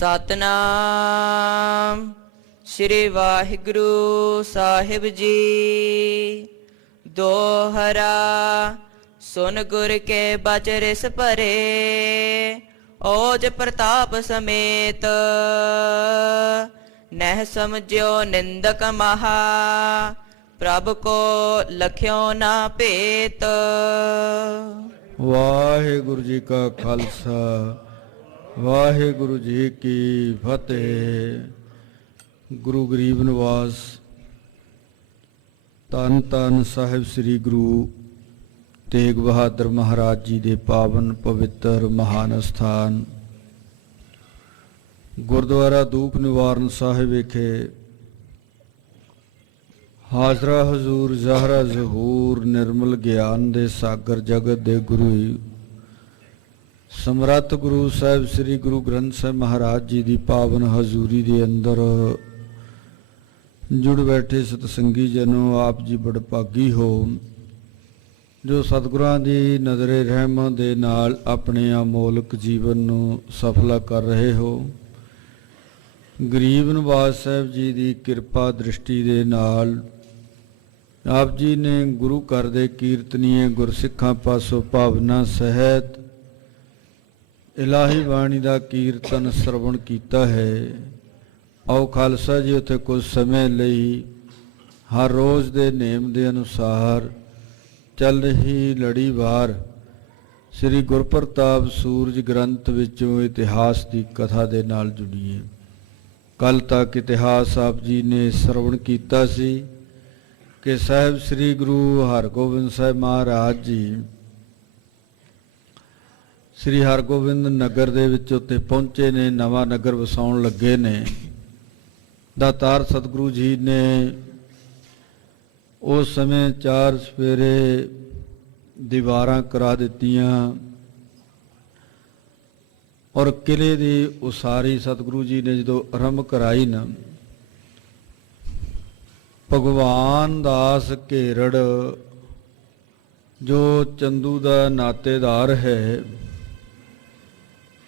ਸਤਨਾਮ ਸ੍ਰੀ ਵਾਹਿਗੁਰੂ ਸਾਹਿਬ ਜੀ। ਦੋਹਰਾ ਸੁਨ ਗੁਰ ਕੇ ਬਚ ਰਿਸ ਭਰੇ, ਔਜ ਪ੍ਰਤਾਪ ਸਮੇਤ ਨਹਿ ਸਮਝਿਓ ਨਿੰਦਕ ਮਹਾ, ਪ੍ਰਭ ਕੋ ਲਖਿਓ ਨਾ ਭੇਤ। ਵਾਹਿਗੁਰੂ ਜੀ ਕਾ ਖਾਲਸਾ, ਵਾਹਿਗੁਰੂ ਜੀ ਕੀ ਫਤਿਹ। ਗੁਰੂ ਗਰੀਬ ਨਿਵਾਸ ਧੰਨ ਧੰਨ ਸਾਹਿਬ ਸ੍ਰੀ ਗੁਰੂ ਤੇਗ ਬਹਾਦਰ ਮਹਾਰਾਜ ਜੀ ਦੇ ਪਾਵਨ ਪਵਿੱਤਰ ਮਹਾਨ ਅਸਥਾਨ ਗੁਰਦੁਆਰਾ ਦੂਖ ਨਿਵਾਰਨ ਸਾਹਿਬ ਵਿਖੇ ਹਾਜ਼ਰਾ ਹਜ਼ੂਰ ਜ਼ਹਰਾ ਜ਼ਹੂਰ ਨਿਰਮਲ ਗਿਆਨ ਦੇ ਸਾਗਰ ਜਗਤ ਦੇ ਗੁਰੂ ਸਮਰੱਥ ਗੁਰੂ ਸਾਹਿਬ ਸ੍ਰੀ ਗੁਰੂ ਗ੍ਰੰਥ ਸਾਹਿਬ ਮਹਾਰਾਜ ਜੀ ਦੀ ਪਾਵਨ ਹਜ਼ੂਰੀ ਦੇ ਅੰਦਰ ਜੁੜ ਬੈਠੇ ਸਤਸੰਗੀ ਜਨੋ, ਆਪ ਜੀ ਬੜਭਾਗੀ ਹੋ ਜੋ ਸਤਿਗੁਰਾਂ ਦੀ ਨਜ਼ਰੇ ਰਹਿਮਤ ਦੇ ਨਾਲ ਆਪਣੇ ਅਮੋਲਕ ਜੀਵਨ ਨੂੰ ਸਫਲਾ ਕਰ ਰਹੇ ਹੋ। ਗਰੀਬ ਨਿਵਾਸ ਸਾਹਿਬ ਜੀ ਦੀ ਕਿਰਪਾ ਦ੍ਰਿਸ਼ਟੀ ਦੇ ਨਾਲ ਆਪ ਜੀ ਨੇ ਗੁਰੂ ਘਰ ਦੇ ਕੀਰਤਨੀਏ ਗੁਰਸਿੱਖਾਂ ਪਾਸੋਂ ਭਾਵਨਾ ਸਹਿਤ ਇਲਾਹੀ ਬਾਣੀ ਦਾ ਕੀਰਤਨ ਸਰਵਣ ਕੀਤਾ ਹੈ। ਆਓ ਖਾਲਸਾ ਜੀ ਉੱਥੇ ਕੁਝ ਸਮੇਂ ਲਈ ਹਰ ਰੋਜ਼ ਦੇ ਨੇਮ ਦੇ ਅਨੁਸਾਰ ਚੱਲ ਰਹੀ ਲੜੀਵਾਰ ਸ੍ਰੀ ਗੁਰਪ੍ਰਤਾਪ ਸੂਰਜ ਗ੍ਰੰਥ ਵਿੱਚੋਂ ਇਤਿਹਾਸ ਦੀ ਕਥਾ ਦੇ ਨਾਲ ਜੁੜੀਏ। ਕੱਲ ਤੱਕ ਇਤਿਹਾਸ ਆਪ ਜੀ ਨੇ ਸਰਵਣ ਕੀਤਾ ਸੀ ਕਿ ਸਾਹਿਬ ਸ੍ਰੀ ਗੁਰੂ ਹਰਗੋਬਿੰਦ ਸਾਹਿਬ ਮਹਾਰਾਜ ਜੀ ਸ੍ਰੀ ਹਰਗੋਬਿੰਦ ਨਗਰ ਦੇ ਵਿੱਚ ਉੱਤੇ ਪਹੁੰਚੇ ਨੇ, ਨਵਾਂ ਨਗਰ ਵਸਾਉਣ ਲੱਗੇ ਨੇ। ਦਾਤਾਰ ਸਤਿਗੁਰੂ ਜੀ ਨੇ ਉਸ ਸਮੇਂ 4 ਸਵੇਰੇ ਦੀਵਾਰਾਂ ਕਰਾ ਦਿੱਤੀਆਂ ਔਰ ਕਿਲੇ ਦੀ ਉਸਾਰੀ ਸਤਿਗੁਰੂ ਜੀ ਨੇ ਜਦੋਂ ਆਰੰਭ ਕਰਾਈ ਨਾ, ਭਗਵਾਨ ਦਾਸ ਘੇਰੜ ਜੋ ਚੰਦੂ ਦਾ ਨਾਤੇਦਾਰ ਹੈ,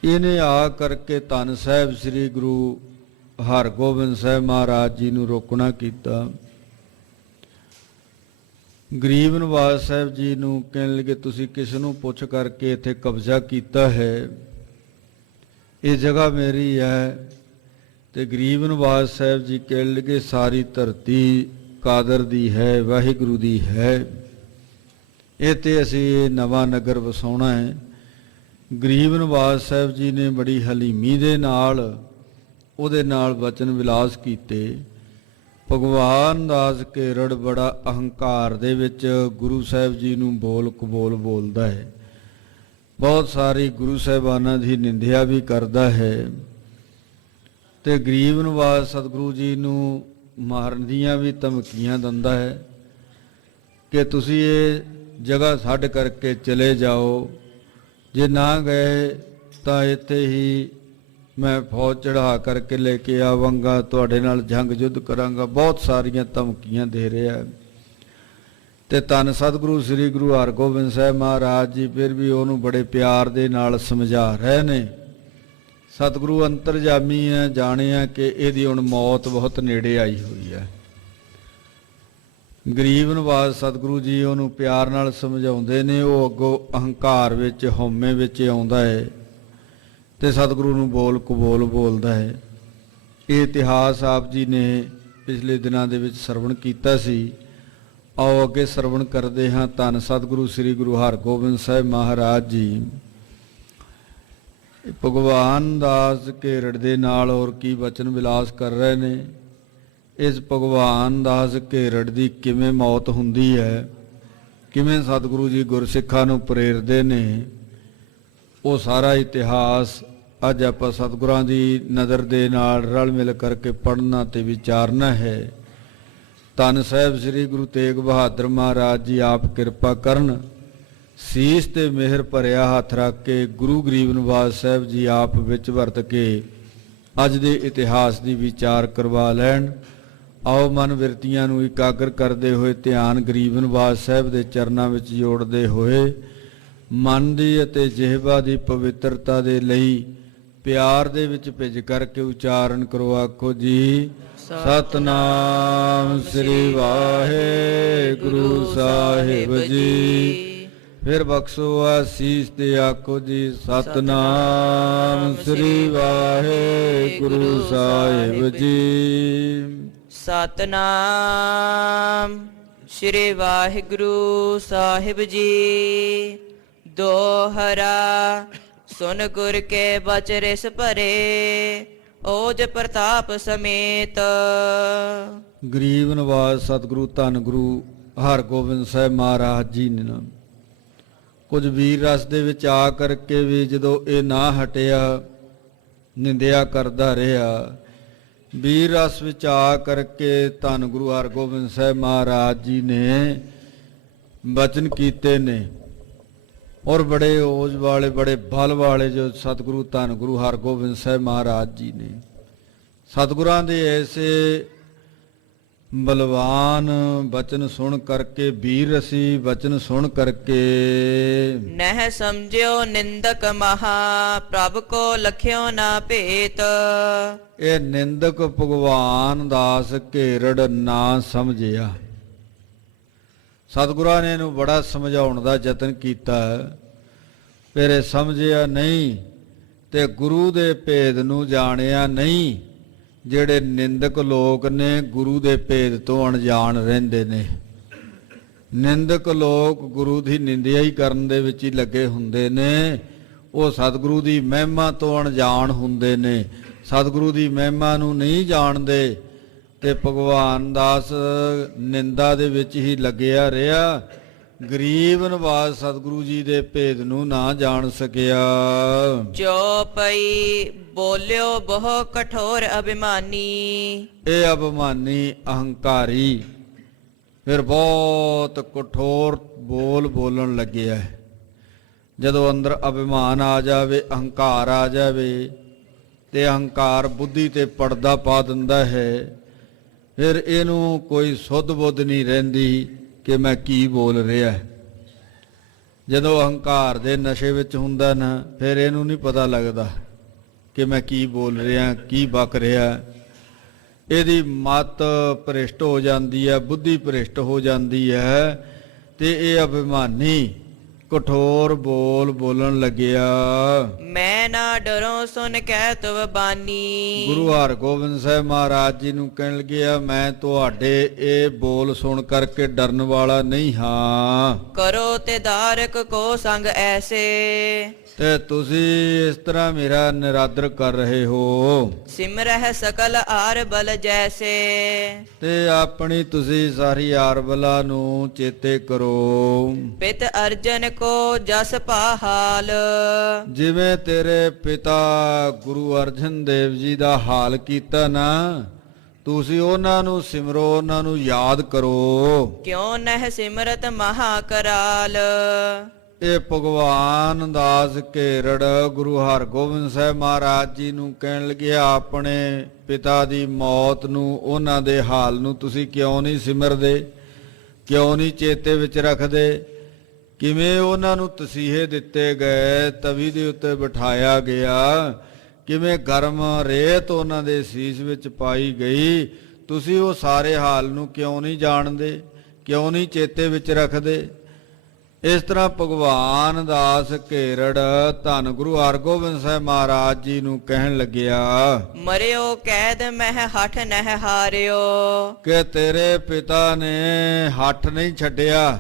ਇਹਨੇ ਆ ਕਰਕੇ ਧੰਨ ਸਾਹਿਬ ਸ੍ਰੀ ਗੁਰੂ ਹਰਗੋਬਿੰਦ ਸਾਹਿਬ ਮਹਾਰਾਜ ਜੀ ਨੂੰ ਰੋਕਣਾ ਕੀਤਾ। ਗਰੀਬ ਨਿਵਾਸ ਸਾਹਿਬ ਜੀ ਨੂੰ ਕਹਿਣ ਲੱਗੇ ਤੁਸੀਂ ਕਿਸ ਨੂੰ ਪੁੱਛ ਕਰਕੇ ਇੱਥੇ ਕਬਜ਼ਾ ਕੀਤਾ ਹੈ, ਇਹ ਜਗ੍ਹਾ ਮੇਰੀ ਹੈ। ਤੇ ਗਰੀਬ ਨਿਵਾਸ ਸਾਹਿਬ ਜੀ ਕਹਿਣ ਲੱਗੇ ਸਾਰੀ ਧਰਤੀ ਕਾਦਰ ਦੀ ਹੈ, ਵਾਹਿਗੁਰੂ ਦੀ ਹੈ, ਇਹ ਤੇ ਅਸੀਂ ਇਹ ਨਵਾਂ ਨਗਰ ਵਸਾਉਣਾ ਹੈ। ਗਰੀਬ ਨਿਵਾਸ ਸਾਹਿਬ ਜੀ ਨੇ ਬੜੀ ਹਲੀਮੀ ਦੇ ਨਾਲ ਉਹਦੇ ਨਾਲ ਵਚਨ ਵਿਲਾਸ ਕੀਤੇ। ਭਗਵਾਨ ਦਾਸ ਘੇਰੜ ਬੜਾ ਅਹੰਕਾਰ ਦੇ ਵਿੱਚ ਗੁਰੂ ਸਾਹਿਬ ਜੀ ਨੂੰ ਬੋਲ ਕਬੋਲ ਬੋਲਦਾ ਹੈ, ਬਹੁਤ ਸਾਰੀ ਗੁਰੂ ਸਾਹਿਬਾਨਾਂ ਦੀ ਨਿੰਦਿਆ ਵੀ ਕਰਦਾ ਹੈ ਤੇ ਗਰੀਬ ਨਿਵਾਸ ਸਤਿਗੁਰੂ ਜੀ ਨੂੰ ਮਾਰਨ ਦੀਆਂ ਵੀ ਧਮਕੀਆਂ ਦਿੰਦਾ ਹੈ ਕਿ ਤੁਸੀਂ ਇਹ ਜਗ੍ਹਾ ਛੱਡ ਕਰਕੇ ਚਲੇ ਜਾਓ, ਜੇ ਨਾ ਗਏ ਤਾਂ ਇੱਥੇ ਹੀ ਮੈਂ ਫੌਜ ਚੜ੍ਹਾ ਕਰਕੇ ਲੈ ਕੇ ਆਵਾਂਗਾ, ਤੁਹਾਡੇ ਨਾਲ ਜੰਗ ਯੁੱਧ ਕਰਾਂਗਾ। ਬਹੁਤ ਸਾਰੀਆਂ ਧਮਕੀਆਂ ਦੇ ਰਿਹਾ ਤੇ ਧੰਨ ਸਤਿਗੁਰੂ ਸ੍ਰੀ ਗੁਰੂ ਹਰਗੋਬਿੰਦ ਸਾਹਿਬ ਮਹਾਰਾਜ ਜੀ ਫਿਰ ਵੀ ਉਹਨੂੰ ਬੜੇ ਪਿਆਰ ਦੇ ਨਾਲ ਸਮਝਾ ਰਹੇ ਨੇ। ਸਤਿਗੁਰੂ ਅੰਤਰਜਾਮੀ ਹੈ, ਜਾਣਿਆ ਕਿ ਇਹਦੀ ਹੁਣ ਮੌਤ ਬਹੁਤ ਨੇੜੇ ਆਈ ਹੋਈ ਹੈ। ਗਰੀਬ ਨਿਵਾਸ ਸਤਿਗੁਰੂ ਜੀ ਉਹਨੂੰ ਪਿਆਰ ਨਾਲ ਸਮਝਾਉਂਦੇ ਨੇ, ਉਹ ਅੱਗੋਂ ਅਹੰਕਾਰ ਵਿੱਚ ਹਉਮੈ ਵਿੱਚ ਆਉਂਦਾ ਹੈ ਤੇ ਸਤਿਗੁਰੂ ਨੂੰ ਬੋਲ ਕਬੋਲ ਬੋਲਦਾ ਹੈ। ਇਹ ਇਤਿਹਾਸ ਆਪ ਜੀ ਨੇ ਪਿਛਲੇ ਦਿਨਾਂ ਦੇ ਵਿੱਚ ਸਰਵਣ ਕੀਤਾ ਸੀ। ਆਓ ਅੱਗੇ ਸਰਵਣ ਕਰਦੇ ਹਾਂ। ਧੰਨ ਸਤਿਗੁਰੂ ਸ੍ਰੀ ਗੁਰੂ ਹਰਗੋਬਿੰਦ ਸਾਹਿਬ ਮਹਾਰਾਜ ਜੀ ਭਗਵਾਨ ਦਾਸ ਘੇਰੜ ਦੇ ਨਾਲ ਹੋਰ ਕੀ ਵਚਨ ਵਿਲਾਸ ਕਰ ਰਹੇ ਨੇ। ਇਸ ਭਗਵਾਨ ਦਾਸ ਘੇਰੜ ਦੀ ਕਿਵੇਂ ਮੌਤ ਹੁੰਦੀ ਹੈ, ਕਿਵੇਂ ਸਤਿਗੁਰੂ ਜੀ ਗੁਰਸਿੱਖਾਂ ਨੂੰ ਪ੍ਰੇਰਦੇ ਨੇ, ਉਹ ਸਾਰਾ ਇਤਿਹਾਸ ਅੱਜ ਆਪਾਂ ਸਤਿਗੁਰਾਂ ਦੀ ਨਜ਼ਰ ਦੇ ਨਾਲ ਰਲ ਮਿਲ ਕਰਕੇ ਪੜ੍ਹਨਾ ਤੇ ਵਿਚਾਰਨਾ ਹੈ। ਧੰਨ ਸਾਹਿਬ ਸ੍ਰੀ ਗੁਰੂ ਤੇਗ ਬਹਾਦਰ ਮਹਾਰਾਜ ਜੀ ਆਪ ਕਿਰਪਾ ਕਰਨ, ਸੀਸ ਤੇ ਮਿਹਰ ਭਰਿਆ ਹੱਥ ਰੱਖ ਕੇ ਗੁਰੂ ਗਰੀਬ ਨਿਵਾਸ ਸਾਹਿਬ ਜੀ ਆਪ ਵਿੱਚ ਵਰਤ ਕੇ ਅੱਜ ਦੇ ਇਤਿਹਾਸ ਦੀ ਵਿਚਾਰ ਕਰਵਾ ਲੈਣ। ਆਓ ਮਨ ਵਿਰਤੀਆਂ ਨੂੰ ਇਕਾਗਰ ਕਰਦੇ ਹੋਏ ਧਿਆਨ ਗਰੀਬ ਨਿਵਾਸ ਸਾਹਿਬ ਦੇ ਚਰਨਾਂ ਵਿੱਚ ਜੋੜਦੇ ਹੋਏ ਮਨ ਦੀ ਅਤੇ ਜਿਹਵਾ ਦੀ ਪਵਿੱਤਰਤਾ ਦੇ ਲਈ ਪਿਆਰ ਦੇ ਵਿੱਚ ਭਿੱਜ ਕਰਕੇ ਉਚਾਰਨ ਕਰੋ। ਆਖੋ ਜੀ ਸਤਨਾਮ ਸ੍ਰੀ ਵਾਹਿਗੁਰੂ ਸਾਹਿਬ ਜੀ। ਫਿਰ ਬਖਸ਼ੋ ਆਸੀਸ ਤੇ ਆਖੋ ਜੀ ਸਤਨਾਮ ਸ੍ਰੀ ਵਾਹਿਗੁਰੂ ਸਾਹਿਬ ਜੀ। ਸਤਨਾਮ ਸ੍ਰੀ ਵਾਹਿਗੁਰੂ ਸਾਹਿਬ ਜੀ। ਦੋਹਰਾ ਸੁਨ ਗੁਰ ਕੇ ਬਚ ਰਿਸ ਭਰੇ, ਓਜ ਪ੍ਰਤਾਪ ਸਮੇਤ। ਗਰੀਬ ਨਿਵਾਜ ਸਤਿਗੁਰੂ ਧੰਨ ਗੁਰੂ ਹਰਗੋਬਿੰਦ ਸਾਹਿਬ ਮਹਾਰਾਜ ਜੀ ਨੇ ਕੁਝ ਵੀਰ ਰਸ ਦੇ ਵਿੱਚ ਆ ਕਰਕੇ ਵੀ ਜਦੋਂ ਇਹ ਨਾ ਹਟਿਆ, ਨਿੰਦਿਆ ਕਰਦਾ ਰਿਹਾ, ਵੀਰ ਰਸ ਵਿੱਚ ਆ ਕਰਕੇ ਧੰਨ ਗੁਰੂ ਹਰਗੋਬਿੰਦ ਸਾਹਿਬ ਮਹਾਰਾਜ ਜੀ ਨੇ ਬਚਨ ਕੀਤੇ ਨੇ। ਔਰ ਬੜੇ ਓਜ ਵਾਲੇ, ਬੜੇ ਬਲ ਵਾਲੇ ਜੋ ਸਤਿਗੁਰੂ ਧੰਨ ਗੁਰੂ ਹਰਗੋਬਿੰਦ ਸਾਹਿਬ ਮਹਾਰਾਜ ਜੀ ਨੇ, ਸਤਿਗੁਰਾਂ ਦੇ ਐਸੇ ਬਲਵਾਨ ਬਚਨ ਸੁਣ ਕਰਕੇ, ਵੀਰ ਰਸੀ ਬਚਨ ਸੁਣ ਕਰਕੇ, ਨਹਿ ਸਮਝਿਓ ਨਿੰਦਕ ਮਹਾ, ਪ੍ਰਭ ਕੋ ਲਖਿਓ ਨਾ ਭੇਤ। ਇਹ ਨਿੰਦਕ ਭਗਵਾਨ ਦਾਸ ਘੇਰੜ ਨਾ ਸਮਝਿਆ। ਸਤਿਗੁਰਾਂ ਨੇ ਇਹਨੂੰ ਬੜਾ ਸਮਝਾਉਣ ਦਾ ਯਤਨ ਕੀਤਾ, ਫਿਰ ਇਹ ਸਮਝਿਆ ਨਹੀਂ ਤੇ ਗੁਰੂ ਦੇ ਭੇਦ ਨੂੰ ਜਾਣਿਆ ਨਹੀਂ। ਜਿਹੜੇ ਨਿੰਦਕ ਲੋਕ ਨੇ ਗੁਰੂ ਦੇ ਭੇਦ ਤੋਂ ਅਣਜਾਣ ਰਹਿੰਦੇ ਨੇ। ਨਿੰਦਕ ਲੋਕ ਗੁਰੂ ਦੀ ਨਿੰਦਿਆ ਹੀ ਕਰਨ ਦੇ ਵਿੱਚ ਹੀ ਲੱਗੇ ਹੁੰਦੇ ਨੇ। ਉਹ ਸਤਿਗੁਰੂ ਦੀ ਮਹਿਮਾ ਤੋਂ ਅਣਜਾਣ ਹੁੰਦੇ ਨੇ, ਸਤਿਗੁਰੂ ਦੀ ਮਹਿਮਾ ਨੂੰ ਨਹੀਂ ਜਾਣਦੇ। ਤੇ ਭਗਵਾਨ ਦਾਸ ਨਿੰਦਾ ਦੇ ਵਿੱਚ ਹੀ ਲੱਗਿਆ ਰਿਹਾ। ਗਰੀਬ ਨਿਵਾਜ ਸਤਿਗੁਰੂ ਜੀ ਦੇ ਭੇਦ ਨੂੰ ਨਾ ਜਾਣ ਸਕਿਆ। ਜੋ ਪਈ ਬੋਲਿਓ ਬਹੁ ਕਠੋਰ ਅਭਿਮਾਨੀ। ਇਹ ਅਭਿਮਾਨੀ ਅਹੰਕਾਰੀ ਫਿਰ ਬਹੁਤ ਕਠੋਰ ਬੋਲ ਬੋਲਣ ਲੱਗਿਆ। ਜਦੋਂ ਅੰਦਰ ਅਭਿਮਾਨ ਆ ਜਾਵੇ, ਅਹੰਕਾਰ ਆ ਜਾਵੇ, ਤੇ ਅਹੰਕਾਰ ਬੁੱਧੀ ਤੇ ਪਰਦਾ ਪਾ ਦਿੰਦਾ ਹੈ। ਫਿਰ ਇਹਨੂੰ ਕੋਈ ਸੁੱਧ ਬੁੱਧ ਨਹੀਂ ਰਹਿੰਦੀ ਕਿ ਮੈਂ ਕੀ ਬੋਲ ਰਿਹਾ। ਜਦੋਂ ਅਹੰਕਾਰ ਦੇ ਨਸ਼ੇ ਵਿੱਚ ਹੁੰਦਾ ਨਾ, ਫਿਰ ਇਹਨੂੰ ਨਹੀਂ ਪਤਾ ਲੱਗਦਾ ਕਿ ਮੈਂ ਕੀ ਬੋਲ ਰਿਹਾ, ਕੀ ਬਕ ਰਿਹਾ। ਇਹਦੀ ਮਤ ਭ੍ਰਿਸ਼ਟ ਹੋ ਜਾਂਦੀ ਹੈ, ਬੁੱਧੀ ਭ੍ਰਿਸ਼ਟ ਹੋ ਜਾਂਦੀ ਹੈ, ਤੇ ਇਹ ਅਭਿਮਾਨੀ ਕਠੋਰ ਬੋਲ ਬੋਲਣ ਲੱਗਿਆ। ਮੈਂ ਨਾ ਡਰੋ ਸੁਨ ਕਹਿ ਤੁਵ ਬਾਨੀ। ਗੁਰੂ ਹਰਗੋਬਿੰਦ ਸਾਹਿਬ ਮਹਾਰਾਜ ਜੀ ਨੂੰ ਕਹਿਣ ਲੱਗਿਆ, ਮੈਂ ਤੁਹਾਡੇ ਇਹ ਬੋਲ ਸੁਣ ਕਰਕੇ ਡਰਨ ਵਾਲਾ ਨਹੀਂ ਹਾਂ। ਕਰੋ ਤੇ ਧਾਰਕ ਕੋ ਸੰਗ ਐਸੇ। ਤੇ ਤੁਸੀਂ ਇਸ ਤਰ੍ਹਾਂ ਮੇਰਾ ਨਿਰਾਦਰ ਕਰ ਰਹੇ ਹੋ। ਸਿਮਰਹਿ ਸਕਲ ਆਰ ਬਲ ਜੈਸੇ। ਤੇ ਆਪਣੀ ਤੁਸੀਂ ਸਾਰੀ ਆਰਬਲਾ ਨੂੰ ਚੇਤੇ ਕਰੋ। ਪਿਤ ਅਰਜਨ ਕੋ ਜਸ ਪਾਹਾਲ। ਜਿਵੇਂ ਤੇਰੇ ਪਿਤਾ ਗੁਰੂ ਅਰਜਨ ਦੇਵ ਜੀ ਦਾ ਹਾਲ ਕੀਤਾ ਨਾ, ਤੁਸੀਂ ਉਹਨਾਂ ਨੂੰ ਸਿਮਰੋ, ਉਹਨਾਂ ਨੂੰ ਯਾਦ ਕਰੋ। ਕਿਉ ਨਹਿ ਸਿਮਰਤ ਮਹਾ ਕਰਾਲ। ਇਹ ਭਗਵਾਨ ਦਾਸ ਘੇਰੜ ਗੁਰੂ ਹਰਗੋਬਿੰਦ ਸਾਹਿਬ ਮਹਾਰਾਜ ਜੀ ਨੂੰ ਕਹਿਣ ਲੱਗਿਆ, ਆਪਣੇ ਪਿਤਾ ਦੀ ਮੌਤ ਨੂੰ, ਉਹਨਾਂ ਦੇ ਹਾਲ ਨੂੰ ਤੁਸੀਂ ਕਿਉਂ ਨਹੀਂ ਸਿਮਰਦੇ, ਕਿਉਂ ਨਹੀਂ ਚੇਤੇ ਵਿੱਚ ਰੱਖਦੇ। ਕਿਵੇਂ ਉਹਨਾਂ ਨੂੰ ਤਸੀਹੇ ਦਿੱਤੇ ਗਏ, ਤਵੀ ਦੇ ਉੱਤੇ ਬਿਠਾਇਆ ਗਿਆ, ਕਿਵੇਂ ਗਰਮ ਰੇਤ ਉਹਨਾਂ ਦੇ ਸੀਸ ਵਿੱਚ ਪਾਈ ਗਈ। ਤੁਸੀਂ ਉਹ ਸਾਰੇ ਹਾਲ ਨੂੰ ਕਿਉਂ ਨਹੀਂ ਜਾਣਦੇ, ਕਿਉਂ ਨਹੀਂ ਚੇਤੇ ਵਿੱਚ ਰੱਖਦੇ। ਇਸ ਤਰ੍ਹਾਂ ਭਗਵਾਨ ਦਾਸ ਘੇਰੜ ਧੰਨ ਗੁਰੂ ਹਰਗੋਬਿੰਦ ਸਾਹਿਬ ਮਹਾਰਾਜ ਜੀ ਨੂੰ ਕਹਿਣ ਲੱਗਿਆ, ਮਰਿਓ ਕੈਦ ਮਹਿ ਹਠ ਨਹਿ ਹਾਰਿਓ। ਕਿ ਤੇਰੇ ਪਿਤਾ ਨੇ ਹੱਠ ਨਹੀਂ ਛੱਡਿਆ,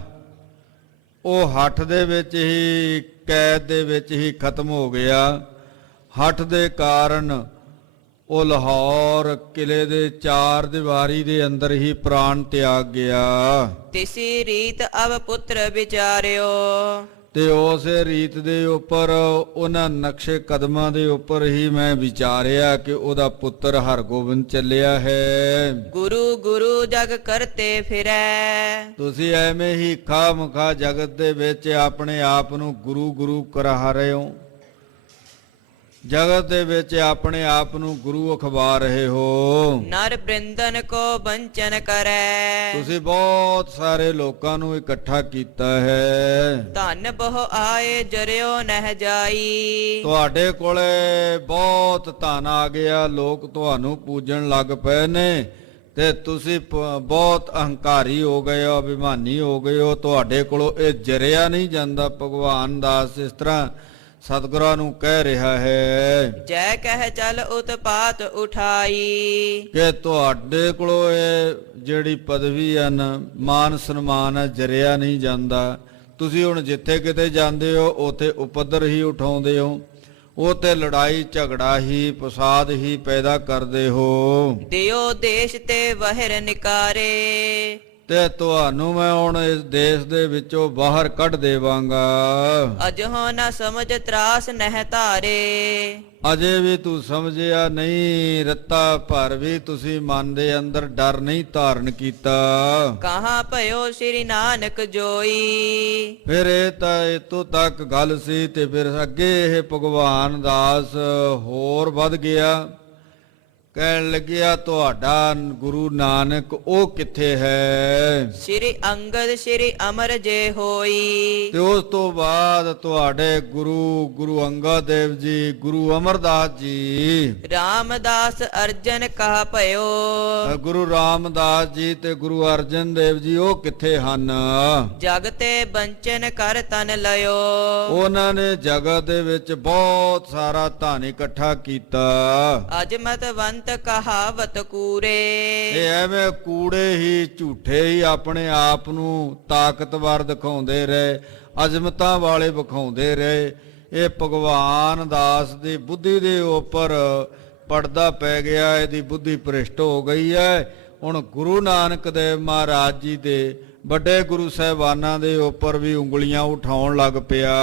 ਉਹ ਹੱਠ ਦੇ ਵਿੱਚ ਹੀ, ਕੈਦ ਦੇ ਵਿੱਚ ਹੀ ਖਤਮ ਹੋ ਗਿਆ। ਹੱਠ ਦੇ ਕਾਰਨ ਉਹ ਲਾਹੌਰ ਕਿਲੇ ਦੇ ਚਾਰ ਦੀਵਾਰੀ ਦੇ ਅੰਦਰ ਹੀ ਪ੍ਰਾਣ ਤਿਆਗ ਗਿਆ। ਤਿਸੀ ਰੀਤ ਅਵ ਪੁੱਤਰ ਵਿਚਾਰਿਓ। ਤੇ ਉਸੇ ਰੀਤ ਦੇ ਉੱਪਰ, ਉਹਨਾਂ ਨਕਸ਼ੇ ਕਦਮਾਂ ਦੇ ਉੱਪਰ ਹੀ ਮੈਂ ਵਿਚਾਰਿਆ ਕਿ ਉਹਦਾ ਪੁੱਤਰ ਹਰਗੋਬਿੰਦ ਚੱਲਿਆ ਹੈ। ਗੁਰੂ ਗੁਰੂ ਜਗ ਕਰਤੇ ਫਿਰੈ। ਤੁਸੀਂ ਐਵੇਂ ਹੀ ਖਾਮਖਾ ਜਗਤ ਦੇ ਵਿੱਚ ਆਪਣੇ ਆਪ ਨੂੰ ਗੁਰੂ ਗੁਰੂ ਕਰਾ ਰਹੇ ਹੋ। ਜਗਤ ਦੇ ਵਿੱਚ ਆਪਣੇ ਆਪ ਨੂੰ ਗੁਰੂ ਅਖਵਾ ਰਹੇ ਹੋ। ਨਰ ਬ੍ਰਿੰਦਨ ਕੋ ਬੰਚਨ ਕਰੈ, ਤੁਸੀਂ ਬਹੁਤ ਸਾਰੇ ਲੋਕਾਂ ਨੂੰ ਇਕੱਠਾ ਕੀਤਾ ਹੈ। ਧਨ ਬਹੁ ਆਏ ਜਰਿਓ ਨਹਿ ਜਾਈ, ਤੁਹਾਡੇ ਕੋਲੇ ਬਹੁਤ ਧਨ ਆ ਗਿਆ, ਲੋਕ ਤੁਹਾਨੂੰ ਪੂਜਣ ਲੱਗ ਪਏ ਨੇ ਤੇ ਤੁਸੀਂ ਬਹੁਤ ਅਹੰਕਾਰੀ ਹੋ ਗਏ ਹੋ, ਅਭਿਮਾਨੀ ਹੋ ਗਏ ਹੋ, ਤੁਹਾਡੇ ਕੋਲੋਂ ਇਹ ਜਰਿਆ ਨਹੀਂ ਜਾਂਦਾ। ਭਗਵਾਨ ਦਾਸ ਇਸ ਤਰ੍ਹਾਂ ਸਤਿਗੁਰਾਂ ਨੂੰ ਕਹਿ ਰਿਹਾ ਹੈ ਜੈ ਕਹਿ ਚਲ ਉਤਪਾਤ ਉਠਾਈ, ਕਿ ਤੁਹਾਡੇ ਕੋਲੋਂ ਇਹ ਜਿਹੜੀ ਪਦਵੀ ਹੈ ਨਾ, ਮਾਨ ਸਨਮਾਨ ਹੈ, ਜਰਿਆ ਨਹੀਂ ਜਾਂਦਾ। ਤੁਸੀਂ ਹੁਣ ਜਿੱਥੇ ਕਿਤੇ ਜਾਂਦੇ ਹੋ ਉੱਥੇ ਉਪਦਰ ਹੀ ਉਠਾਉਂਦੇ ਹੋ, ਉਹ ਤੇ ਲੜਾਈ ਝਗੜਾ ਹੀ ਫਸਾਦ ਹੀ ਪੈਦਾ ਕਰਦੇ ਹੋ। ਦਿਓ ਦੇਸ਼ ਤੇ ਵਹਿਰ ਨਿਕਾਰੇ, ਤੇ ਤੁਹਾਨੂੰ ਮੈਂ ਹੁਣ ਇਸ ਦੇਸ਼ ਦੇ ਵਿੱਚੋਂ ਬਾਹਰ ਕੱਢ ਦੇਵਾਂਗਾ। ਅਜਹੁ ਨ ਸਮਝ ਤਰਾਸ ਨਹਿ ਧਾਰੇ, ਅਜੇ ਵੀ ਤੂੰ ਸਮਝਿਆ ਨਹੀਂ, ਰੱਤਾ ਭਰ ਵੀ ਤੁਸੀਂ ਮਨ ਦੇ ਅੰਦਰ ਡਰ ਨਹੀਂ ਧਾਰਨ ਕੀਤਾ। ਕਹਾਂ ਭਇਓ ਸ੍ਰੀ ਨਾਨਕ ਜੋਈ, ਫਿਰ ਇਹ ਤਾਂ ਇਤੋਂ ਤੱਕ ਗੱਲ ਸੀ ਤੇ ਫਿਰ ਅੱਗੇ ਇਹ ਭਗਵਾਨ ਦਾਸ ਹੋਰ ਵੱਧ ਗਿਆ। ਕਹਿਣ ਲੱਗਿਆ ਤੁਹਾਡਾ ਗੁਰੂ ਨਾਨਕ ਉਹ ਕਿੱਥੇ ਹੈ? ਸ੍ਰੀ ਅੰਗਦ ਸ੍ਰੀ ਅਮਰ ਜੇ ਹੋਈ, ਤੇ ਉਸ ਤੋਂ ਬਾਅਦ ਤੁਹਾਡੇ ਗੁਰੂ ਅੰਗਦ ਦੇਵ ਜੀ, ਗੁਰੂ ਅਮਰਦਾਸ ਜੀ, ਰਾਮਦਾਸ ਅਰਜਨ ਕਹਾ ਭਇਓ, ਗੁਰੂ ਰਾਮਦਾਸ ਜੀ ਤੇ ਗੁਰੂ ਅਰਜਨ ਦੇਵ ਜੀ ਉਹ ਕਿੱਥੇ ਹਨ? ਜਗ ਤੇ ਬੰਚਨ ਕਰ ਤਨ ਲਿਓ, ਉਹਨਾਂ ਨੇ ਜਗਤ ਦੇ ਵਿੱਚ ਬਹੁਤ ਸਾਰਾ ਧਨ ਇਕੱਠਾ ਕੀਤਾ। ਅਜਮਤਵੰਤ ਕਹਾਵਤ ਕੂਰੇ, ਇਹ ਐਵੇਂ ਕੂੜੇ ਹੀ ਝੂਠੇ ਹੀ ਆਪਣੇ ਆਪ ਨੂੰ ਤਾਕਤਵਰ ਦਿਖਾਉਂਦੇ ਰਹੇ, ਅਜ਼ਮਤਾਂ ਵਾਲੇ ਵਿਖਾਉਂਦੇ ਰਹੇ। ਇਹ ਭਗਵਾਨ ਦਾਸ ਦੀ ਬੁੱਧੀ ਦੇ ਉੱਪਰ ਪਰਦਾ ਪੈ ਗਿਆ, ਇਹਦੀ ਬੁੱਧੀ ਭ੍ਰਿਸ਼ਟ ਹੋ ਗਈ ਹੈ। ਹੁਣ ਗੁਰੂ ਨਾਨਕ ਦੇਵ ਮਹਾਰਾਜ ਜੀ ਦੇ ਵੱਡੇ ਗੁਰੂ ਸਾਹਿਬਾਨਾਂ ਦੇ ਉੱਪਰ ਵੀ ਉਂਗਲੀਆਂ ਉਠਾਉਣ ਲੱਗ ਪਿਆ।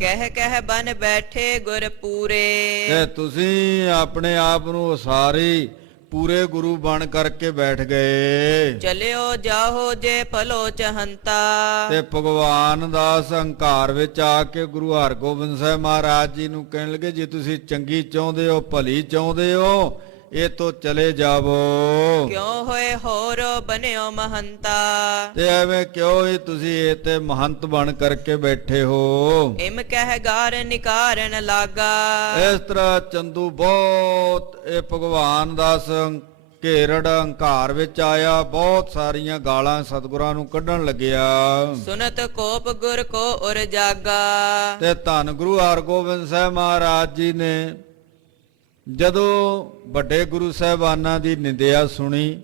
ਕਹਿ ਕਹਿ ਬਨ ਬੈਠੇ ਗੁਰ ਪੂਰੇ, ਤੇ ਤੁਸੀਂ ਆਪਣੇ ਆਪ ਨੂੰ ਸਾਰੇ ਪੂਰੇ ਗੁਰੂ ਬਣ ਕਰਕੇ ਬੈਠ ਗਏ। ਚਲਿਓ ਜਾਹੋ ਜੇ ਭਲੋ ਚਹੰਤਾ, ਤੇ ਭਗਵਾਨ ਦਾਸ ਹੰਕਾਰ ਵਿੱਚ ਆ ਕੇ ਗੁਰੂ ਹਰਗੋਬਿੰਦ ਸਾਹਿਬ ਮਹਾਰਾਜ ਜੀ ਨੂੰ ਕਹਿਣ ਲੱਗੇ, ਜੇ ਤੁਸੀਂ ਚੰਗੀ ਚਾਹੁੰਦੇ ਹੋ, ਭਲੀ ਚਾਹੁੰਦੇ ਹੋ, ਇਹ ਤੋਂ ਚਲੇ ਜਾਵੋ। ਕਿਉਂ ਹੋਏ ਹੋਰ ਬਨਿਓ ਮਹੰਤਾ, ਤੇ ਐਵੇਂ ਕਿਉਂ ਹੀ ਤੁਸੀਂ ਇਹ ਤੇ ਮਹੰਤ ਬਣ ਕਰਕੇ ਬੈਠੇ ਹੋ? ਇਮ ਕਹਿ ਗਾਰ ਨਿਕਾਰਨ ਲਾਗਾ, ਇਸ ਤਰ੍ਹਾਂ ਚੰਦੂ ਬਹੁਤ ਇਹ ਭਗਵਾਨ ਦਾਸ ਘੇਰੜ ਹੰਕਾਰ ਵਿੱਚ ਆਇਆ, ਬਹੁਤ ਸਾਰੀਆਂ ਗਾਲਾਂ ਸਤਿਗੁਰਾਂ ਨੂੰ ਕੱਢਣ ਲੱਗਿਆ। ਸੁਨਤ ਕੋਪ ਗੁਰ ਕੋ ਉਰ ਜਾਗਾ, ਤੇ ਧੰਨ ਗੁਰੂ ਹਰਗੋਬਿੰਦ ਸਾਹਿਬ ਮਹਾਰਾਜ ਜੀ ਨੇ ਜਦੋਂ ਵੱਡੇ ਗੁਰੂ ਸਾਹਿਬਾਨਾਂ ਦੀ ਨਿੰਦਿਆ ਸੁਣੀ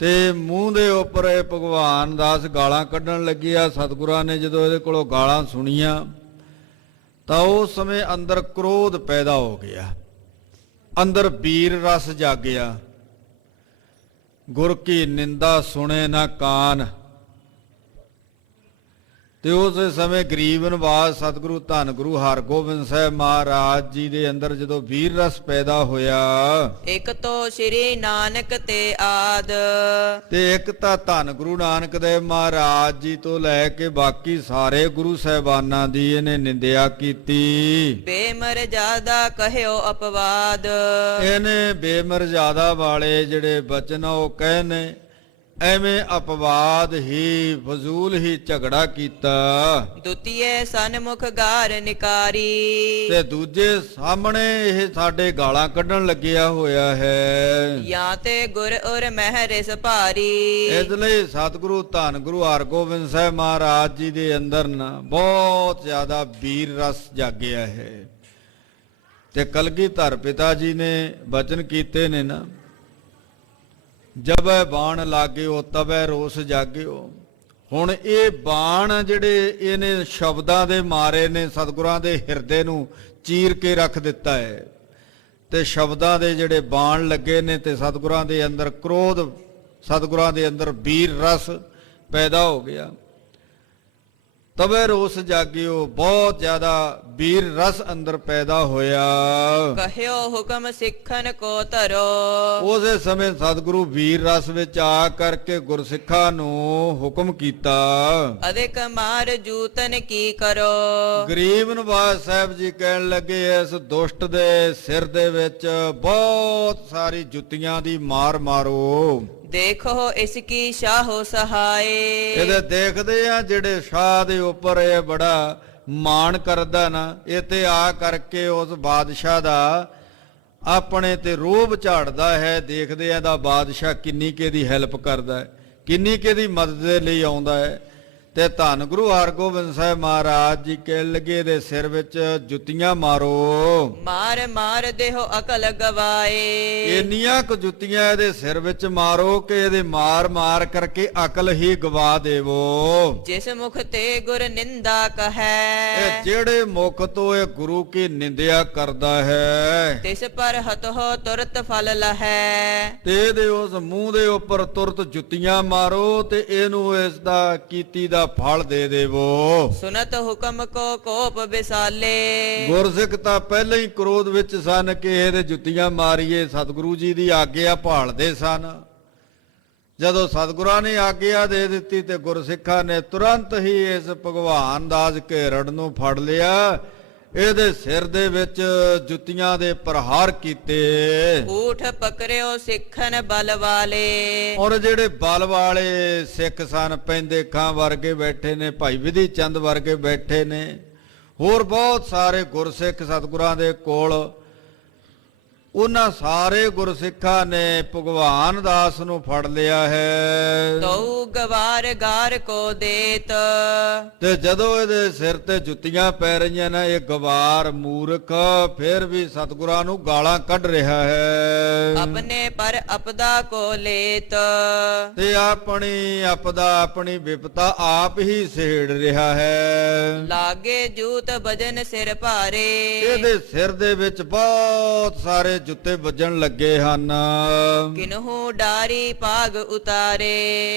ਤੇ ਮੂੰਹ ਦੇ ਉੱਪਰ ਇਹ ਭਗਵਾਨ ਦਾਸ ਗਾਲਾਂ ਕੱਢਣ ਲੱਗਿਆ। ਸਤਿਗੁਰਾਂ ਨੇ ਜਦੋਂ ਇਹਦੇ ਕੋਲੋਂ ਗਾਲਾਂ ਸੁਣੀਆਂ ਤਾਂ ਉਸ ਸਮੇਂ ਅੰਦਰ ਕ੍ਰੋਧ ਪੈਦਾ ਹੋ ਗਿਆ, ਅੰਦਰ ਵੀਰ ਰਸ ਜਾਗਿਆ। ਗੁਰ ਕੀ ਨਿੰਦਾ ਸੁਣੇ ਨਾ ਕਾਨ, ਤੇ ਉਸ ਸਮੇਂ ਗਰੀਬ ਨਿਵਾਜ ਸਤਿਗੁਰੂ ਧੰਨ ਗੁਰੂ ਹਰਗੋਬਿੰਦ ਸਾਹਿਬ ਮਹਾਰਾਜ ਜੀ ਦੇ ਅੰਦਰ ਜਦੋਂ ਵੀਰ ਰਸ ਪੈਦਾ ਹੋਇਆ, ਇਕ ਤੋ ਸ੍ਰੀ ਨਾਨਕ ਤੇ ਆਦ, ਤੇ ਇੱਕ ਤਾਂ ਧੰਨ ਗੁਰੂ ਨਾਨਕ ਦੇਵ ਮਹਾਰਾਜ ਜੀ ਤੋਂ ਲੈ ਕੇ ਬਾਕੀ ਸਾਰੇ ਗੁਰੂ ਸਾਹਿਬਾਨਾਂ ਦੀ ਇਹਨੇ ਨਿੰਦਿਆ ਕੀਤੀ। ਬੇਮਰਜ਼ਾਦਾ ਕਹਿਓ ਅਪਵਾਦ, ਇਹਨੇ ਬੇਮਰਜ਼ਾਦਾ ਵਾਲੇ ਜਿਹੜੇ ਬਚਨ ਉਹ ਕਹੇ ਨੇ, ਐਵੇਂ ਅਪਵਾਦ ਹੀ ਫਜ਼ੂਲ ਹੀ ਝਗੜਾ ਕੀਤਾ। ਦੁਤੀਏ ਸਨਮੁਖ ਗਾਰ ਨਿਕਾਰੀ, ਤੇ ਦੂਜੇ ਸਾਹਮਣੇ ਇਹ ਸਾਡੇ ਗਾਲਾਂ ਕੱਢਣ ਲੱਗਿਆ ਹੋਇਆ ਹੈ। ਜਾਂ ਤੇ ਗੁਰ ਉਰ ਮਹਿਰਿਸ ਭਾਰੀ, ਇਸ ਲਈ ਸਤਿਗੁਰੂ ਧੰਨ ਗੁਰੂ ਹਰਗੋਬਿੰਦ ਸਾਹਿਬ ਮਹਾਰਾਜ ਜੀ ਦੇ ਅੰਦਰ ਨਾ ਬਹੁਤ ਜ਼ਿਆਦਾ ਵੀਰ ਰਸ ਜਾਗਿਆ ਹੈ। ਤੇ ਕਲਗੀਧਰ ਪਿਤਾ ਜੀ ਨੇ ਬਚਨ ਕੀਤੇ ਨੇ ਨਾ, ਜਬੈ ਬਾਣ ਲਾਗਿਓ ਤਬੈ ਰੋਸ ਜਾਗਿਓ। ਹੁਣ ਇਹ ਬਾਣ ਜਿਹੜੇ ਇਹਨੇ ਸ਼ਬਦਾਂ ਦੇ ਮਾਰੇ ਨੇ ਸਤਿਗੁਰਾਂ ਦੇ ਹਿਰਦੇ ਨੂੰ ਚੀਰ ਕੇ ਰੱਖ ਦਿੱਤਾ ਹੈ। ਤੇ ਸ਼ਬਦਾਂ ਦੇ ਜਿਹੜੇ ਬਾਣ ਲੱਗੇ ਨੇ ਤੇ ਸਤਿਗੁਰਾਂ ਦੇ ਅੰਦਰ ਕ੍ਰੋਧ, ਸਤਿਗੁਰਾਂ ਦੇ ਅੰਦਰ ਵੀਰ ਰਸ ਪੈਦਾ ਹੋ ਗਿਆ। ਤਵੇ ਰੋਸ ਜਾਗਿਓ, ਬਹੁਤ ਜ਼ਿਆਦਾ ਵੀਰ ਰਸ ਅੰਦਰ ਪੈਦਾ ਹੋਇਆ। ਕਹਿਓ ਹੁਕਮ ਸਿੱਖਨ ਕੋ ਧਰੋ, ਉਸੇ ਸਮੇਂ ਸਤਿਗੁਰੂ ਵੀਰ ਰਸ ਵਿੱਚ ਆ ਕਰਕੇ ਗੁਰਸਿੱਖਾਂ ਨੂੰ ਹੁਕਮ ਕੀਤਾ। ਅਧਿਕ ਮਾਰ ਜੂਤਨ ਕੀ ਕਰੋ, ਗਰੀਬ ਨਿਵਾਸ ਸਾਹਿਬ ਜੀ ਕਹਿਣ ਲੱਗੇ ਇਸ ਦੁਸ਼ਟ ਦੇ ਸਿਰ ਦੇ ਵਿੱਚ ਬਹੁਤ ਸਾਰੀ ਜੁੱਤੀਆਂ ਦੀ ਮਾਰ ਮਾਰੋ। ਦੇਖੋ ਇਸ ਕੀ ਸ਼ਾਹੋ ਸਹਾਏ, ਇਹਦੇ ਦੇਖਦੇ ਆ ਜਿਹੜੇ ਸ਼ਾਹ ਦੇ ਉੱਪਰ ਇਹ ਬੜਾ ਮਾਣ ਕਰਦਾ ਨਾ, ਇਹ ਤੇ ਆ ਕਰਕੇ ਉਸ ਬਾਦਸ਼ਾਹ ਦਾ ਆਪਣੇ ਤੇ ਰੋਹਬ ਝਾੜਦਾ ਹੈ। ਦੇਖਦੇ ਆ ਦਾ ਬਾਦਸ਼ਾਹ ਕਿੰਨੀ ਕਿਹਦੀ ਹੈਲਪ ਕਰਦਾ ਹੈ, ਕਿੰਨੀ ਕਿਹਦੀ ਮਦਦ ਦੇ ਲਈ ਆਉਂਦਾ ਹੈ। ਤੇ ਧੰਨ ਗੁਰੂ ਹਰਗੋਬਿੰਦ ਸਾਹਿਬ ਮਹਾਰਾਜ ਜੀ ਕਹਿਣ ਲੱਗੇ ਇਹਦੇ ਸਿਰ ਵਿੱਚ ਜੁੱਤੀਆਂ ਮਾਰੋ। ਮਾਰ ਮਾਰ ਦੇਹੋ ਅਕਲ ਗਵਾਏ, ਇੰਨੀਆਂ ਕੁ ਜੁੱਤੀਆਂ ਇਹਦੇ ਸਿਰ ਵਿੱਚ ਮਾਰੋ ਕਿ ਇਹਦੇ ਮਾਰ ਮਾਰ ਕਰਕੇ ਅਕਲ ਹੀ ਗਵਾ ਦੇਵੋ। ਜਿਸ ਮੁਖ ਤੇ ਗੁਰ ਨਿੰਦਾ ਕਹੈ, ਇਹ ਜਿਹੜੇ ਮੁਖ ਤੋਂ ਇਹ ਗੁਰੂ ਕੀ ਨਿੰਦਿਆ ਕਰਦਾ ਹੈ, ਤਿਸ ਪਰ ਹਤੋ ਤੁਰਤ ਫਲ ਲਹੈ। ਤੇ ਇਹਦੇ ਉਸ ਮੂੰਹ ਦੇ ਉੱਪਰ ਤੁਰਤ ਜੁੱਤੀਆਂ ਮਾਰੋ ਤੇ ਇਹਨੂੰ ਇਸ ਦਾ ਕੀਤੀ ਦਾ ਫਲ ਦੇ ਦੇਵੋ। ਸੁਨਤ ਹੁਕਮ ਕੋ ਕੋਪ ਬਿਸਾਲੇ, ਗੁਰਸਿੱਖ ਤਾਂ ਪਹਿਲਾਂ ਹੀ ਕ੍ਰੋਧ ਵਿੱਚ ਸਨ ਕਿ ਇਹਦੇ ਜੁੱਤੀਆਂ ਮਾਰੀਏ। ਸਤਿਗੁਰੂ ਜੀ ਦੀ ਆਗਿਆ ਭਾਲਦੇ ਸਨ। ਜਦੋਂ ਸਤਿਗੁਰਾਂ ਨੇ ਆਗਿਆ ਦੇ ਦਿੱਤੀ ਤੇ ਗੁਰਸਿੱਖਾਂ ਨੇ ਤੁਰੰਤ ਹੀ ਇਸ ਭਗਵਾਨ ਦਾਸ ਘੇਰੜ ਨੂੰ ਫੜ ਲਿਆ, ਇਹਦੇ ਸਿਰ ਦੇ ਵਿੱਚ ਜੁੱਤੀਆਂ ਦੇ ਪ੍ਰਹਾਰ ਕੀਤੇ। ਊਠ ਪਕੜਿਓ ਸਿੱਖਨ ਬਲ ਵਾਲੇ, ਔਰ ਜਿਹੜੇ ਬਲ ਵਾਲੇ ਸਿੱਖ ਸਨ, ਪੈਂਦੇ ਖਾਂ ਵਰਗੇ ਬੈਠੇ ਨੇ, ਭਾਈ ਵਿਧੀ ਚੰਦ ਵਰਗੇ ਬੈਠੇ ਨੇ, ਹੋਰ ਬਹੁਤ ਸਾਰੇ ਗੁਰਸਿੱਖ ਸਤਿਗੁਰਾਂ ਦੇ ਕੋਲ। ਉਹਨਾਂ ਸਾਰੇ ਗੁਰਸਿੱਖਾਂ ਨੇ ਭਗਵਾਨ ਦਾਸ ਨੂੰ ਫੜ ਲਿਆ ਹੈ। ਤਉ ਗਵਾਰ ਗਾਰ ਕੋ ਦੇਤ, ਤੇ ਜਦੋਂ ਇਹਦੇ ਸਿਰ ਤੇ ਜੁੱਤੀਆਂ ਪੈ ਰਹੀਆਂ ਨੇ, ਇਹ ਗਵਾਰ ਮੂਰਖ ਫਿਰ ਵੀ ਸਤਿਗੁਰਾਂ ਨੂੰ ਗਾਲਾਂ ਕੱਢ ਰਿਹਾ ਹੈ। ਆਪਣੇ ਪਰ ਅਪਦਾ ਕੋ ਲੇਤ, ਤੇ ਆਪਣੀ ਆਪਦਾ ਆਪਣੀ ਵਿਪਤਾ ਆਪ ਹੀ ਸਹੇੜ ਰਿਹਾ ਹੈ। ਲਾਗੇ ਜੂਤ ਭਜਨ ਸਿਰ ਭਾਰੇ, ਇਹਦੇ ਸਿਰ ਦੇ ਵਿੱਚ ਬਹੁਤ ਸਾਰੇ ਜੁੱਤੇ ਵੱਜਣ ਲੱਗੇ ਹਨ। ਕਿਨਹੂ ਡਾਰੀ ਭਾਗ ਉਤਾਰੇ,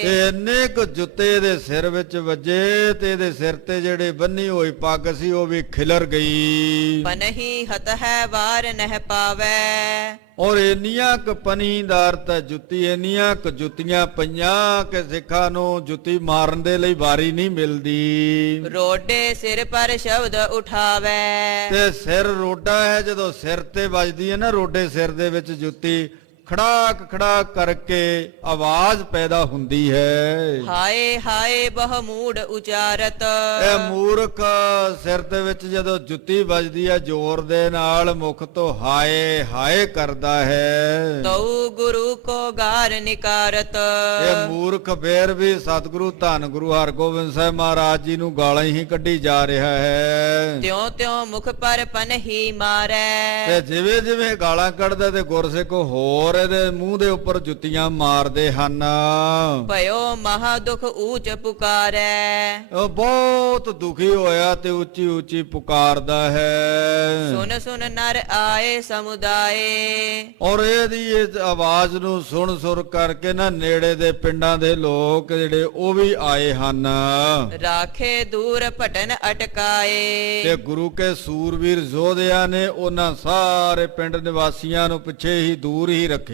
ਤੇ ਇੰਨੇ ਕੁ ਜੁੱਤੇ ਇਹਦੇ ਸਿਰ ਵਿੱਚ ਵੱਜੇ ਤੇ ਇਹਦੇ ਸਿਰ ਤੇ ਜਿਹੜੇ ਬੰਨੀ ਹੋਈ ਪੱਗ ਸੀ ਉਹ ਵੀ ਖਿਲਰ ਗਈ। ਪਨਹੀ ਹਤ ਹੈ ਵਾਰ ਨਹਿ ਪਾਵੈ, ਔਰ ਇੰਨੀਆਂ ਕੁ ਪਨੀਦਾਰ ਤਾਂ ਜੁੱਤੀ, ਇੰਨੀਆਂ ਕੁ ਜੁੱਤੀਆਂ ਪਈਆਂ ਕਿ ਸਿੱਖਾਂ ਨੂੰ ਜੁੱਤੀ ਮਾਰਨ ਦੇ ਲਈ ਵਾਰੀ ਨਹੀਂ ਮਿਲਦੀ। ਰੋਡੇ ਸਿਰ ਪਰ ਸ਼ਬਦ ਉਠਾਵੈ, ਤੇ ਸਿਰ ਰੋਡਾ ਹੈ, ਜਦੋਂ ਸਿਰ ਤੇ ਵੱਜਦੀ ਹੈ ਨਾ ਰੋਡੇ ਸਿਰ ਦੇ ਵਿੱਚ ਜੁੱਤੀ, ਖੜਾਕ ਖੜਾਕ ਕਰਕੇ ਆਵਾਜ਼ ਪੈਦਾ ਹੁੰਦੀ ਹੈ। ਹਾਏ ਹਾਏ ਬਹੁ ਮੂੜ ਉਚਾਰਤ, ਇਹ ਮੂਰਖ ਸਿਰ ਦੇ ਵਿੱਚ ਜਦੋਂ ਜੁੱਤੀ ਵੱਜਦੀ ਹੈ ਜ਼ੋਰ ਦੇ ਨਾਲ, ਮੁਖ ਤੋਂ ਹਾਏ ਹਾਏ ਕਰਦਾ ਹੈ। ਤਉ ਗੁਰੂ ਕੋ ਗਾਰ ਨਿਕਾਰਤ, ਇਹ ਮੂਰਖ ਫੇਰ ਵੀ ਸਤਿਗੁਰੂ ਧੰਨ ਗੁਰੂ ਹਰਗੋਬਿੰਦ ਸਾਹਿਬ ਮਹਾਰਾਜ ਜੀ ਨੂੰ ਗਾਲਾਂ ਹੀ ਕੱਢੀ ਜਾ ਰਿਹਾ ਹੈ। ਤਿਉ ਤਿਉ ਮੁਖ ਪਰ ਪਨਹੀ ਮਾਰੈ, ਤੇ ਜਿਵੇਂ ਜਿਵੇਂ ਗਾਲਾਂ ਕੱਢਦਾ ਤੇ ਗੁਰਸਿੱਖ ਹੋਰ ਇਹਦੇ ਮੂੰਹ ਦੇ ਉੱਪਰ ਜੁੱਤੀਆਂ ਮਾਰਦੇ ਹਨ। ਭਇਓ ਮਹਾ ਦੁਖ ਊਚ ਪੁਕਾਰੈ, ਉਹ ਬਹੁਤ ਦੁਖੀ ਹੋਇਆ ਤੇ ਉੱਚੀ ਉੱਚੀ ਪੁਕਾਰਦਾ ਹੈ। ਸੁਨ ਸੁਨ ਨਰ ਆਏ ਸਮੁਦਾਏ, ਔਰ ਇਹਦੀ ਇਸ ਆਵਾਜ਼ ਨੂੰ ਸੁਣ ਸੁਰ ਕਰਕੇ ਨਾ ਨੇੜੇ ਦੇ ਪਿੰਡਾਂ ਦੇ ਲੋਕ ਜਿਹੜੇ ਉਹ ਵੀ ਆਏ ਹਨ। ਰਾਖੇ ਦੂਰ ਭਟਨ ਅਟਕਾਏ, ਤੇ ਗੁਰੂ ਕੇ ਸੂਰਵੀਰ ਯੋਧਿਆਂ ਨੇ ਉਹਨਾਂ ਸਾਰੇ ਪਿੰਡ ਨਿਵਾਸੀਆਂ ਨੂੰ ਪਿੱਛੇ ਹੀ ਦੂਰ ਹੀ ਰੱਖਿਆ।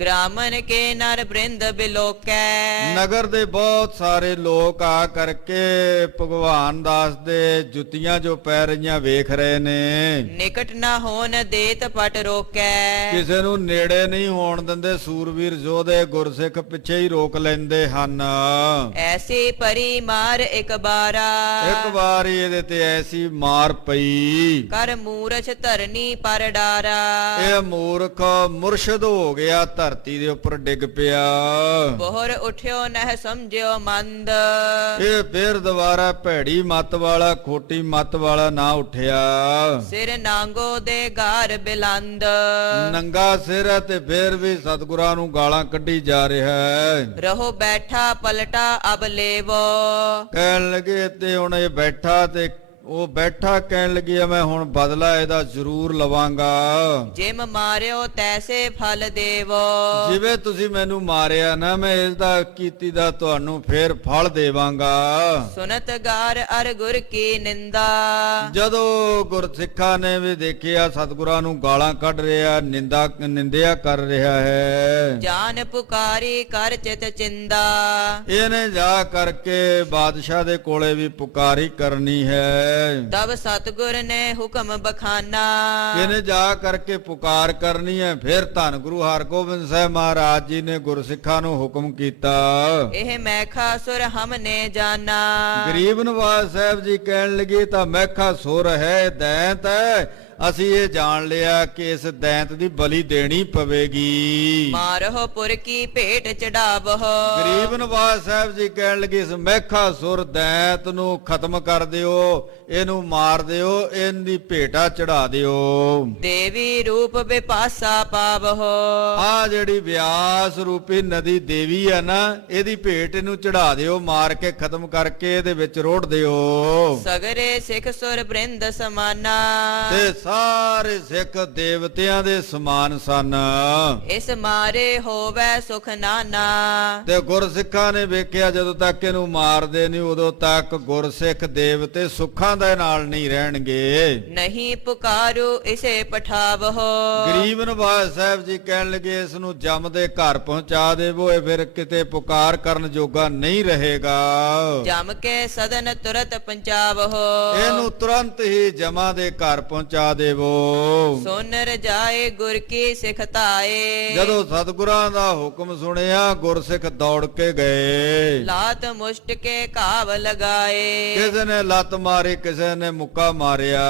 ਗ੍ਰਾਮਨ ਕੇ ਨਰ ਬ੍ਰਿੰਦ ਬਿਲੋਕੈ, ਨਗਰ ਦੇ ਬਹੁਤ ਸਾਰੇ ਲੋਕ ਆ ਕਰਕੇ ਭਗਵਾਨ ਦਾਸ ਦੇ ਜੁੱਤੀਆਂ ਜੋ ਪੈ ਰਹੀਆਂ ਵੇਖ ਰਹੇ ਨੇ। ਨਿਕਟ ਨਾ ਹੋਣ ਦੇਤ ਪਟ ਰੋਕੈ, ਕਿਸੇ ਨੂੰ ਨੇੜੇ ਨਹੀਂ ਹੋਣ ਦਿੰਦੇ, ਸੂਰਵੀਰ ਯੋਧੇ ਗੁਰਸਿੱਖ ਪਿੱਛੇ ਹੀ ਰੋਕ ਲੈਂਦੇ ਹਨ। ਐਸੀ ਪਰੀ ਮਾਰ ਇੱਕ ਬਾਰਾ, ਇੱਕ ਵਾਰੀ ਇਹਦੇ ਤੇ ਐਸੀ ਮਾਰ ਪਈ, ਕਰ ਮੂਰਛ ਧਰਨੀ ਪਰ ਡਾਰਾ, ਇਹ ਮੂਰਖ ਮੁਰਸ਼ਦ ਹੋ ਗਿਆ, ਧਰਤੀ ਦੇ ਉੱਪਰ ਡਿੱਗ ਪਿਆ। ਬੋਹਰ ਉਠਿਓ ਨਹਿ ਸਮਝਿਓ ਮੰਦ, ਇਹ ਫਿਰ ਦੁਬਾਰਾ ਭੈੜੀ ਮੱਤ ਵਾਲਾ, ਖੋਟੀ ਮੱਤ ਵਾਲਾ ਨਾ ਉੱਠਿਆ। ਸਿਰ ਨਾਂਗੋ ਦੇ ਗਾਰ ਬਿਲੰਦ, ਨੰਗਾ ਸਿਰ ਹੈ ਤੇ ਫਿਰ ਵੀ ਸਤਿਗੁਰਾਂ ਨੂੰ ਗਾਲਾਂ ਕੱਢੀ ਜਾ ਰਿਹਾ ਹੈ। ਰਹੋ ਬੈਠਾ ਪਲਟਾ ਅਬ ਲੇਵੋ, ਕਹਿਣ ਲੱਗੇ ਤੇ ਹੁਣ ਇਹ ਬੈਠਾ ਤੇ ਉਹ ਬੈਠਾ ਕਹਿਣ ਲੱਗਿਆ ਮੈਂ ਹੁਣ ਬਦਲਾ ਇਹਦਾ ਜ਼ਰੂਰ ਲਵਾਂਗਾ। ਜਿਮ ਮਾਰਿਓ ਤੈਸੇ ਫਲ ਦੇਵੋ। ਜਿਵੇਂ ਤੁਸੀਂ ਮੈਨੂੰ ਮਾਰਿਆ ਨਾ ਮੈਂ ਇਸ ਦਾ ਕੀਤੀ ਦਾ ਤੁਹਾਨੂੰ ਫੇਰ ਫਲ ਦੇਵਾਂਗਾ। ਸੁਨਤ ਗਾਰ ਅਰ ਗੁਰ ਕੀ ਨਿੰਦਾ। ਜਦੋਂ ਗੁਰਸਿੱਖਾਂ ਨੇ ਵੀ ਦੇਖਿਆ ਸਤਿਗੁਰਾਂ ਨੂੰ ਗਾਲਾਂ ਕੱਢ ਰਿਹਾ, ਨਿੰਦਿਆ ਕਰ ਰਿਹਾ ਹੈ, ਜਾਨ ਪੁਕਾਰੀ ਕਰ ਚਿਤ ਚਿੰਦਾ। ਇਹਨੇ ਜਾ ਕਰਕੇ ਬਾਦਸ਼ਾਹ ਦੇ ਕੋਲੇ ਵੀ ਪੁਕਾਰੀ ਕਰਨੀ ਹੈ। ਤਬ ਸਤਿਗੁਰ ਨੇ ਹੁਕਮ ਬਖਾਨਾ। ਇਹਨੇ ਜਾ ਕਰਕੇ ਪੁਕਾਰ ਕਰਨੀ ਹੈ। ਫਿਰ ਧੰਨ ਗੁਰੂ ਹਰਗੋਬਿੰਦ ਸਾਹਿਬ ਮਹਾਰਾਜ ਜੀ ਨੇ ਗੁਰਸਿੱਖਾਂ ਨੂੰ ਹੁਕਮ ਕੀਤਾ। ਇਹ ਮੈਖਾ ਸੁਰ ਹਮਨੇ ਜਾਨਾ। ਗਰੀਬ ਨਵਾਜ਼ ਸਾਹਿਬ ਜੀ ਕਹਿਣ ਲੱਗੇ ਤਾਂ ਮੈਖਾ ਸੁਰ ਹੈ, ਦੈਂਤ ਹੈ, ਅਸੀਂ ਇਹ ਜਾਣ ਲਿਆ ਕਿ ਇਸ ਦੈਂਤ ਦੀ ਬਲੀ ਦੇਣੀ ਪਵੇਗੀ। ਮਾਰਹੁ ਪੁਰ ਕੀ ਭੇਟ ਚੜਾਵਹੁ। ਗਰੀਬ ਨਵਾਜ਼ ਸਾਹਿਬ ਜੀ ਕਹਿਣ ਲੱਗੇ ਇਸ ਮੈਖਾ ਸੁਰ ਦੈਂਤ ਨੂੰ ਖਤਮ ਕਰ ਦਿਓ, ਇਹਨੂੰ ਮਾਰ ਦਿਓ, ਇਹਦੀ ਭੇਟਾ ਚੜਾ ਦਿਓ। ਦੇਵੀ ਰੂਪ ਵਿਪਾਸਾ ਪਾਵਹੁ। ਆ ਜਿਹੜੀ ਵਿਆਸ ਰੂਪੀ ਨਦੀ ਦੇਵੀ ਹੈ ਨਾ, ਇਹਦੀ ਭੇਟ ਇਹਨੂੰ ਚੜਾ ਦਿਓ, ਮਾਰ ਕੇ ਖਤਮ ਕਰਕੇ ਇਹਦੇ ਵਿੱਚ ਰੋੜ ਦਿਓ। ਸਗਰੇ ਸਿੱਖ ਸੁਰ ਬ੍ਰਿੰਦ ਸਮਾਨਾ। ਤੇ ਸਾਰੇ ਸਿੱਖ ਦੇਵਤਿਆਂ ਦੇ ਸਮਾਨ ਸਨ। ਇਸ ਮਾਰੇ ਹੋਵੇ ਸੁਖ ਨਾਨਾ। ਤੇ ਗੁਰਸਿੱਖਾਂ ਨੇ ਵੇਖਿਆ ਜਦੋਂ ਤੱਕ ਇਹਨੂੰ ਮਾਰਦੇ ਨਹੀਂ ਉਦੋਂ ਤੱਕ ਗੁਰਸਿੱਖ ਦੇਵਤੇ ਸੁੱਖਾਂ ਦੇ ਨਾਲ ਨਹੀਂ ਰਹਿਣਗੇ। ਨਹੀਂ ਪੁਕਾਰੂ ਇਸੇ ਪਠਾਵਹੁ। ਗਰੀਬ ਨਵਾਜ਼ ਸਾਹਿਬ ਜੀ ਕਹਿਣ ਲੱਗੇ ਇਸ ਨੂੰ ਜਮ ਦੇ ਘਰ ਪਹੁੰਚਾ ਦੇਵੋ, ਇਹ ਫਿਰ ਕਿਤੇ ਪੁਕਾਰ ਕਰਨ ਜੋਗਾ ਨਹੀਂ ਰਹੇਗਾ। ਜਮ ਕੇ ਸਦਨ ਤੁਰਤ ਪੰਚਾਵਹੁ। ਇਹਨੂੰ ਤੁਰੰਤ ਹੀ ਜਮਾ ਦੇ ਘਰ ਪਹੁੰਚਾ ਦੇਵੋ। ਸੁਨ ਰਜਾਏ ਗੁਰ ਕੀ ਸਿੱਖ ਧਾਏ। ਜਦੋਂ ਸਤਿਗੁਰਾਂ ਦਾ ਹੁਕਮ ਸੁਣਿਆ ਗੁਰਸਿੱਖ ਦੌੜ ਕੇ ਗਏ। ਲਾਤ ਮੁਸ਼ਟ ਕੇ ਘਾਵ ਲਗਾਏ। ਕਿਸੇ ਨੇ ਲੱਤ ਮਾਰੀ, ਕਿਸੇ ਨੇ ਮੁੱਕਾ ਮਾਰਿਆ।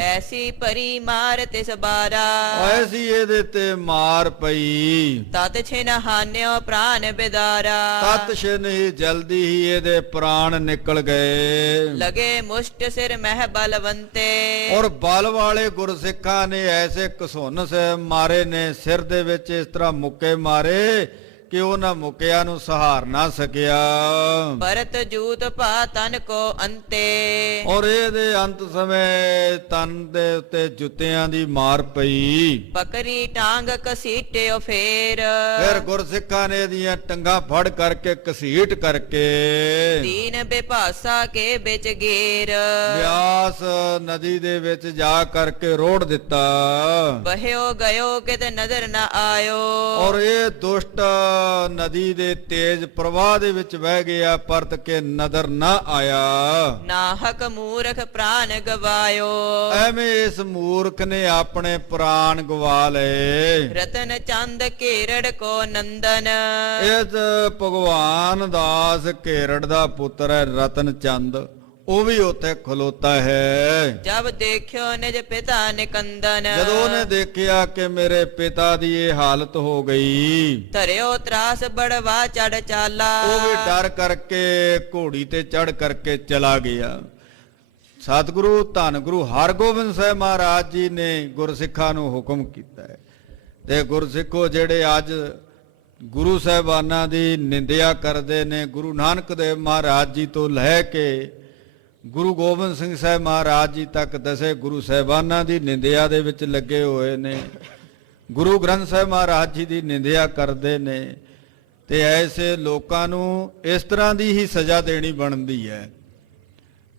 ਐਸੀ ਪਰੀ ਮਾਰ ਤਿਸ ਬਾਰਾ। ਐਸੀ ਇਹਦੇ ਤੇ ਮਾਰ ਪਈ, ਤਤ ਛਿਨ ਹਾਨਿਓ ਪ੍ਰਾਨ ਬਿਦਾਰਾ। ਤਤ ਛਿਨ ਹੀ ਜਲਦੀ ਹੀ ਇਹਦੇ ਪ੍ਰਾਣ ਨਿਕਲ ਗਏ। ਲਗੇ ਮੁਸ਼ਟ ਸਿਰ ਮਹਿ ਬਲਵੰਤੇ। ਔਰ ਬਲ ਵਾਲੇ ਗੁਰਸਿੱਖਾਂ ਨੇ ਐਸੇ ਘਸੁੰਨ ਸੇ ਮਾਰੇ ਨੇ, ਸਿਰ ਦੇ ਵਿੱਚ ਇਸ ਤਰ੍ਹਾਂ ਮੁੱਕੇ ਮਾਰੇ ਕਿ ਉਹਨਾਂ ਮੁੱਕਿਆਂ ਨੂੰ ਸਹਾਰ ਨਾ ਸਕਿਆ। ਭਰਤ ਜੂਤ ਭਾ ਤਨ ਕੋ ਅੰਤੇ। ਔਰ ਇਹਦੇ ਅੰਤ ਸਮੇਂ ਤਨ ਦੇ ਉੱਤੇ ਜੁੱਤਿਆਂ ਦੀ ਮਾਰ ਪਈ। ਪਕਰੀ ਟਾਂਗ ਕਸੀਟਿਓ ਫੇਰ। ਫਿਰ ਗੁਰਸਿੱਖਾਂ ਨੇ ਇਹਦੀਆਂ ਟੰਗਾਂ ਫੜ ਕਰਕੇ ਘਸੀਟ ਕਰਕੇ ਦੀਨ ਬਿਭਾਸਾ ਕੇ ਵਿੱਚ ਗੇਰ। ਬਿਆਸ ਨਦੀ ਦੇ ਵਿੱਚ ਜਾ ਕਰਕੇ ਰੋੜ ਦਿੱਤਾ। ਬਹਿਓ ਗਇਓ ਕਿਤੇ ਨਜ਼ਰ ਨਾ ਆਇਓ। ਔਰ ਇਹ ਦੁਸ਼ਟ ਨਦੀ ਦੇ ਤੇਜ਼ ਪ੍ਰਵਾਹ ਦੇ ਵਿੱਚ ਵਹਿ ਗਿਆ, ਪਰਤ ਕੇ ਨਜ਼ਰ ਨਾ ਆਇਆ। ਨਾਹਕ ਮੂਰਖ ਪ੍ਰਾਨ ਗਵਾਇਓ। ਐਵੇਂ ਇਸ ਮੂਰਖ ਨੇ ਆਪਣੇ ਪ੍ਰਾਣ ਗਵਾ ਲਏ। ਰਤਨ ਚੰਦ ਘੇਰੜ ਕੋ ਨੰਦਨ। ਇਸ ਭਗਵਾਨ ਦਾਸ ਘੇਰੜ ਦਾ ਪੁੱਤਰ ਹੈ ਰਤਨ ਚੰਦ, ਉਹ ਵੀ ਉੱਥੇ ਖਲੋਤਾ ਹੈ। ਜਬ ਦੇਖਿਓ ਨਿਜ ਪਿਤਾ ਨਿਕੰਦਨ। ਜਦੋਂ ਉਹਨੇ ਦੇਖਿਆ ਕਿ ਮੇਰੇ ਪਿਤਾ ਦੀ ਇਹ ਹਾਲਤ ਹੋ ਗਈ, ਧਰਿਓ ਤਰਾਸ ਬੜਵਾ ਚੜ ਚਾਲਾ। ਉਹ ਵੀ ਡਰ ਕਰਕੇ ਘੋੜੀ ਤੇ ਚੜ ਕਰਕੇ ਚਲਾ ਗਿਆ। ਸਤਿਗੁਰੂ ਧੰਨ ਗੁਰੂ ਹਰਗੋਬਿੰਦ ਸਾਹਿਬ ਮਹਾਰਾਜ ਜੀ ਨੇ ਗੁਰਸਿੱਖਾਂ ਨੂੰ ਹੁਕਮ ਕੀਤਾ ਹੈ। ਤੇ ਗੁਰਸਿੱਖੋ ਜਿਹੜੇ ਅੱਜ ਗੁਰੂ ਸਾਹਿਬਾਨਾਂ ਦੀ ਨਿੰਦਿਆ ਕਰਦੇ ਨੇ, ਗੁਰੂ ਨਾਨਕ ਦੇਵ ਮਹਾਰਾਜ ਜੀ ਤੋਂ ਲੈ ਕੇ ਗੁਰੂ ਗੋਬਿੰਦ ਸਿੰਘ ਸਾਹਿਬ ਮਹਾਰਾਜ ਜੀ ਤੱਕ ਦਸੇ ਗੁਰੂ ਸਾਹਿਬਾਨਾਂ ਦੀ ਨਿੰਦਿਆ ਦੇ ਵਿੱਚ ਲੱਗੇ ਹੋਏ ਨੇ, ਗੁਰੂ ਗ੍ਰੰਥ ਸਾਹਿਬ ਮਹਾਰਾਜ ਜੀ ਦੀ ਨਿੰਦਿਆ ਕਰਦੇ ਨੇ, ਤੇ ਐਸੇ ਲੋਕਾਂ ਨੂੰ ਇਸ ਤਰ੍ਹਾਂ ਦੀ ਹੀ ਸਜ਼ਾ ਦੇਣੀ ਬਣਦੀ ਹੈ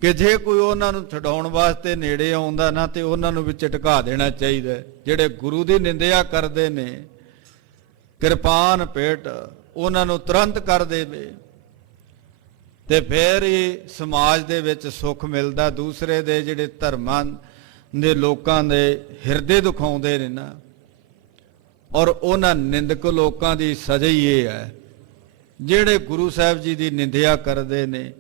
ਕਿ ਜੇ ਕੋਈ ਉਹਨਾਂ ਨੂੰ ਛਡਾਉਣ ਵਾਸਤੇ ਨੇੜੇ ਆਉਂਦਾ ਨਾ ਤੇ ਉਹਨਾਂ ਨੂੰ ਵਿੱਚ ਢਕਾ ਦੇਣਾ ਚਾਹੀਦਾ। ਜਿਹੜੇ ਗੁਰੂ ਦੀ ਨਿੰਦਿਆ ਕਰਦੇ ਨੇ, ਕਿਰਪਾਨ ਭੇਟ ਉਹਨਾਂ ਨੂੰ ਤੁਰੰਤ ਕਰ ਦੇਵੇ ਤੇ ਫਿਰ ਹੀ ਸਮਾਜ ਦੇ ਵਿੱਚ ਸੁੱਖ ਮਿਲਦਾ। ਦੂਸਰੇ ਦੇ ਜਿਹੜੇ ਧਰਮਾਂ ਦੇ ਲੋਕਾਂ ਦੇ ਹਿਰਦੇ ਦੁਖਾਉਂਦੇ ਨੇ ਨਾ, ਔਰ ਉਹਨਾਂ ਨਿੰਦਕ ਲੋਕਾਂ ਦੀ ਸਜ਼ਾ ਹੀ ਇਹ ਹੈ ਜਿਹੜੇ ਗੁਰੂ ਸਾਹਿਬ ਜੀ ਦੀ ਨਿੰਦਿਆ ਕਰਦੇ ਨੇ।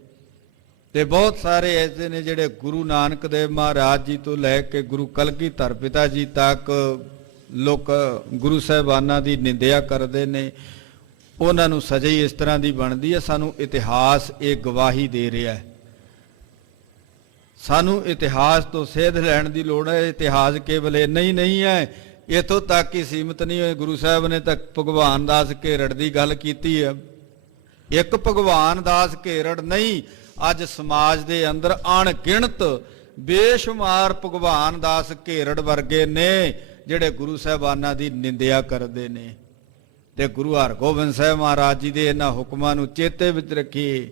ਤੇ ਬਹੁਤ ਸਾਰੇ ਐਸੇ ਨੇ ਜਿਹੜੇ ਗੁਰੂ ਨਾਨਕ ਦੇਵ ਮਹਾਰਾਜ ਜੀ ਤੋਂ ਲੈ ਕੇ ਗੁਰੂ ਕਲਗੀਧਰ ਪਿਤਾ ਜੀ ਤੱਕ ਲੋਕ ਗੁਰੂ ਸਾਹਿਬਾਨਾਂ ਦੀ ਨਿੰਦਿਆ ਕਰਦੇ ਨੇ। ਉਹਨਾਂ ਨੂੰ ਸਜ਼ਾ ਹੀ ਇਸ ਤਰ੍ਹਾਂ ਦੀ ਬਣਦੀ ਹੈ। ਸਾਨੂੰ ਇਤਿਹਾਸ ਇਹ ਗਵਾਹੀ ਦੇ ਰਿਹਾ ਹੈ। ਸਾਨੂੰ ਇਤਿਹਾਸ ਤੋਂ ਸੇਧ ਲੈਣ ਦੀ ਲੋੜ ਹੈ। ਇਤਿਹਾਸ ਕੇਵਲ ਇੰਨਾ ਹੀ ਨਹੀਂ ਹੈ, ਇੱਥੋਂ ਤੱਕ ਹੀ ਸੀਮਤ ਨਹੀਂ ਹੋਏ। ਗੁਰੂ ਸਾਹਿਬ ਨੇ ਤਾਂ ਭਗਵਾਨ ਦਾਸ ਘੇਰੜ ਦੀ ਗੱਲ ਕੀਤੀ ਹੈ। ਇੱਕ ਭਗਵਾਨ ਦਾਸ ਘੇਰੜ ਨਹੀਂ, ਅੱਜ ਸਮਾਜ ਦੇ ਅੰਦਰ ਅਣਗਿਣਤ ਬੇਸ਼ੁਮਾਰ ਭਗਵਾਨ ਦਾਸ ਘੇਰੜ ਵਰਗੇ ਨੇ ਜਿਹੜੇ ਗੁਰੂ ਸਾਹਿਬਾਨਾਂ ਦੀ ਨਿੰਦਿਆ ਕਰਦੇ ਨੇ। ਤੇ ਗੁਰੂ ਹਰਗੋਬਿੰਦ ਸਾਹਿਬ ਮਹਾਰਾਜ ਜੀ ਦੇ ਇਹਨਾਂ ਹੁਕਮਾਂ ਨੂੰ ਚੇਤੇ ਵਿੱਚ ਰੱਖੀਏ,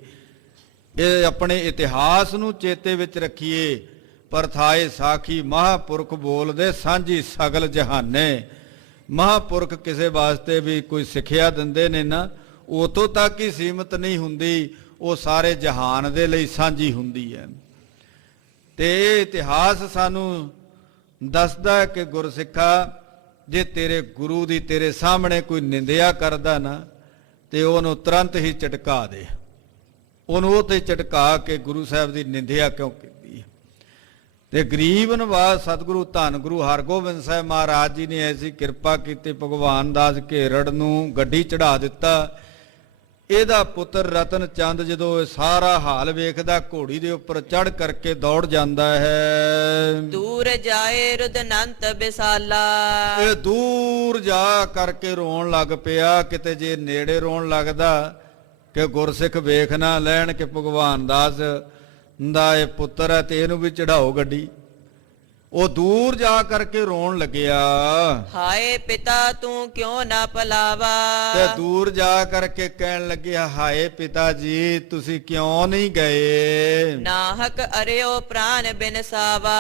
ਇਹ ਆਪਣੇ ਇਤਿਹਾਸ ਨੂੰ ਚੇਤੇ ਵਿੱਚ ਰੱਖੀਏ। ਪਰਥਾਏ ਸਾਖੀ ਮਹਾਂਪੁਰਖ ਬੋਲਦੇ ਸਾਂਝੀ ਸਗਲ ਜਹਾਨੇ। ਮਹਾਂਪੁਰਖ ਕਿਸੇ ਵਾਸਤੇ ਵੀ ਕੋਈ ਸਿੱਖਿਆ ਦਿੰਦੇ ਨੇ ਨਾ, ਉਤੋਂ ਤੱਕ ਹੀ ਸੀਮਤ ਨਹੀਂ ਹੁੰਦੀ, ਉਹ ਸਾਰੇ ਜਹਾਨ ਦੇ ਲਈ ਸਾਂਝੀ ਹੁੰਦੀ ਹੈ। ਤੇ ਇਹ ਇਤਿਹਾਸ ਸਾਨੂੰ ਦੱਸਦਾ ਹੈ ਕਿ ਗੁਰਸਿੱਖਾ, ਜੇ ਤੇਰੇ ਗੁਰੂ ਦੀ ਤੇਰੇ ਸਾਹਮਣੇ ਕੋਈ ਨਿੰਦਿਆ ਕਰਦਾ ਨਾ, ਤੇ ਉਹਨੂੰ ਤੁਰੰਤ ਹੀ ਝਟਕਾ ਦੇ, ਉਹਨੂੰ ਉਹ ਤੇ ਝਟਕਾ ਕੇ ਗੁਰੂ ਸਾਹਿਬ ਦੀ ਨਿੰਦਿਆ ਕਿਉਂ ਕੀਤੀ। ਤੇ ਗਰੀਬ ਨਿਵਾਜ ਸਤਿਗੁਰੂ ਧੰਨ ਗੁਰੂ ਹਰਗੋਬਿੰਦ ਸਾਹਿਬ ਮਹਾਰਾਜ ਜੀ ਨੇ ਐਸੀ ਕਿਰਪਾ ਕੀਤੀ, ਭਗਵਾਨ ਦਾਸ ਘੇਰੜ ਨੂੰ ਗੱਡੀ ਚੜਾ ਦਿੱਤਾ। ਇਹਦਾ ਪੁੱਤਰ ਰਤਨ ਚੰਦ ਜਦੋਂ ਇਹ ਸਾਰਾ ਹਾਲ ਵੇਖਦਾ, ਘੋੜੀ ਦੇ ਉੱਪਰ ਚੜ੍ਹ ਕਰਕੇ ਦੌੜ ਜਾਂਦਾ ਹੈ। ਦੂਰ ਜਾਏ ਰੁਦਨੰਤ ਬਿਸਾਲਾ। ਇਹ ਦੂਰ ਜਾ ਕਰਕੇ ਰੋਣ ਲੱਗ ਪਿਆ। ਕਿਤੇ ਜੇ ਨੇੜੇ ਰੋਣ ਲੱਗਦਾ ਕਿ ਗੁਰਸਿੱਖ ਵੇਖ ਨਾ ਲੈਣ ਕਿ ਭਗਵਾਨ ਦਾਸ ਦਾ ਇਹ ਪੁੱਤਰ ਹੈ ਤੇ ਇਹਨੂੰ ਵੀ ਚੜਾਓ ਗੱਡੀ। ਉਹ ਦੂਰ ਜਾ ਕਰਕੇ ਰੋਣ ਲੱਗਿਆ, ਹਾਏ ਪਿਤਾ ਤੂੰ ਕਿਉਂ ਨਾ ਪਲਾਵਾ। ਤੇ ਦੂਰ ਜਾ ਕਰਕੇ ਕਹਿਣ ਲੱਗਿਆ, ਹਾਏ ਪਿਤਾ ਜੀ ਤੁਸੀਂ ਕਿਉਂ ਨਹੀਂ ਗਏ, ਨਾਹਕ ਅਰਿਓ ਪ੍ਰਾਨ ਬਿਨਸਾਵਾ।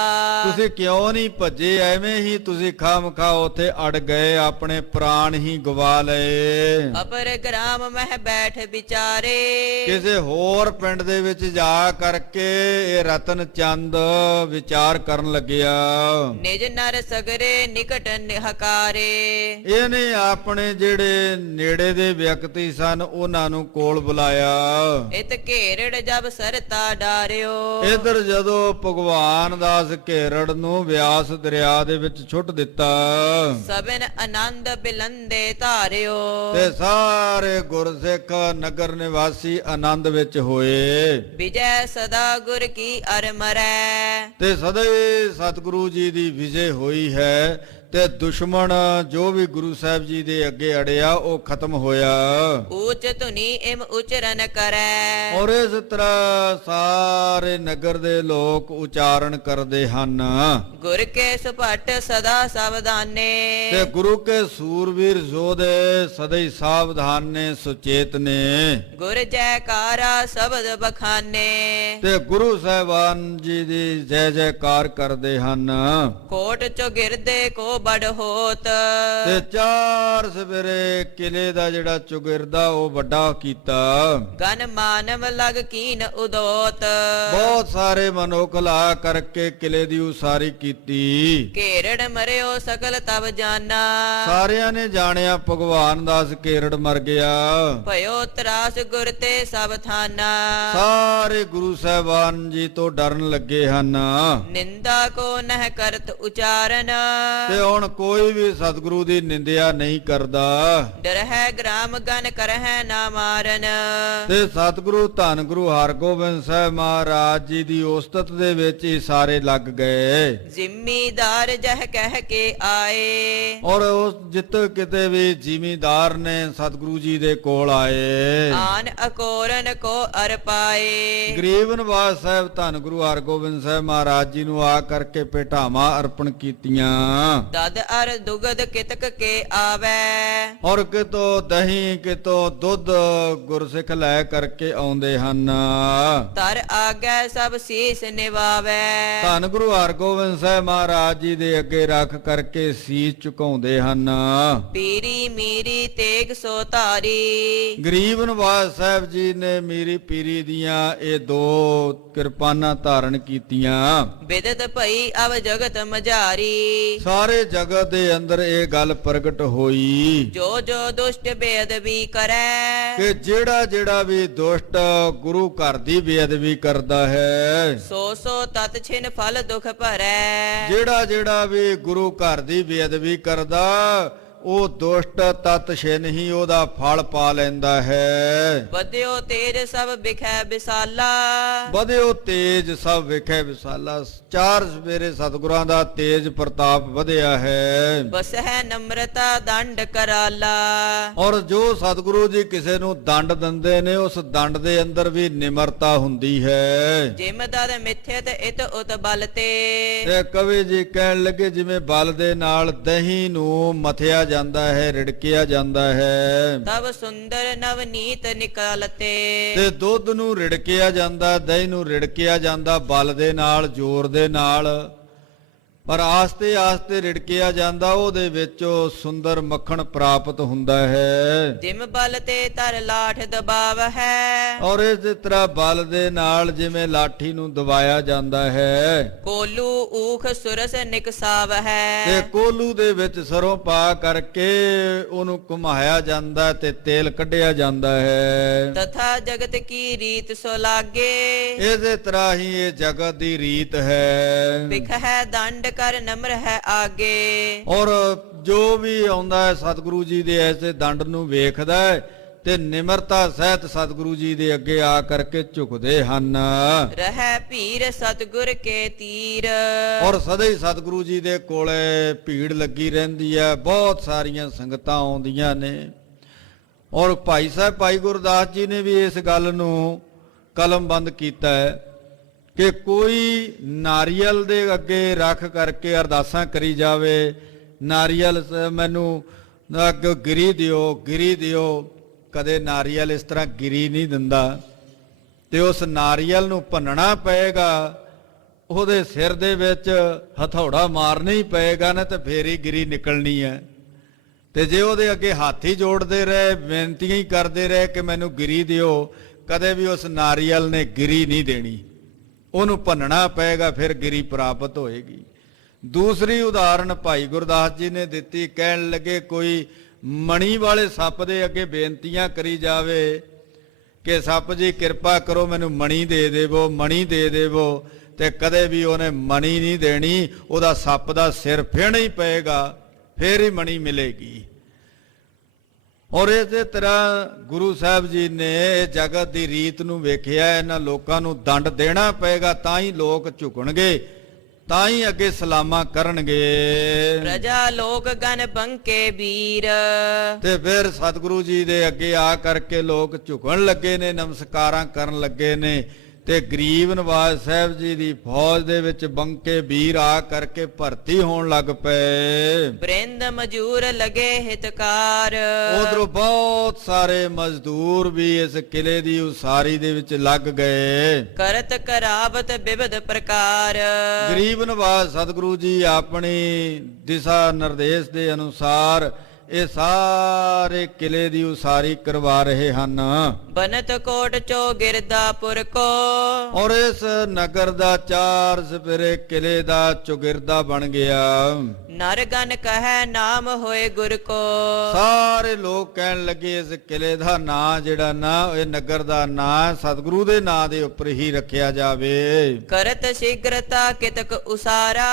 ਤੁਸੀਂ ਕਿਉਂ ਨਹੀਂ ਭੱਜੇ, ਐਵੇਂ ਹੀ ਤੁਸੀਂ ਖਾਮਖਾ ਉੱਥੇ ਅੜ ਗਏ, ਆਪਣੇ ਪ੍ਰਾਣ ਹੀ ਗਵਾ ਲਏ। ਅਪਰ ਗ੍ਰਾਮ ਮਹਿ ਬੈਠ ਵਿਚਾਰੇ। ਕਿਸੇ ਹੋਰ ਪਿੰਡ ਦੇ ਵਿੱਚ ਜਾ ਕਰਕੇ ਇਹ ਰਤਨ ਚੰਦ ਵਿਚਾਰ ਕਰਨ ਲੱਗਿਆ। ਨਿਜ ਨਰ ਸਗਰੇ ਨਿਕਟ ਨਿਹਕਾਰੇ। ਇਹਨੇ ਆਪਣੇ ਜਿਹੜੇ ਨੇੜੇ ਦੇ ਵਿਅਕਤੀ ਸਨ ਉਹਨਾਂ ਨੂੰ ਕੋਲ ਬੁਲਾਇਆ। ਇਤ ਘੇਰੜ ਜਬ ਸਰਤਾ ਡਾਰਿਓ। ਇਧਰ ਜਦੋਂ ਭਗਵਾਨ ਦਾਸ ਘੇਰੜ ਨੂੰ ਵਿਆਸ ਦਰਿਆ ਦੇ ਵਿੱਚ ਸੁੱਟ ਦਿੱਤਾ, ਸਭਨ ਆਨੰਦ ਬਿਲੰਦੇ ਧਾਰਿਓ। ਤੇ ਸਾਰੇ ਗੁਰਸਿੱਖ ਨਗਰ ਨਿਵਾਸੀ ਆਨੰਦ ਵਿੱਚ ਹੋਏ। ਵਿਜੈ ਸਦਾ ਗੁਰ ਕੀ ਅਰ ਮਰੈ। ਤੇ ਸਦਾ ਹੀ ਸਤਿਗੁਰੂ ਜੀ ਦੀ ਵਿਜੇ ਹੋਈ ਹੈ, ਤੇ ਦੁਸ਼ਮਣ ਜੋ ਵੀ ਗੁਰੂ ਸਾਹਿਬ ਜੀ ਦੇ ਅੱਗੇ ਅੜਿਆ ਉਹ ਖਤਮ ਹੋਇਆ। ਊਚ ਧੁਨੀ ਇਮ ਉਚਰਨ ਕਰੈ। ਔਰ ਇਸ ਤਰ੍ਹਾਂ ਸਾਰੇ ਨਗਰ ਦੇ ਲੋਕ ਉਚਾਰਨ ਕਰਦੇ ਹਨ, ਗੁਰ ਕੇ ਸੁਭਟ ਸਦਾ ਸਾਵਧਾਨੇ। ਤੇ ਗੁਰੂ ਕੇ ਸੂਰਵੀਰ ਯੋਧੇ ਸਦਾ ਹੀ ਸਾਵਧਾਨ ਨੇ, ਸੁਚੇਤ ਨੇ। ਗੁਰ ਜੈਕਾਰਾ ਸ਼ਬਦ ਬਖਾਨੇ। ਤੇ ਗੁਰੂ ਸਾਹਿਬਾਨ ਜੀ ਦੀ ਜੈ ਜੈਕਾਰ ਕਰਦੇ ਹਨ। ਕੋਟ ਚੌਗਿਰਦੇ ਕੋ ਬੜ ਹੋਤ। ਤੇ ਚਾਰ ਸਵੇਰੇ ਕਿਲੇ ਦਾ ਜਿਹੜਾ ਚੁਗਿਰਦਾ ਉਹ ਵੱਡਾ ਕੀਤਾ। ਗਨ ਮਾਨਵ ਲਗ ਕੀਨ ਉਦੋਤ। ਬਹੁਤ ਸਾਰੇ ਮਨੁੱਖ ਲਾ ਕਰਕੇ ਕਿਲੇ ਦੀ ਉਸਾਰੀ ਕੀਤੀ। ਘੇਰੜ ਮਰਿਓ ਸਕਲ ਤਬ ਜਾਨਾ। ਸਾਰਿਆਂ ਨੇ ਜਾਣਿਆ ਭਗਵਾਨ ਦਾਸ ਘੇਰੜ ਮਰ ਗਿਆ। ਭਇਓ ਤਰਾਸ ਗੁਰ ਤੇ ਸਭ ਥਾਨਾ। ਸਾਰੇ ਗੁਰੂ ਸਾਹਿਬਾਨ ਜੀ ਤੋਂ ਡਰਨ ਲੱਗੇ ਹਨ। ਨਿੰਦਾ ਕੋ ਨਹਿ ਕਰਤ ਉਚਾਰਨ। ਤੇ ਹੁਣ ਕੋਈ ਵੀ ਸਤਿਗੁਰੂ ਦੀ ਨਿੰਦਿਆ ਨਹੀਂ ਕਰਦਾ। ਡਰਹਿ ਗ੍ਰਾਮ ਗਨ ਕਰਹਿ ਨਾ ਮਾਰਨ। ਤੇ ਸਤਿਗੁਰੂ ਧੰਨ ਗੁਰੂ ਹਰਗੋਬਿੰਦ ਸਾਹਿਬ ਮਹਾਰਾਜ ਜੀ ਦੀ ਉਸਤਤ ਦੇ ਵਿੱਚ ਹੀ ਸਾਰੇ ਲੱਗ ਗਏ। ਜ਼ਿਮੀਦਾਰ ਜਹ ਕਹਿ ਕੇ ਆਏ। ਔਰ ਉਸ ਜਿੱਤ ਕਿਤੇ ਵੀ ਜ਼ਿਮੀਦਾਰ ਨੇ ਸਤਿਗੁਰੂ ਜੀ ਦੇ ਕੋਲ ਆਏ। ਆਨ ਅਕੋਰਨ ਕੋ ਅਰ ਪਾਏ। ਗਰੀਬ ਨਿਵਾਜ ਸਾਹਿਬ ਧੰਨ ਗੁਰੂ ਹਰਗੋਬਿੰਦ ਸਾਹਿਬ ਮਹਾਰਾਜ ਜੀ ਨੂੰ ਆ ਕਰਕੇ ਭੇਟਾਵਾਂ ਅਰਪਣ ਕੀਤੀਆਂ। ਦਦ ਅਰ ਦੁਗਦ ਕਿਤਕ ਕੇ ਆਵੈ। ਔਰ ਕਿਤੋਂ ਦਹੀਂ ਕਿਤੋਂ ਦੁੱਧ ਗੁਰਸਿੱਖ ਲੈ ਕਰਕੇ ਆਉਂਦੇ ਹਨ। ਤਰ ਆਗੈ ਸਭ ਸੀਸ ਨਿਵਾਵੈ। ਧੰਨ ਗੁਰੂ ਹਰਗੋਬਿੰਦ ਸਾਹਿਬ ਮਹਾਰਾਜ ਜੀ ਦੇ ਅੱਗੇ ਰੱਖ ਕਰਕੇ ਸੀਸ ਝੁਕਾਉਂਦੇ ਹਨ। ਪੀਰੀ ਮੀਰੀ ਤੇਗ ਸੋ ਧਾਰੀ। ਗਰੀਬ ਨਿਵਾਜ ਸਾਹਿਬ ਜੀ ਨੇ ਮੀਰੀ ਪੀਰੀ ਦੀਆਂ ਇਹ ਦੋ ਕਿਰਪਾਨਾਂ ਧਾਰਨ ਕੀਤੀਆਂ। ਬਿਦਤ ਭਈ ਅਵ ਜਗਤ ਮਝਾਰੀ। ਸਾਰੇ ਜਗਤ ਦੇ ਅੰਦਰ ਇਹ ਗੱਲ ਪ੍ਰਗਟ ਹੋਈ ਜੋ ਜੋ ਦੁਸ਼ਟ ਬੇਅਦਬੀ ਕਰੈ। ਕਿ ਜਿਹੜਾ ਵੀ ਦੁਸ਼ਟ ਗੁਰੂ ਘਰ ਦੀ ਬੇਅਦਬੀ ਕਰਦਾ ਹੈ, ਸੋ ਸੋ ਤਤ ਛਿਨ ਫਲ ਦੁਖ ਭਰੈ। ਜਿਹੜਾ ਵੀ ਗੁਰੂ ਘਰ ਦੀ ਬੇਅਦਬੀ ਕਰਦਾ ਉਹ ਦੁਸ਼ਟ ਤਤ ਛਿਨ ਹੀ ਉਹਦਾ ਫਲ ਪਾ ਲੈਂਦਾ ਹੈ। ਵਧਿਓ ਤੇਜ ਸਭ ਬਿਖੈ ਬਿਸਾਲਾ, ਵਧਿਓ ਤੇਜ ਸਭ ਵਿਖੇ ਵਿਸਾਲਾ। ਚਾਰ ਸਵੇਰੇ ਸਤਿਗੁਰਾਂ ਦਾ ਤੇਜ ਪ੍ਰਤਾਪ ਵਧਿਆ ਹੈ। ਬਸਹਿ ਨਮਰਤਾ ਦੰਡ ਕਰਾਲਾ, ਔਰ ਜੋ ਸਤਿਗੁਰੂ ਜੀ ਕਿਸੇ ਨੂੰ ਦੰਡ ਦਿੰਦੇ ਨੇ ਉਸ ਦੰਡ ਦੇ ਅੰਦਰ ਵੀ ਨਿਮਰਤਾ ਹੁੰਦੀ ਹੈ। ਜਿਮ ਦਦ ਮਿਥਿਤ ਇਤ ਉਤ ਬਲ ਤੇ, ਤੇ ਕਵੀ ਜੀ ਕਹਿਣ ਲੱਗੇ ਜਿਵੇਂ ਬਲ ਦੇ ਨਾਲ ਦਹੀਂ ਨੂੰ ਮਥਿਆ ਜਾਂਦਾ ਹੈ, ਰਿੜਕਿਆ ਜਾਂਦਾ ਹੈ, ਤਬ ਸੁੰਦਰ ਨਵਨੀਤ ਨਿਕਾਲਤੇ। ਤੇ ਦੁੱਧ ਨੂੰ ਰਿੜਕਿਆ ਜਾਂਦਾ, ਦਹੀਂ ਨੂੰ ਰਿੜਕਿਆ ਜਾਂਦਾ ਬਲ ਦੇ ਨਾਲ, ਜ਼ੋਰ ਦੇ ਨਾਲ, ਪਰ ਆਸਤੇ ਆਸਤੇ ਰਿੜਕਿਆ ਜਾਂਦਾ, ਉਹਦੇ ਵਿੱਚੋਂ ਸੁੰਦਰ ਮੱਖਣ ਪ੍ਰਾਪਤ ਹੁੰਦਾ ਹੈ। ਜਿਮ ਬਲ ਤੇ ਤਰ ਲਾਠ ਦਬਾਵ ਹੈ, ਔਰ ਇਸੇ ਤਰ੍ਹਾਂ ਬਲ ਦੇ ਨਾਲ ਜਿਵੇਂ ਲਾਠੀ ਨੂੰ ਦਬਾਇਆ ਜਾਂਦਾ ਹੈ, ਕੋਲੂ ਊਖ ਸੁਰਸ ਨਿਕਸਾਵ ਹੈ। ਤੇ ਕੋਲੂ ਦੇ ਵਿੱਚ ਸਰੋਂ ਪਾ ਕਰਕੇ ਉਹਨੂੰ ਘੁਮਾਇਆ ਜਾਂਦਾ ਤੇ ਤੇਲ ਕੱਢਿਆ ਜਾਂਦਾ ਹੈ। ਤਥਾ ਜਗਤ ਕੀ ਰੀਤ ਸੋ ਲਾਗੇ, ਇਸੇ ਤਰ੍ਹਾਂ ਹੀ ਇਹ ਜਗਤ ਦੀ ਰੀਤ ਹੈ। ਬਿਖ ਹੈ ਦੰਡ ਕਰ ਨਮਰ ਹੈ ਆਗੇ। ਔਰ ਜੋ ਵੀ ਆਉਂਦਾ ਹੈ ਸਤਿਗੁਰੂ ਜੀ ਦੇ ਐਸੇ ਦੰਡ ਨੂੰ ਵੇਖਦਾ ਹੈ ਤੇ ਨਿਮਰਤਾ ਸਹਿਤ ਸਤਿਗੁਰੂ ਜੀ ਦੇ ਅੱਗੇ ਆ ਕਰਕੇ ਝੁਕਦੇ ਹਨ। ਰਹਿ ਭੀਰ ਸਤਿਗੁਰ ਕੇ ਤੀਰ, ਔਰ ਸਦਾ ਹੀ ਸਤਿਗੁਰੂ ਜੀ ਦੇ ਕੋਲੇ ਭੀੜ ਲੱਗੀ ਰਹਿੰਦੀ ਹੈ, ਬਹੁਤ ਸਾਰੀਆਂ ਸੰਗਤਾਂ ਆਉਂਦੀਆਂ ਨੇ। ਔਰ ਭਾਈ ਸਾਹਿਬ ਭਾਈ ਗੁਰਦਾਸ ਜੀ ਨੇ ਵੀ ਇਸ ਗੱਲ ਨੂੰ ਕਲਮਬੰਦ ਕੀਤਾ ਹੈ ਕਿ ਕੋਈ ਨਾਰੀਅਲ ਦੇ ਅੱਗੇ ਰੱਖ ਕਰਕੇ ਅਰਦਾਸਾਂ ਕਰੀ ਜਾਵੇ, ਨਾਰੀਅਲ ਮੈਨੂੰ ਅੱਗੇ ਗਿਰੀ ਦਿਓ, ਗਿਰੀ ਦਿਓ। ਕਦੇ ਨਾਰੀਅਲ ਇਸ ਤਰ੍ਹਾਂ ਗਿਰੀ ਨਹੀਂ ਦਿੰਦਾ, ਤੇ ਉਸ ਨਾਰੀਅਲ ਨੂੰ ਭੰਨਣਾ ਪਏਗਾ, ਉਹਦੇ ਸਿਰ ਦੇ ਵਿੱਚ ਹਥੌੜਾ ਮਾਰਨਾ ਹੀ ਪਏਗਾ ਨਾ, ਤੇ ਫੇਰ ਹੀ ਗਿਰੀ ਨਿਕਲਣੀ ਹੈ। ਤੇ ਜੇ ਉਹਦੇ ਅੱਗੇ ਹੱਥ ਹੀ ਜੋੜਦੇ ਰਹੇ, ਬੇਨਤੀਆਂ ਹੀ ਕਰਦੇ ਰਹੇ ਕਿ ਮੈਨੂੰ ਗਿਰੀ ਦਿਓ, ਕਦੇ ਵੀ ਉਸ ਨਾਰੀਅਲ ਨੇ ਗਿਰੀ ਨਹੀਂ ਦੇਣੀ, ਉਹਨੂੰ ਭੰਨਣਾ ਪਏਗਾ, ਫਿਰ ਗਿਰੀ ਪ੍ਰਾਪਤ ਹੋਏਗੀ। ਦੂਸਰੀ ਉਦਾਹਰਣ ਭਾਈ ਗੁਰਦਾਸ ਜੀ ਨੇ ਦਿੱਤੀ, ਕਹਿਣ ਲੱਗੇ ਕੋਈ ਮਣੀ ਵਾਲੇ ਸੱਪ ਦੇ ਅੱਗੇ ਬੇਨਤੀਆਂ ਕਰੀ ਜਾਵੇ ਕਿ ਸੱਪ ਜੀ ਕਿਰਪਾ ਕਰੋ ਮੈਨੂੰ ਮਣੀ ਦੇ ਦੇਵੋ, ਮਣੀ ਦੇ ਦੇਵੋ, ਤੇ ਕਦੇ ਵੀ ਉਹਨੇ ਮਣੀ ਨਹੀਂ ਦੇਣੀ, ਉਹਦਾ ਸੱਪ ਦਾ ਸਿਰ ਫੇਣਾ ਹੀ ਪਏਗਾ, ਫੇਰ ਹੀ ਮਣੀ ਮਿਲੇਗੀ। ਔਰ ਇਸੇ ਤਰ੍ਹਾਂ ਗੁਰੂ ਸਾਹਿਬ ਜੀ ਨੇ ਇਹ ਜਗਤ ਦੀ ਰੀਤ ਨੂੰ ਵੇਖਿਆ, ਇਹਨਾਂ ਲੋਕਾਂ ਨੂੰ ਦੰਡ ਦੇਣਾ ਪਏਗਾ, ਤਾਂ ਹੀ ਲੋਕ ਝੁਕਣਗੇ, ਤਾਂ ਹੀ ਅੱਗੇ ਸਲਾਮਾਂ ਕਰਨਗੇ। ਪ੍ਰਜਾ ਲੋਕ ਗਨ ਬੰਕੇ ਵੀਰ, ਤੇ ਫਿਰ ਸਤਿਗੁਰੂ ਜੀ ਦੇ ਅੱਗੇ ਆ ਕਰਕੇ ਲੋਕ ਝੁਕਣ ਲੱਗੇ ਨੇ, ਨਮਸਕਾਰਾਂ ਕਰਨ ਲੱਗੇ ਨੇ, ਤੇ ਗਰੀਬ ਨਵਾਜ਼ ਸਾਹਿਬ ਜੀ ਦੀ ਫੌਜ ਦੇ ਵਿੱਚ ਬੰਕੇ ਵੀਰ ਆ ਕਰਕੇ ਭਰਤੀ ਹੋਣ ਲੱਗ ਪਏ। ਬ੍ਰਿੰਦ ਮਜੂਰ ਲਗੇ ਹਿਤਕਾਰ, ਉਧਰੋਂ ਬਹੁਤ ਸਾਰੇ ਮਜ਼ਦੂਰ ਵੀ ਇਸ ਕਿਲੇ ਦੀ ਉਸਾਰੀ ਦੇ ਵਿੱਚ ਲੱਗ ਗਏ। ਕਰਤ ਕਰਾਵਤ ਵਿਵਧ ਪ੍ਰਕਾਰ, ਗਰੀਬ ਨਵਾਜ਼ ਸਤਿਗੁਰੂ ਜੀ ਆਪਣੀ ਦਿਸ਼ਾ ਨਿਰਦੇਸ਼ ਦੇ ਅਨੁਸਾਰ ਇਹ ਸਾਰੇ ਕਿਲੇ ਦੀ ਉਸਾਰੀ ਕਰਵਾ ਰਹੇ ਹਨ। ਬਨਤ ਕੋਟ ਚੋ ਗਿਰਦਾਪੁਰ ਕੋ, ਔਰ ਇਸ ਨਗਰ ਦਾ ਚਾਰ ਸਪੇਰੇ ਕਿਲੇ ਦਾ ਚੌਗਿਰਦਾ ਬਣ ਗਿਆ। ਨਰਗਨ ਕਹੈ ਨਾਮ ਹੋਏ ਗੁਰ ਕੋ, ਸਾਰੇ ਲੋਕ ਕਹਿਣ ਲੱਗੇ ਇਸ ਕਿਲੇ ਦਾ ਨਾਂ ਜਿਹੜਾ ਨਾ, ਇਹ ਨਗਰ ਦਾ ਨਾਂ ਸਤਿਗੁਰੂ ਦੇ ਨਾਂ ਦੇ ਉੱਪਰ ਹੀ ਰੱਖਿਆ ਜਾਵੇ। ਕਰਤ ਸ਼ੀਘਰਤਾ ਕਿਤਕ ਉਸਾਰਾ,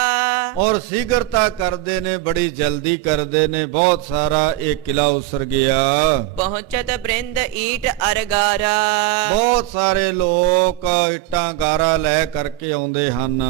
ਔਰ ਸ਼ੀਘਰਤਾ ਕਰਦੇ ਨੇ, ਬੜੀ ਜਲਦੀ ਕਰਦੇ ਨੇ, ਬਹੁਤ ਸਾਰਾ ਇਹ ਕਿਲਾ ਉਸਰ ਗਿਆ। ਪਹੁੰਚਤ ਬ੍ਰਿੰਦ ਈਟ ਅਰਗਾਰਾ, ਬਹੁਤ ਸਾਰੇ ਲੋਕ ਇੱਟਾਂ ਗਾਰਾ ਲੈ ਕਰਕੇ ਆਉਂਦੇ ਹਨ।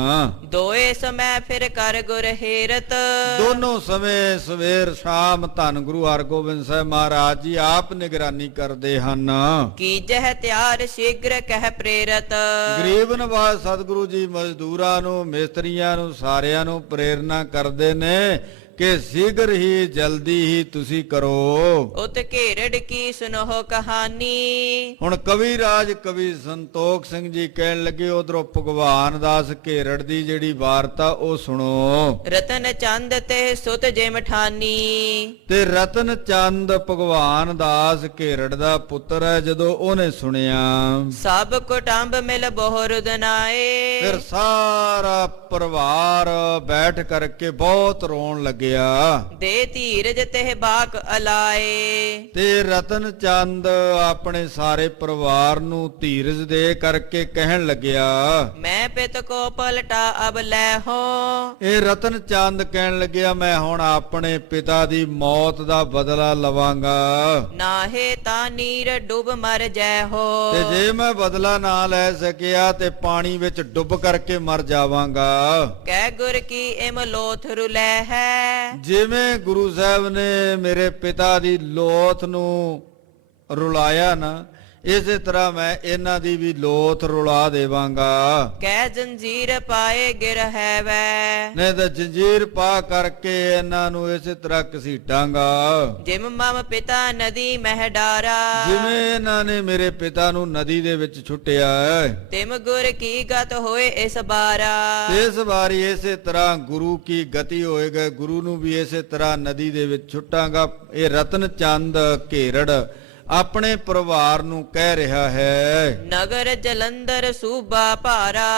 ਦੋਏ ਸਮੈ ਫਿਰ ਕਰ ਗੁਰ ਹੇਰਤ, ਦੋਨੋਂ ਸਮੇਂ ਸਵੇਰ ਸ਼ਾਮ ਧੰਨ ਗੁਰੂ ਹਰਗੋਬਿੰਦ ਸਾਹਿਬ ਮਹਾਰਾਜ ਜੀ ਆਪ ਨਿਗਰਾਨੀ ਕਰਦੇ ਹਨ। ਕੀਜਹਿ ਤਿਆਰ ਸ਼ੀਘਰ ਕਹਿ ਪ੍ਰੇਰਤ, ਗਰੀਬ ਨਵਾਜ਼ ਸਤਿਗੁਰੂ ਜੀ ਮਜ਼ਦੂਰਾਂ ਨੂੰ, ਮਿਸਤਰੀਆਂ ਨੂੰ, ਸਾਰਿਆਂ ਨੂੰ ਪ੍ਰੇਰਨਾ ਕਰਦੇ ਨੇ ਕਿ ਸ਼ੀਘਰ ਹੀ ਜਲਦੀ ਹੀ ਤੁਸੀਂ ਕਰੋ। ਉਤ ਘੇਰੜ ਕੀ ਸੁਨੋ ਕਹਾਣੀ, ਹੁਣ ਕਵੀ ਰਾਜ ਕਵੀ ਸੰਤੋਖ ਸਿੰਘ ਜੀ ਕਹਿਣ ਲੱਗੇ, ਉਧਰੋਂ ਭਗਵਾਨ ਦਾਸ ਘੇਰੜ ਦੀ ਜਿਹੜੀ ਵਾਰਤਾ ਉਹ ਸੁਣੋ। ਰਤਨ ਚੰਦ ਤੇ ਸੁਤ ਜਿਮ ਠਾਨੀ, ਤੇ ਰਤਨ ਚੰਦ ਭਗਵਾਨ ਦਾਸ ਘੇਰੜ ਦਾ ਪੁੱਤਰ ਹੈ। ਜਦੋਂ ਉਹਨੇ ਸੁਣਿਆ, ਸਭ ਕੁਟੰਬ ਮਿਲ ਬਹੁ ਰੁਦਨਾਏ, ਫਿਰ ਸਾਰਾ ਪਰਿਵਾਰ ਬੈਠ ਕਰਕੇ ਬਹੁਤ ਰੋਣ ਲੱਗੇ। ਲੱਗਿਆ। ਦੇ ਧੀਰਜ ਤਿਹ ਬਾਕ ਅਲਾਏ। ਤੇ ਰਤਨ ਚੰਦ ਆਪਣੇ ਸਾਰੇ ਪਰਿਵਾਰ ਨੂੰ ਧੀਰਜ ਦੇ ਕਰਕੇ ਕਹਿਣ ਲੱਗਿਆ, ਮੈਂ ਪਿਤ ਕੋ ਪਲਟਾ ਅਬ ਲੈ ਹੋ। ਇਹ ਰਤਨ ਚੰਦ ਕਹਿਣ ਲੱਗਿਆ, ਮੈਂ ਹੁਣ ਆਪਣੇ ਪਿਤਾ ਦੀ ਮੌਤ ਦਾ ਬਦਲਾ ਲਵਾਂਗਾ, ਨਾਹੇ ਤਾ ਨੀਰ ਡੁੱਬ ਮਰ ਜੈ ਹੋ। ਤੇ ਜੇ ਮੈਂ ਬਦਲਾ ਨਾ ਲੈ ਸਕਿਆ ਤੇ ਪਾਣੀ ਵਿੱਚ ਡੁੱਬ ਕਰਕੇ ਮਰ ਜਾਵਾਂਗਾ। ਕਹਿ ਗੁਰ ਕੀ ਇਮ ਲੋਥ ਰੁਲੈ ਹੈ। ਜਿਵੇਂ ਗੁਰੂ ਸਾਹਿਬ ਨੇ ਮੇਰੇ ਪਿਤਾ ਦੀ ਲੋਥ ਨੂੰ ਰੁਲਾਇਆ ਨਾ, ਇਸੇ ਤਰ੍ਹਾਂ ਮੈਂ ਇਹਨਾਂ ਦੀ ਵੀ ਲੋਥ ਰੁਲਾ ਦੇਵਾਂਗਾ। ਕਹਿ ਜੰਜੀਰ ਪਾਏ ਗਿਰ ਹੈ ਵੈ। ਨਹੀਂ ਤਾਂ ਜੰਜੀਰ ਪਾ ਕਰਕੇ ਇਹਨਾਂ ਨੂੰ ਇਸੇ ਤਰ੍ਹਾਂ ਘਸੀਟਾਂਗਾ, ਜਿਮ ਮਮ ਪਿਤਾ ਨਦੀ ਮਹਿ ਡਾਰਾ। ਜਿਵੇਂ ਇਹਨਾਂ ਨੇ ਮੇਰੇ ਪਿਤਾ ਨੂੰ ਨਦੀ ਦੇ ਵਿੱਚ ਛੁੱਟਿਆ ਹੈ। ਤਿਮ ਗੁਰ ਕੀ ਗਤ ਹੋਏ ਇਸ ਬਾਰਾ। ਇਸ ਵਾਰੀ ਇਸੇ ਤਰ੍ਹਾਂ ਗੁਰੂ ਕੀ ਗਤੀ ਹੋਏਗਾ, ਗੁਰੂ ਨੂੰ ਵੀ ਇਸੇ ਤਰ੍ਹਾਂ ਨਦੀ ਦੇ ਵਿੱਚ ਛੁੱਟਾਂਗਾ। ਇਹ ਰਤਨ ਚੰਦ ਘੇਰੜ ਆਪਣੇ ਪਰਿਵਾਰ ਨੂੰ ਕਹਿ ਰਿਹਾ ਹੈ। ਨਗਰ ਜਲੰਧਰ ਸੂਬਾ ਭਾਰਾ।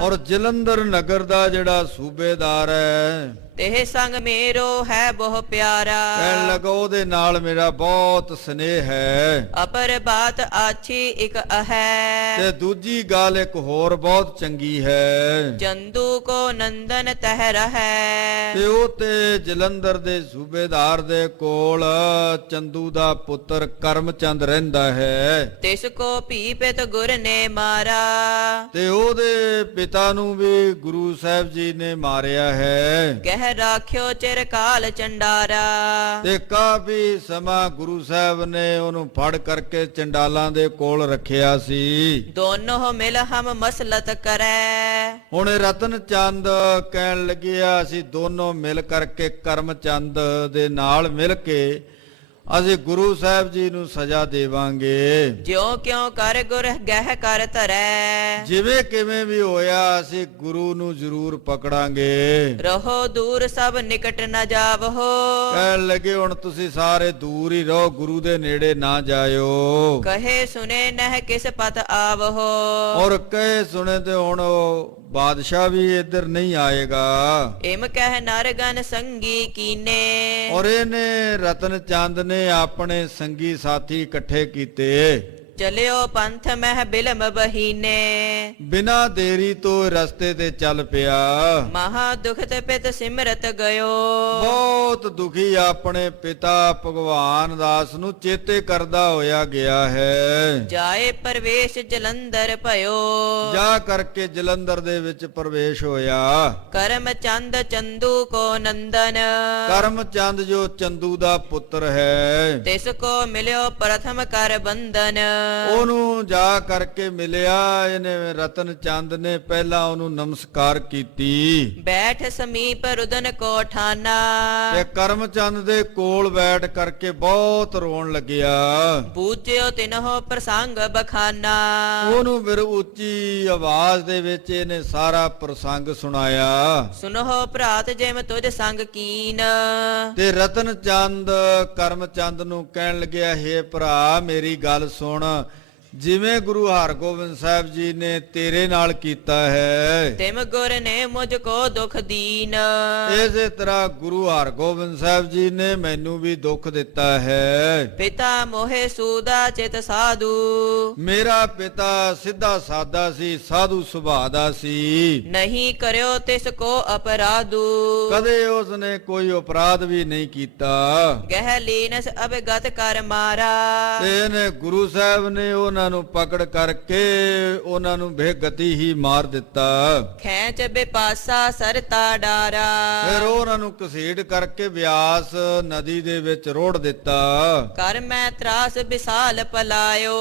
ਔਰ ਜਲੰਧਰ ਨਗਰ ਦਾ ਜਿਹੜਾ ਸੂਬੇਦਾਰ ਹੈ, ਤੇ ਸੰਗ ਮੇਰੋ ਹੈ ਬਹੁ ਪਿਆਰਾ। ਕਹਿਣ ਲੱਗਾ ਉਹਦੇ ਨਾਲ ਮੇਰਾ ਬਹੁਤ ਸਨੇਹ ਹੈ। ਅਪਰ ਬਾਤ ਆਛੀ ਇਕ ਅਹੈ। ਤੇ ਦੂਜੀ ਗੱਲ ਇੱਕ ਹੋਰ ਬਹੁਤ ਚੰਗੀ ਹੈ। ਚੰਦੂ ਕੋ ਨੰਦਨ ਤਹਿ ਰਹੈ। ਤੇ ਉਹ ਤੇ ਜਲੰਧਰ ਦੇ ਸੂਬੇਦਾਰ ਦੇ ਕੋਲ ਚੰਦੂ ਦਾ ਪੁੱਤਰ ਕਰਮਚੰਦ ਰਹਿੰਦਾ ਹੈ। ਤਿਸ ਕੋ ਭੀ ਪਿਤ ਗੁਰ ਨੇ ਮਾਰਾ। ਤੇ ਉਹਦੇ ਪਿਤਾ ਨੂੰ ਵੀ ਗੁਰੂ ਸਾਹਿਬ ਜੀ ਨੇ ਮਾਰਿਆ ਹੈ। ਕਹਿ ਰਾਖਿਓ ਚਿਰ ਕਾਲ ਚੰਡਾਰਾ। ਤੇ ਕਾਫੀ ਸਮਾਂ ਗੁਰੂ ਸਾਹਿਬ ਨੇ ਉਹਨੂੰ ਫੜ ਕਰਕੇ ਚੰਡਾਲਾਂ ਦੇ ਕੋਲ ਰੱਖਿਆ ਸੀ। ਦੋਨੋਂ ਮਿਲ ਹਮ ਮਸਲਤ ਕਰੈ। ਹੁਣ ਰਤਨ ਚੰਦ ਕਹਿਣ ਲੱਗਿਆ, ਅਸੀਂ ਦੋਨੋਂ ਮਿਲ ਕਰਕੇ ਕਰਮਚੰਦ ਦੇ ਨਾਲ ਮਿਲ ਕੇ ਅਸੀਂ ਗੁਰੂ ਸਾਹਿਬ ਜੀ ਨੂੰ ਸਜ਼ਾ ਦੇਵਾਂਗੇ। ਜਿਉ ਕਿਉ ਕਰ ਗੁਰ ਗਹਿ ਕਰ ਧਰੈ। ਜਿਵੇਂ ਕਿਵੇਂ ਵੀ ਹੋਇਆ ਅਸੀਂ ਗੁਰੂ ਨੂੰ ਜ਼ਰੂਰ ਪਕੜਾਂਗੇ। ਰਹੋ ਦੂਰ ਸਭ ਨਿਕਟ ਨ ਜਾਵਹੋ। ਕਹਿਣ ਲੱਗੇ ਹੁਣ ਤੁਸੀਂ ਸਾਰੇ ਦੂਰ ਹੀ ਰਹੋ, ਗੁਰੂ ਦੇ ਨੇੜੇ ਨਾ ਜਾਇਓ। ਕਹੇ ਸੁਨੇ ਨਹਿ ਕਿਸ ਪਤ ਆਵਹੋ। ਔਰ ਕਹੇ ਸੁਣੇ ਤੇ ਹੁਣ ਉਹ ਬਾਦਸ਼ਾਹ ਵੀ ਇੱਧਰ ਨਹੀਂ ਆਏਗਾ। ਇਮ ਕਹਿ ਨਰਗਨ ਸੰਗੀ ਕੀਨੇ। ਔਰ ਇਹਨੇ ਰਤਨ ਚੰਦ ਨੇ ਆਪਣੇ ਸੰਗੀ ਸਾਥੀ ਇਕੱਠੇ ਕੀਤੇ। ਚਲਿਓ ਪੰਥ ਮਹਿ ਬਿਲਮ ਬਹੀਨੇ। ਬਿਨਾ ਦੇਰੀ ਤੋਂ ਰਸਤੇ ਤੇ ਚੱਲ ਪਿਆ। ਮਹਾ ਦੁਖਤ ਪਿਤ ਸਿਮਰਤ ਗਇਓ। ਬਹੁਤ ਦੁਖੀ ਆਪਣੇ ਪਿਤਾ ਭਗਵਾਨ ਦਾਸ ਨੂੰ ਚੇਤੇ ਕਰਦਾ ਹੋਇਆ ਗਿਆ ਹੈ। ਜਾਏ ਪਰਵੇਸ਼ ਜਲੰਧਰ ਭਇਓ। ਜਾ ਕਰਕੇ ਜਲੰਧਰ ਦੇ ਵਿੱਚ ਪ੍ਰਵੇਸ਼ ਹੋਇਆ। ਕਰਮ ਚੰਦ ਚੰਦੂ ਕੋ ਨੰਦਨ। ਕਰਮਚੰਦ ਜੋ ਚੰਦੂ ਦਾ ਪੁੱਤਰ ਹੈ, ਤਿਸ ਕੋ ਮਿਲਿਓ ਪ੍ਰਥਮ ਕਰ ਬੰਧਨ। ਉਹਨੂੰ ਜਾ ਕਰਕੇ ਮਿਲਿਆ। ਇਹਨੇ ਰਤਨ ਚੰਦ ਨੇ ਪਹਿਲਾਂ ਉਹਨੂੰ ਨਮਸਕਾਰ ਕੀਤੀ। ਬੈਠ ਸਮੀਪ ਰੁਦਨ ਕੋ ਠਾਨਾ। ਤੇ ਕਰਮਚੰਦ ਦੇ ਕੋਲ ਬੈਠ ਕਰਕੇ ਬਹੁਤ ਰੋਣ ਲੱਗਿਆ। ਬੂਝਿਓ ਤਿਨਹੋ ਪ੍ਰਸੰਗ ਬਖਾਨਾ। ਉਹਨੂੰ ਫਿਰ ਉੱਚੀ ਆਵਾਜ਼ ਦੇ ਵਿੱਚ ਇਹਨੇ ਸਾਰਾ ਪ੍ਰਸੰਗ ਸੁਣਾਇਆ। ਸੁਨੋ ਭਰਾਤ ਜਿਮ ਤੁਝ ਸੰਗ ਕੀਨ। ਤੇ ਰਤਨ ਚੰਦ ਕਰਮਚੰਦ ਨੂੰ ਕਹਿਣ ਲੱਗਿਆ, ਹੇ ਭਰਾ ਮੇਰੀ ਗੱਲ ਸੁਣ, ਜਿਵੇਂ ਗੁਰੂ ਹਰਗੋਬਿੰਦ ਸਾਹਿਬ ਜੀ ਨੇ ਤੇਰੇ ਨਾਲ ਕੀਤਾ ਹੈ, ਤਿਮ ਗੁਰ ਨੇ ਮੁਝ ਕੋ ਦੁਖ ਦੀਨ। ਇਸੇ ਤਰ੍ਹਾਂ ਗੁਰੂ ਹਰਗੋਬਿੰਦ ਸਾਹਿਬ ਜੀ ਨੇ ਮੈਨੂੰ ਵੀ ਦੁੱਖ ਦਿੱਤਾ ਹੈ। ਪਿਤਾ ਮੋਹਿ ਸੂਦਾ ਚਿਤ ਸਾਧੂ। ਮੇਰਾ ਪਿਤਾ ਸਿੱਧਾ ਸਾਦਾ ਸੀ, ਸਾਧੂ ਸੁਭਾਅ ਦਾ ਸੀ। ਨਹੀਂ ਕਰਿਓ ਤਿਸ ਕੋ ਅਪਰਾਧੂ। ਕਦੇ ਉਸਨੇ ਕੋਈ ਅਪਰਾਧ ਵੀ ਨਹੀਂ ਕੀਤਾ। ਗਹਿ ਲੀਨਸ ਅਬਗਤ ਕਰ ਮਾਰਾ। ਤੇ ਇਹਨੇ ਗੁਰੂ ਸਾਹਿਬ ਨੇ ਉਹਨਾਂ ਨੂੰ ਪਕੜ ਕਰਕੇ ਉਹਨਾਂ ਨੂੰ ਬੇਗਤੀ ਹੀ ਮਾਰ ਦਿੱਤਾ। ਖੈਂਚ ਬੇਪਾਸਾ ਸਰਤਾ ਡਾਰਾ। ਫਿਰ ਉਹਨਾਂ ਨੂੰ ਘਸੀਟ ਕਰਕੇ ਬਿਆਸ ਨਦੀ ਦੇ ਵਿੱਚ ਰੋੜ ਦਿੱਤਾ। ਕਰ ਮੈਂ ਤਰਾਸ ਵਿਸਾਲ ਪਲਾਇਓ।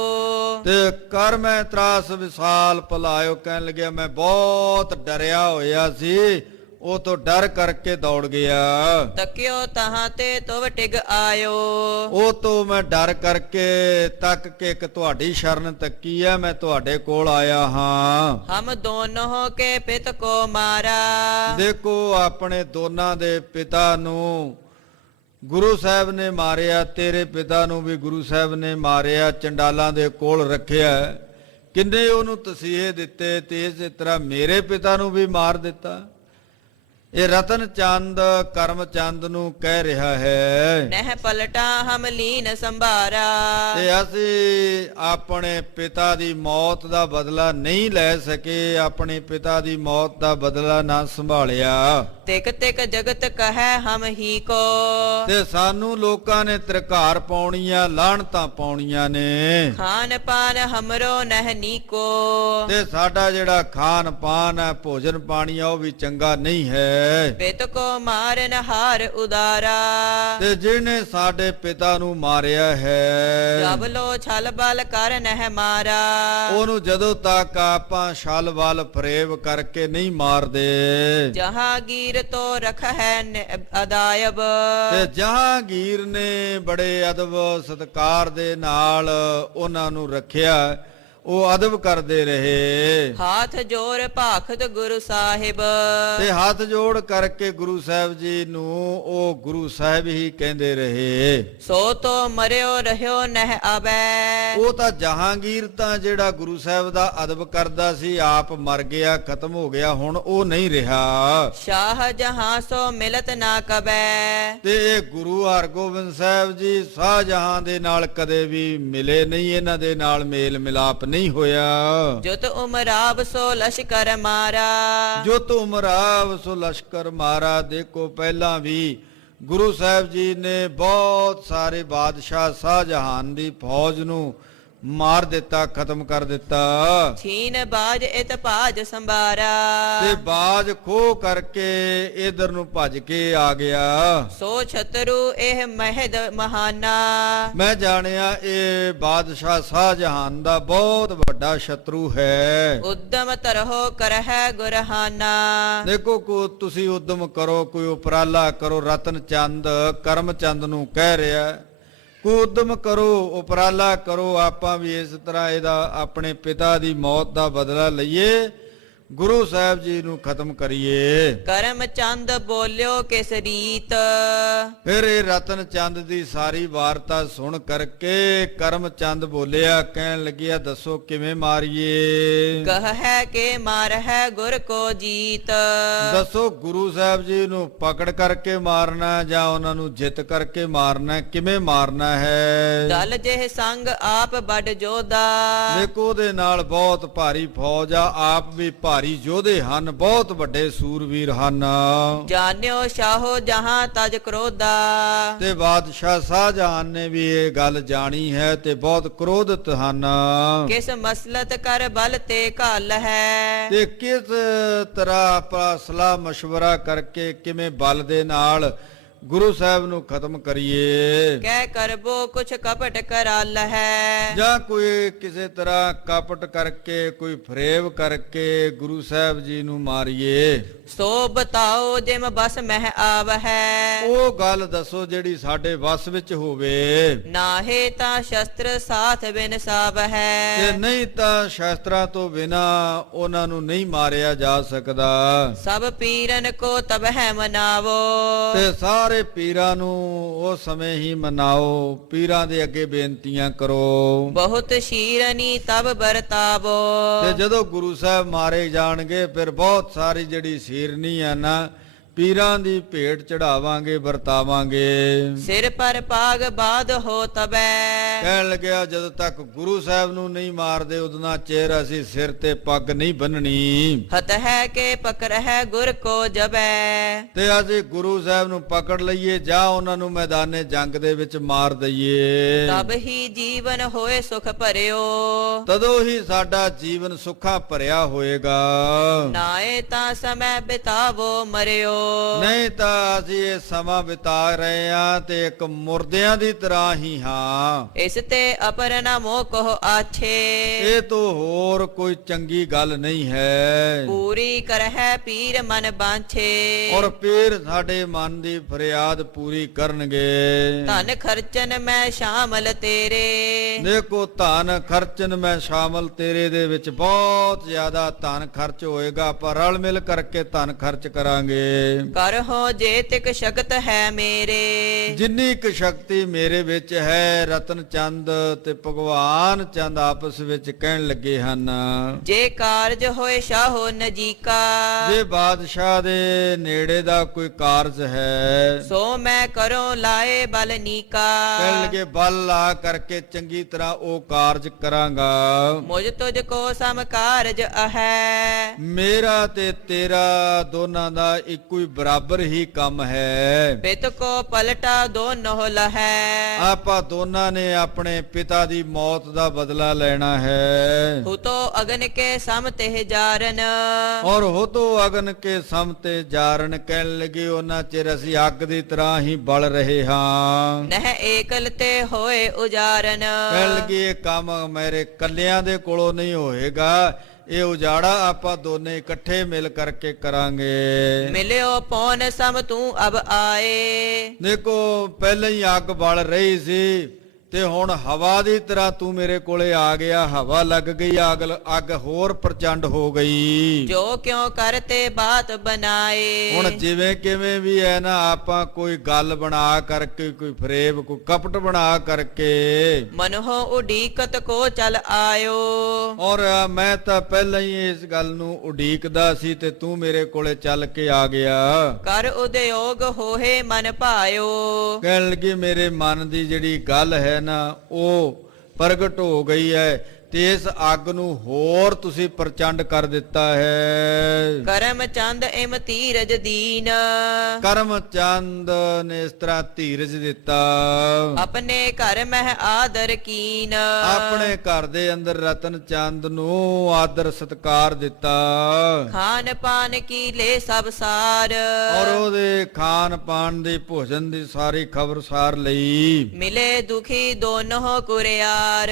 ਤੇ ਕਰ ਮੈਂ ਤਰਾਸ ਵਿਸਾਲ ਪਲਾਇਓ ਕਹਿਣ ਲੱਗਿਆ, ਮੈਂ ਬਹੁਤ ਡਰਿਆ ਹੋਇਆ ਸੀ, ਉਹ ਤੋਂ ਡਰ ਕਰਕੇ ਦੌੜ ਗਿਆ। ਤਕਿਓ ਤਹਾਂ ਤੇ ਤੁਵ ਟਿਗ ਆਇਓ। ਉਹ ਤੋਂ ਮੈਂ ਡਰ ਕਰਕੇ ਤੱਕ ਕੇ ਇੱਕ ਤੁਹਾਡੀ ਸ਼ਰਨ ਤੱਕੀ ਹੈ, ਮੈਂ ਤੁਹਾਡੇ ਕੋਲ ਆਇਆ ਹਾਂ। ਹਮ ਦੋਨੋਂ ਕੇ ਪਿਤ ਕੋ ਮਾਰਾ। ਦੇਖੋ ਆਪਣੇ ਦੋਨਾਂ ਦੇ ਪਿਤਾ ਨੂੰ ਗੁਰੂ ਸਾਹਿਬ ਨੇ ਮਾਰਿਆ, ਤੇਰੇ ਪਿਤਾ ਨੂੰ ਵੀ ਗੁਰੂ ਸਾਹਿਬ ਨੇ ਮਾਰਿਆ, ਚੰਡਾਲਾਂ ਦੇ ਕੋਲ ਰੱਖਿਆ। ਕਿੰਨੇ ਉਹਨੂੰ ਤਸੀਹੇ ਦਿੱਤੇ ਤੇ ਇਸੇ ਤਰ੍ਹਾਂ ਮੇਰੇ ਪਿਤਾ ਨੂੰ ਵੀ ਮਾਰ ਦਿੱਤਾ। ਇਹ ਰਤਨ ਚੰਦ ਕਰਮ ਚੰਦ ਨੂੰ ਕਹਿ ਰਿਹਾ ਹੈ ਨਹਿ ਪਲਟਾ ਹਮ ਲੀਨ ਸੰਭਾਰਾ। ਤੇ ਅਸੀਂ ਆਪਣੇ ਪਿਤਾ ਦੀ ਮੌਤ ਦਾ ਬਦਲਾ ਨਹੀਂ ਲੈ ਸਕੇ, ਆਪਣੇ ਪਿਤਾ ਦੀ ਮੌਤ ਦਾ ਬਦਲਾ ਨਾ ਸੰਭਾਲਿਆ। ਤਿਕ ਤਿਕ ਜਗਤ ਕਹੈ ਹਮ ਹੀ ਕੋ। ਤੇ ਸਾਨੂੰ ਲੋਕਾਂ ਨੇ ਤ੍ਰਿਕਾਰ ਪਾਉਣੀਆਂ, ਲਾਹਣਤਾਂ ਪਾਉਣੀਆਂ ਨੇ। ਖਾਨ ਪਾਨ ਹਮਰੋ ਨਹਿ ਨੀਕੋ। ਤੇ ਸਾਡਾ ਜਿਹੜਾ ਖਾਨ ਪਾਨ ਹੈ, ਭੋਜਨ ਪਾਣੀ ਆ, ਉਹ ਵੀ ਚੰਗਾ ਨਹੀਂ ਹੈ। ਪਿਤ ਕੋ ਮਾਰਨ ਹਾਰ ਉਦਾਰਾ। ਤੇ ਜਿਹਨੇ ਸਾਡੇ ਪਿਤਾ ਨੂੰ ਮਾਰਿਆ ਹੈ, ਜਬ ਲੋ ਛਲ ਬਲ ਕਰ ਨਹਿ ਮਾਰਾ। ਉਹਨੂੰ ਜਦੋਂ ਤੱਕ ਆਪਾਂ ਛਲ ਬਲ ਫਰੇਬ ਕਰਕੇ ਨਹੀਂ ਮਾਰਦੇ। ਜਹਾਂਗੀਰ ਤੋ ਰਖ ਹੈ ਅਦਾਇਬ। ਤੇ ਜਹਾਂਗੀਰ ਨੇ ਬੜੇ ਅਦਬ ਸਤਕਾਰ ਦੇ ਨਾਲ ਉਹਨਾਂ ਨੂੰ ਰੱਖਿਆ, ਉਹ ਅਦਬ ਕਰਦੇ ਰਹੇ। ਹਾਥ ਜੋੜ ਭਾਖਤ ਗੁਰੂ ਸਾਹਿਬ। ਤੇ ਹੱਥ ਜੋੜ ਕਰਕੇ ਗੁਰੂ ਸਾਹਿਬ ਜੀ ਨੂੰ ਉਹ ਗੁਰੂ ਸਾਹਿਬ ਹੀ ਕਹਿੰਦੇ ਰਹੇ। ਸੋ ਤੋ ਮਰਿਓ ਰਹਿਓ ਨਹਿ ਆਬੈ। ਉਹ ਤਾਂ ਜਹਾਂਗੀਰ ਤਾਂ ਜਿਹੜਾ ਗੁਰੂ ਸਾਹਿਬ ਦਾ ਅਦਬ ਕਰਦਾ ਸੀ, ਆਪ ਮਰ ਗਿਆ, ਖਤਮ ਹੋ ਗਿਆ, ਹੁਣ ਉਹ ਨਹੀਂ ਰਿਹਾ। ਸ਼ਾਹ ਜਹਾਂ ਸੋ ਮਿਲਤ ਨਾ ਕਬੈ। ਤੇ ਇਹ ਗੁਰੂ ਹਰਗੋਬਿੰਦ ਸਾਹਿਬ ਜੀ ਸ਼ਾਹਜਹਾਂ ਦੇ ਨਾਲ ਕਦੇ ਵੀ ਮਿਲੇ ਨਹੀਂ, ਇਹਨਾਂ ਦੇ ਨਾਲ ਮੇਲ ਮਿਲਾਪ ਨਹੀਂ ਹੋਇਆ। ਜੁਤ ਉਮਰਾਬ ਸੋ ਲਸ਼ਕਰ ਮਾਰਾ। ਜੁਤ ਉਮਰਾਵ ਸੋ ਲਸ਼ਕਰ ਮਾਰਾ। ਦੇਖੋ ਪਹਿਲਾਂ ਵੀ ਗੁਰੂ ਸਾਹਿਬ ਜੀ ਨੇ ਬਹੁਤ ਸਾਰੇ ਬਾਦਸ਼ਾਹ ਸ਼ਾਹਜਹਾਨ ਦੀ ਫੌਜ ਨੂੰ ਮਾਰ ਦਿੱਤਾ, ਖਤਮ ਕਰ ਦਿੱਤਾ। ਛੀਨ ਬਾਜ ਇਤ ਭਾਜ ਸੰਭਾਰਾ। ਤੇ ਬਾਜ ਖੋਹ ਕਰਕੇ ਇਧਰ ਨੂੰ ਭੱਜ ਕੇ ਆ ਗਿਆ। ਸੋ ਛਤਰੂ ਇਹ ਮਹਿਦ ਮਹਾਨਾ। ਮੈਂ ਜਾਣਿਆ ਇਹ ਬਾਦਸ਼ਾਹ ਸ਼ਾਹਜਹਾਨ ਦਾ ਬਹੁਤ ਵੱਡਾ ਸ਼ਤਰੂ ਹੈ। ਉਦਮ ਤਰਹੁ ਕਰਹਿ ਗੁਰਹਾਨਾ। ਦੇਖੋ ਤੁਸੀਂ ਉਦਮ ਕਰੋ, ਕੋਈ ਉਪਰਾਲਾ ਕਰੋ। ਰਤਨ ਚੰਦ ਕਰਮ ਚੰਦ ਨੂੰ ਕਹਿ ਰਿਹਾ, ਕੋਈ ਉਦਮ ਕਰੋ, ਉਪਰਾਲਾ ਕਰੋ, ਆਪਾਂ ਵੀ ਇਸ ਤਰ੍ਹਾਂ ਇਹਦਾ ਆਪਣੇ ਪਿਤਾ ਦੀ ਮੌਤ ਦਾ ਬਦਲਾ ਲਈਏ, ਗੁਰੂ ਸਾਹਿਬ ਜੀ ਨੂੰ ਖਤਮ ਕਰੀਏ। ਕਰਮ ਚੰਦ ਬੋਲਿਓ ਕਿਸ ਰੀਤ। ਫਿਰ ਇਹ ਰਤਨ ਚੰਦ ਦੀ ਸਾਰੀ ਵਾਰਤਾ ਸੁਣ ਕਰਕੇ ਕਰਮ ਚੰਦ ਬੋਲਿਆ, ਕਹਿਣ ਲੱਗਿਆ ਦੱਸੋ ਕਿਵੇਂ ਮਾਰੀਏ। ਕਹ ਹੈ ਕਿ ਮਾਰ ਹੈ ਗੁਰ ਕੋ ਜੀਤ। ਦੱਸੋ ਗੁਰੂ ਸਾਹਿਬ ਜੀ ਨੂੰ ਪਕੜ ਕਰਕੇ ਮਾਰਨਾ ਜਾਂ ਉਹਨਾਂ ਨੂੰ ਜਿੱਤ ਕਰਕੇ ਮਾਰਨਾ, ਕਿਵੇਂ ਮਾਰਨਾ ਹੈ। ਦਲ ਜਿਹ ਸੰਗ ਆਪ ਵੱਡ ਜੋਧਾ। ਦੇਖੋ ਉਹਦੇ ਨਾਲ ਬਹੁਤ ਭਾਰੀ ਫੌਜ ਆ, ਆਪ ਵੀ ਭਾਰੀ ਯੋਧੇ ਹਨ, ਬਹੁਤ ਵੱਡੇ ਸੂਰਵੀਰ ਹਨ। ਜਾਣਿਓ ਸ਼ਾਹੋ ਜਹਾਂ ਤਜ ਕ੍ਰੋਧਾ। ਤੇ ਬਾਦਸ਼ਾਹ ਸ਼ਾਹਜਹਾਨ ਨੇ ਵੀ ਇਹ ਗੱਲ ਜਾਣੀ ਹੈ ਤੇ ਬਹੁਤ ਕ੍ਰੋਧਿਤ ਹਨ। ਕਿਸ ਮਸਲਤ ਕਰ ਬਲ ਤੇ ਘਾਲ ਹੈ। ਤੇ ਕਿਸ ਤਰ੍ਹਾਂ ਆਪਾਂ ਸਲਾਹ ਮਸ਼ਵਰਾ ਕਰਕੇ ਕਿਵੇਂ ਬਲ ਦੇ ਨਾਲ ਗੁਰੂ ਸਾਹਿਬ ਨੂੰ ਖਤਮ ਕਰੀਏ। ਕਹਿ ਕਰਬੋ ਕੁਛ ਕਪਟ ਕਰਾਲ ਹੈ। ਜਾਂ ਕੋਈ ਕਿਸੇ ਤਰ੍ਹਾਂ ਕਪਟ ਕਰਕੇ, ਕੋਈ ਫਰੇਬ ਕਰਕੇ ਗੁਰੂ ਸਾਹਿਬ ਜੀ ਨੂੰ ਮਾਰੀਏ। ਸੋ ਬਤਾਓ ਜਿਮ ਬਸ ਮਹਿ ਆਵ ਹੈ। ਉਹ ਗੱਲ ਦੱਸੋ ਜਿਹੜੀ ਸਾਡੇ ਵੱਸ ਵਿੱਚ ਹੋਵੇ। ਨਾਹੇ ਤਾਂ ਸ਼ਸਤਰ ਸਾਥ ਬਿਨ ਸਾਬ ਤੇ ਹੈ। ਨਹੀਂ ਤਾਂ ਸ਼ਾਸਤਰਾਂ ਤੋਂ ਬਿਨਾ ਉਹਨਾਂ ਨੂੰ ਨਹੀਂ ਮਾਰਿਆ ਜਾ ਸਕਦਾ। ਸਭ ਪੀਰਨ ਕੋ ਤਬ ਹੈ ਮਨਾਵੋ। ਤੇ ਸਾਰੇ ਪੀਰਾਂ ਨੂੰ ਉਸ ਸਮੇਂ ਹੀ ਮਨਾਓ, ਪੀਰਾਂ ਦੇ ਅੱਗੇ ਬੇਨਤੀਆਂ ਕਰੋ। ਬਹੁਤ ਸ਼ੀਰਨੀ ਤਬ ਬਰਤਾਵੋ। ਤੇ ਜਦੋਂ ਗੁਰੂ ਸਾਹਿਬ ਮਾਰੇ ਜਾਣਗੇ, ਫਿਰ ਬਹੁਤ ਸਾਰੀ ਜਿਹੜੀ ਸ਼ੀਰਨੀ ਆ ਨਾ, ਪੀਰਾਂ ਦੀ ਭੇਟ ਚੜਾਵਾਂਗੇ, ਵਰਤਾਵਾਂਗੇ। ਸਿਰ ਪਰ ਪਾਗ ਬਾਦ ਹੋ ਤਬੈ। ਕਹਿਣ ਲੱਗਿਆ ਜਦੋਂ ਤੱਕ ਗੁਰੂ ਸਾਹਿਬ ਨੂੰ ਨਹੀਂ ਮਾਰਦੇ ਉਦਨਾ ਚਿਰ ਅਸੀਂ ਸਿਰ ਤੇ ਪੱਗ ਨਹੀਂ ਬੰਨਣੀ। ਹਤ ਹੈ ਕਿ ਪਕੜ ਹੈ ਗੁਰ ਕੋ ਜਬੈ। ਤੇ ਅਸੀਂ ਗੁਰੂ ਸਾਹਿਬ ਨੂੰ ਪਕੜ ਲਈਏ ਜਾਂ ਉਹਨਾਂ ਨੂੰ ਮੈਦਾਨੇ ਜੰਗ ਦੇ ਵਿੱਚ ਮਾਰ ਦਈਏ। ਤਬ ਹੀ ਜੀਵਨ ਹੋਏ ਸੁਖ ਭਰਿਓ। ਤਦੋਂ ਹੀ ਸਾਡਾ ਜੀਵਨ ਸੁੱਖਾਂ ਭਰਿਆ ਹੋਏਗਾ। ਨਾਏ ਤਾਂ ਸਮੈ ਬਿਤਾਵੋ ਮਰਿਓ। ਨਹੀਂ ਤਾਂ ਅਸੀਂ ਇਹ ਸਮਾਂ ਬਿਤਾ ਰਹੇ ਹਾਂ ਤੇ ਇੱਕ ਮੁਰਦਿਆਂ ਦੀ ਤਰ੍ਹਾਂ ਹੀ ਹਾਂ। ਇਸ ਤੇ ਅਪਰ ਨ ਮੋਹ ਕੋ ਆਛੇ। ਇਹ ਤੋਂ ਹੋਰ ਕੋਈ ਚੰਗੀ ਗੱਲ ਨਹੀਂ ਹੈ। ਪੂਰੀ ਕਰਹਿ ਪੀਰ ਮਨ ਬਾਂਛੇ। ਔਰ ਪੀਰ ਸਾਡੇ ਮਨ ਦੀ ਫਰਿਆਦ ਪੂਰੀ ਕਰਨਗੇ। ਧਨ ਖਰਚਨ ਮੈਂ ਸ਼ਾਮਲ ਤੇਰੇ। ਦੇਖੋ ਧਨ ਖਰਚਨ ਮੈਂ ਸ਼ਾਮਲ ਤੇਰੇ ਦੇ ਵਿੱਚ ਬਹੁਤ ਜ਼ਿਆਦਾ ਧਨ ਖਰਚ ਹੋਏਗਾ, ਆਪਾਂ ਰਲ ਮਿਲ ਕਰਕੇ ਧਨ ਖਰਚ ਕਰਾਂਗੇ। ਕਰਹੁ ਜੇ ਤਿਕ ਸ਼ਕਤ ਹੈ ਮੇਰੇ। ਜਿੰਨੀ ਕੁ ਸ਼ਕਤੀ ਮੇਰੇ ਵਿੱਚ ਹੈ, ਰਤਨ ਚੰਦ ਤੇ ਭਗਵਾਨ ਚੰਦ ਆਪਸ ਵਿੱਚ ਕਹਿਣ ਲੱਗੇ ਹਨ, ਜੇ ਕਾਰਜ ਹੋਏ ਸ਼ਾਹੋ ਨਜੀਕਾ। ਜੇ ਬਾਦਸ਼ਾਹ ਦੇ ਨੇੜੇ ਦਾ ਕੋਈ ਕਾਰਜ ਹੈ, ਸੋ ਮੈਂ ਕਰੋ ਲਾਏ ਬਲ ਨੀਕਾ। ਕਹਿਣ ਲੱਗੇ ਬਲ ਲਾ ਕਰਕੇ ਚੰਗੀ ਤਰ੍ਹਾਂ ਉਹ ਕਾਰਜ ਕਰਾਂਗਾ। ਮੁਝ ਤੁਝ ਕੋ ਸਮ ਕਾਰਜ ਅਹੈ। ਮੇਰਾ ਤੇ ਤੇਰਾ ਦੋਨਾਂ ਦਾ ਇੱਕੋ ਹੀ ਬਰਾਬਰ ਹੀ ਕੰਮ ਹੈ। ਪਿਤ ਕੋ ਪਲਟਾ ਦੋਨੋਂ ਲਹੈ। ਆਪਾਂ ਦੋਨਾਂ ਨੇ ਆਪਣੇ ਪਿਤਾ ਦੀ ਮੌਤ ਦਾ ਬਦਲਾ ਲੈਣਾ ਹੈ। ਹੁਤੋ ਅਗਨ ਕੇ ਸਮ ਤੇ ਜਾਰਨ। ਔਰ ਹੋ ਤੋ ਅਗਨ ਕੇ ਸਮ ਤੇ ਜਾਰਨ, ਕਹਿਣ ਲੱਗੇ ਉਹਨਾਂ ਚਿਰ ਅਸੀਂ ਅੱਗ ਦੀ ਤਰ੍ਹਾਂ ਹੀ ਬਲ ਰਹੇ ਹਾਂ। ਨਹਿ ਏਕਲ ਤੇ ਹੋਏ ਉਜਾਰਨ। ਕਹਿਣ ਲੱਗੇ ਇਹ ਕੰਮ ਮੇਰੇ ਕੱਲਿਆਂ ਦੇ ਕੋਲੋਂ ਨਹੀਂ ਹੋਏਗਾ, ਇਹ ਉਜਾੜਾ ਆਪਾਂ ਦੋਨੇ ਇਕੱਠੇ ਮਿਲ ਕਰਕੇ ਕਰਾਂਗੇ। ਮਿਲਿਓ ਪੌਨ ਸਮ ਤੂੰ ਅਬ ਆਏ। ਦੇਖੋ ਪਹਿਲਾਂ ਹੀ ਅੱਗ ਬਲ ਰਹੀ ਸੀ ਤੇ ਹੁਣ ਹਵਾ ਦੀ ਤਰ੍ਹਾਂ ਤੂੰ ਮੇਰੇ ਕੋਲੇ ਆ ਗਿਆ, ਹਵਾ ਲੱਗ ਗਈ, ਅੱਗ ਹੋਰ ਪ੍ਰਚੰਡ ਹੋ ਗਈ। ਜੋ ਕਿਉ ਕਰਤੇ ਬਾਤ ਬਣਾਏ। ਹੁਣ ਜਿਵੇਂ ਕਿਵੇਂ ਵੀ ਹੈ ਨਾ, ਆਪਾਂ ਕੋਈ ਗੱਲ ਬਣਾ ਕਰਕੇ, ਕੋਈ ਫਰੇਬ, ਕੋਈ ਕਪਟ ਬਣਾ ਕਰਕੇ, ਮਨਹੁ ਉਡੀਕਤ ਕੋ ਚਲ ਆਇਓ। ਔਰ ਮੈਂ ਤਾਂ ਪਹਿਲਾਂ ਹੀ ਇਸ ਗੱਲ ਨੂੰ ਉਡੀਕਦਾ ਸੀ ਤੇ ਤੂੰ ਮੇਰੇ ਕੋਲੇ ਚੱਲ ਕੇ ਆ ਗਿਆ। ਕਰ ਉਦਯੋਗ ਹੋਏ ਮਨ ਭਾਇਓ। ਕਹਿਣ ਲੱਗੇ ਮੇਰੇ ਮਨ ਦੀ ਜਿਹੜੀ ਗੱਲ ਹੈ ਨਾ ਉਹ ਪ੍ਰਗਟ ਹੋ ਗਈ ਹੈ ਤੇ ਇਸ ਅੱਗ ਨੂੰ ਹੋਰ ਤੁਸੀਂ ਪ੍ਰਚੰਡ ਕਰ ਦਿੱਤਾ ਹੈ। ਕਰਮ ਚੰਦ ਇਮ ਧੀਰਜ ਦੀਨ। ਕਰਮ ਚੰਦ ਨੇ ਇਸ ਤਰ੍ਹਾਂ ਧੀਰਜ ਦਿੱਤਾ। ਆਪਣੇ ਘਰ ਮਹਿ ਆਦਰ ਕੀਨ। ਆਪਣੇ ਘਰ ਦੇ ਅੰਦਰ ਰਤਨ ਚੰਦ ਨੂੰ ਆਦਰ ਸਤਕਾਰ ਦਿੱਤਾ। ਖਾਨ ਪਾਨ ਕੀ ਲੈ ਸਭ ਸਾਰ। ਔਰ ਉਹਦੇ ਖਾਨ ਪਾਨ ਦੀ ਭੋਜਨ ਦੀ ਸਾਰੀ ਖਬਰਸਾਰ ਲਈ। ਮਿਲੇ ਦੁਖੀ ਦੋਨੋਂ ਕੁਰਿਆਰ।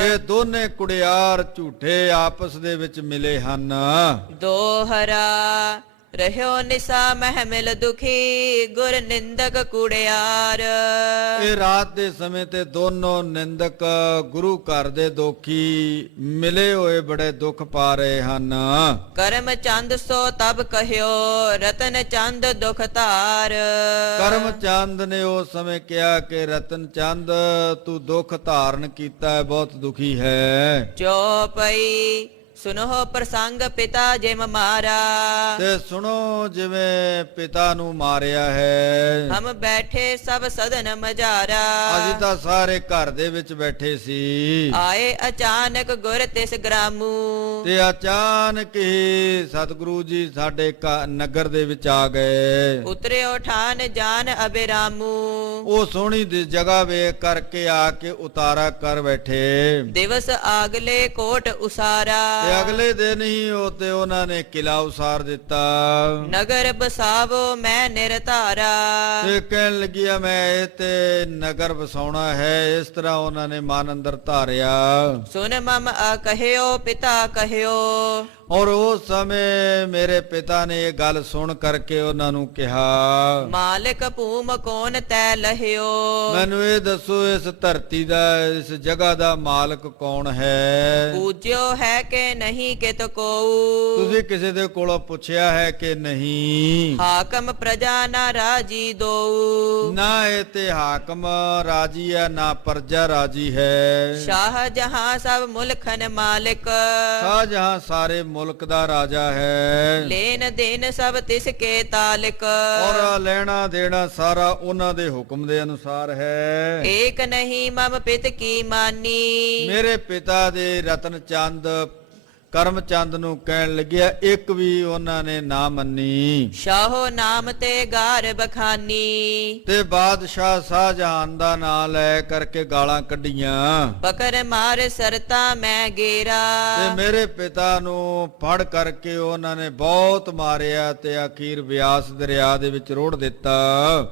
ਇਹ ਦੋਨੇ ਕੁੜਿਆਰ ਝੂਠੇ ਆਪਸ ਦੇ ਵਿੱਚ ਮਿਲੇ ਹਨ। ਦੋਹਰਾ ਰਹਿਓ ਨਿਸਾ ਮਹਿ ਮਿਲ ਦੁਖੀ। ਗੁਰ ਨਿੰਦਕ ਕੁੜਿਆਰ। ਇਹ ਰਾਤ ਦੇ ਸਮੇਂ ਤੇ ਦੋਨੋਂ ਨਿੰਦਕ ਗੁਰੂ ਘਰ ਦੇ ਦੋਖੀ ਮਿਲੇ ਹੋਏ ਬੜੇ ਦੁੱਖ ਪਾ ਰਹੇ ਹਨ। ਕਰਮ ਚੰਦ ਸੋ ਤਬ ਕਹਿਓ ਰਤਨ ਚੰਦ ਦੁਖ ਧਾਰ। ਕਰਮ ਚੰਦ ਨੇ ਉਸ ਸਮੇਂ ਕਿਹਾ ਕਿ ਰਤਨ ਚੰਦ ਤੂੰ ਦੁੱਖ ਧਾਰਨ ਕੀਤਾ ਹੈ, ਬਹੁਤ ਦੁਖੀ ਹੈ। ਚੌਪਈ ਸੁਨੋ ਪ੍ਰਸੰਗ ਪਿਤਾ ਜਿਮ ਮਾਰਾ। ਤੇ ਸੁਣੋ ਜਿਵੇਂ ਪਿਤਾ ਨੂੰ ਮਾਰਿਆ ਹੈ। ਹਮ ਬੈਠੇ ਸਭ ਸਦਨ ਮਜਾਰਾ। ਅਸੀਂ ਤਾਂ ਸਾਰੇ ਘਰ ਦੇ ਵਿੱਚ ਬੈਠੇ ਸੀ। ਆਏ ਅਚਾਨਕ ਗੁਰ ਤਿਸ ਗ੍ਰਾਮੂ। ਤੇ ਅਚਾਨਕ ਹੀ ਸਤਿਗੁਰੂ ਜੀ ਸਾਡੇ ਨਗਰ ਦੇ ਵਿੱਚ ਆ ਗਏ। ਉਤਰਿਓ ਠਾਨ ਜਾਨ ਅਬਿਰਾਮੂ। ਉਹ ਸੋਹਣੀ ਦੀ ਜਗ੍ਹਾ ਵੇਖ ਕਰਕੇ ਆ ਕੇ ਉਤਾਰਾ ਕਰ ਬੈਠੇ। ਦਿਵਸ ਆਗਲੇ ਕੋਟ ਉਸਾਰਾ। ਤੇ ਅਗਲੇ ਦਿਨ ਹੀ ਉਹ ਤੇ ਉਹਨਾਂ ਨੇ ਕਿਲਾ ਉਸਾਰ ਦਿੱਤਾ। ਨਗਰ ਬਸਾਵੋ ਮੈਂ ਨਿਰਧਾਰਾ। ਤੇ ਕਹਿਣ ਲੱਗਿਆ ਮੈਂ ਇਹ ਤੇ ਨਗਰ ਵਸਾਉਣਾ ਹੈ, ਇਸ ਤਰ੍ਹਾਂ ਉਹਨਾਂ ਨੇ ਮਨ ਅੰਦਰ ਧਾਰਿਆ। ਸੁਨ ਮਮ ਆ ਕਹਿਓ ਪਿਤਾ ਕਹਿਓ। ਔਰ ਉਸ ਸਮੇਂ ਮੇਰੇ ਪਿਤਾ ਨੇ ਇਹ ਗੱਲ ਸੁਣ ਕਰਕੇ ਉਹਨਾਂ ਨੂੰ ਕਿਹਾ, ਮਾਲਿਕ ਭੂਮ ਕੌਣ ਤੈ ਲਹਿਓ। ਮੈਨੂੰ ਇਹ ਦੱਸੋ ਇਸ ਧਰਤੀ ਦਾ, ਇਸ ਜਗ੍ਹਾ ਦਾ ਮਾਲਕ ਕੌਣ ਹੈ? ਪੂਜਿਓ ਹੈ ਕਿ ਨਹੀਂ ਕਿਤ ਕੋਊ। ਤੁਸੀਂ ਕਿਸੇ ਦੇ ਕੋਲੋਂ ਪੁੱਛਿਆ ਹੈ ਕਿ ਨਹੀਂ? ਹਾਕਮ ਪ੍ਰਜਾ ਨਾ ਰਾਜੀ ਦੋਊ। ਨਾ ਇਹ ਤੇ ਹਾਕਮ ਰਾਜੀ ਹੈ, ਨਾ ਪ੍ਰਜਾ ਰਾਜੀ ਹੈ। ਸ਼ਾਹ ਜਹਾਂ ਸਭ ਮੁਲਖਨ ਮਾਲਿਕ। ਸ਼ਾਹਜਹਾਂ ਸਾਰੇ ਮੁਲਕ ਦਾ ਰਾਜਾ ਹੈ। ਲੈਨ ਦੇਨ ਸਭ ਤਿਸ ਕੇ ਤਾਲਿਕ। ਔਰ ਲੈਣਾ ਦੇਣਾ ਸਾਰਾ ਉਹਨਾਂ ਦੇ ਹੁਕਮ ਦੇ ਅਨੁਸਾਰ ਹੈ। ਏਕ ਨਹੀਂ ਮਮ ਪਿਤ ਕੀ ਮਾਨੀ। ਮੇਰੇ ਪਿਤਾ ਦੇ ਰਤਨ ਚੰਦ ਕਰਮ ਚੰਦ ਨੂੰ ਕਹਿਣ ਲੱਗਿਆ, ਇੱਕ ਵੀ ਉਹਨਾਂ ਨੇ ਨਾ ਮੰਨੀ। ਸ਼ਾਹੋ ਨਾਮ ਤੇ ਗਾਰ ਬਖਾਨੀ। ਤੇ ਬਾਦਸ਼ਾਹ ਸ਼ਾਹਜਹਾਨ ਦਾ ਨਾਮ ਲੈ ਕਰਕੇ ਗਾਲਾਂ ਕੱਢੀਆਂ। ਪਕੜ ਮਾਰ ਸਰਤਾ ਮੈਂ ਗੇਰਾ। ਤੇ ਮੇਰੇ ਪਿਤਾ ਨੂੰ ਫੜ ਕਰਕੇ ਉਹਨਾਂ ਨੇ ਬਹੁਤ ਮਾਰਿਆ ਤੇ ਅਖੀਰ ਬਿਆਸ ਦਰਿਆ ਦੇ ਵਿੱਚ ਰੋੜ ਦਿੱਤਾ।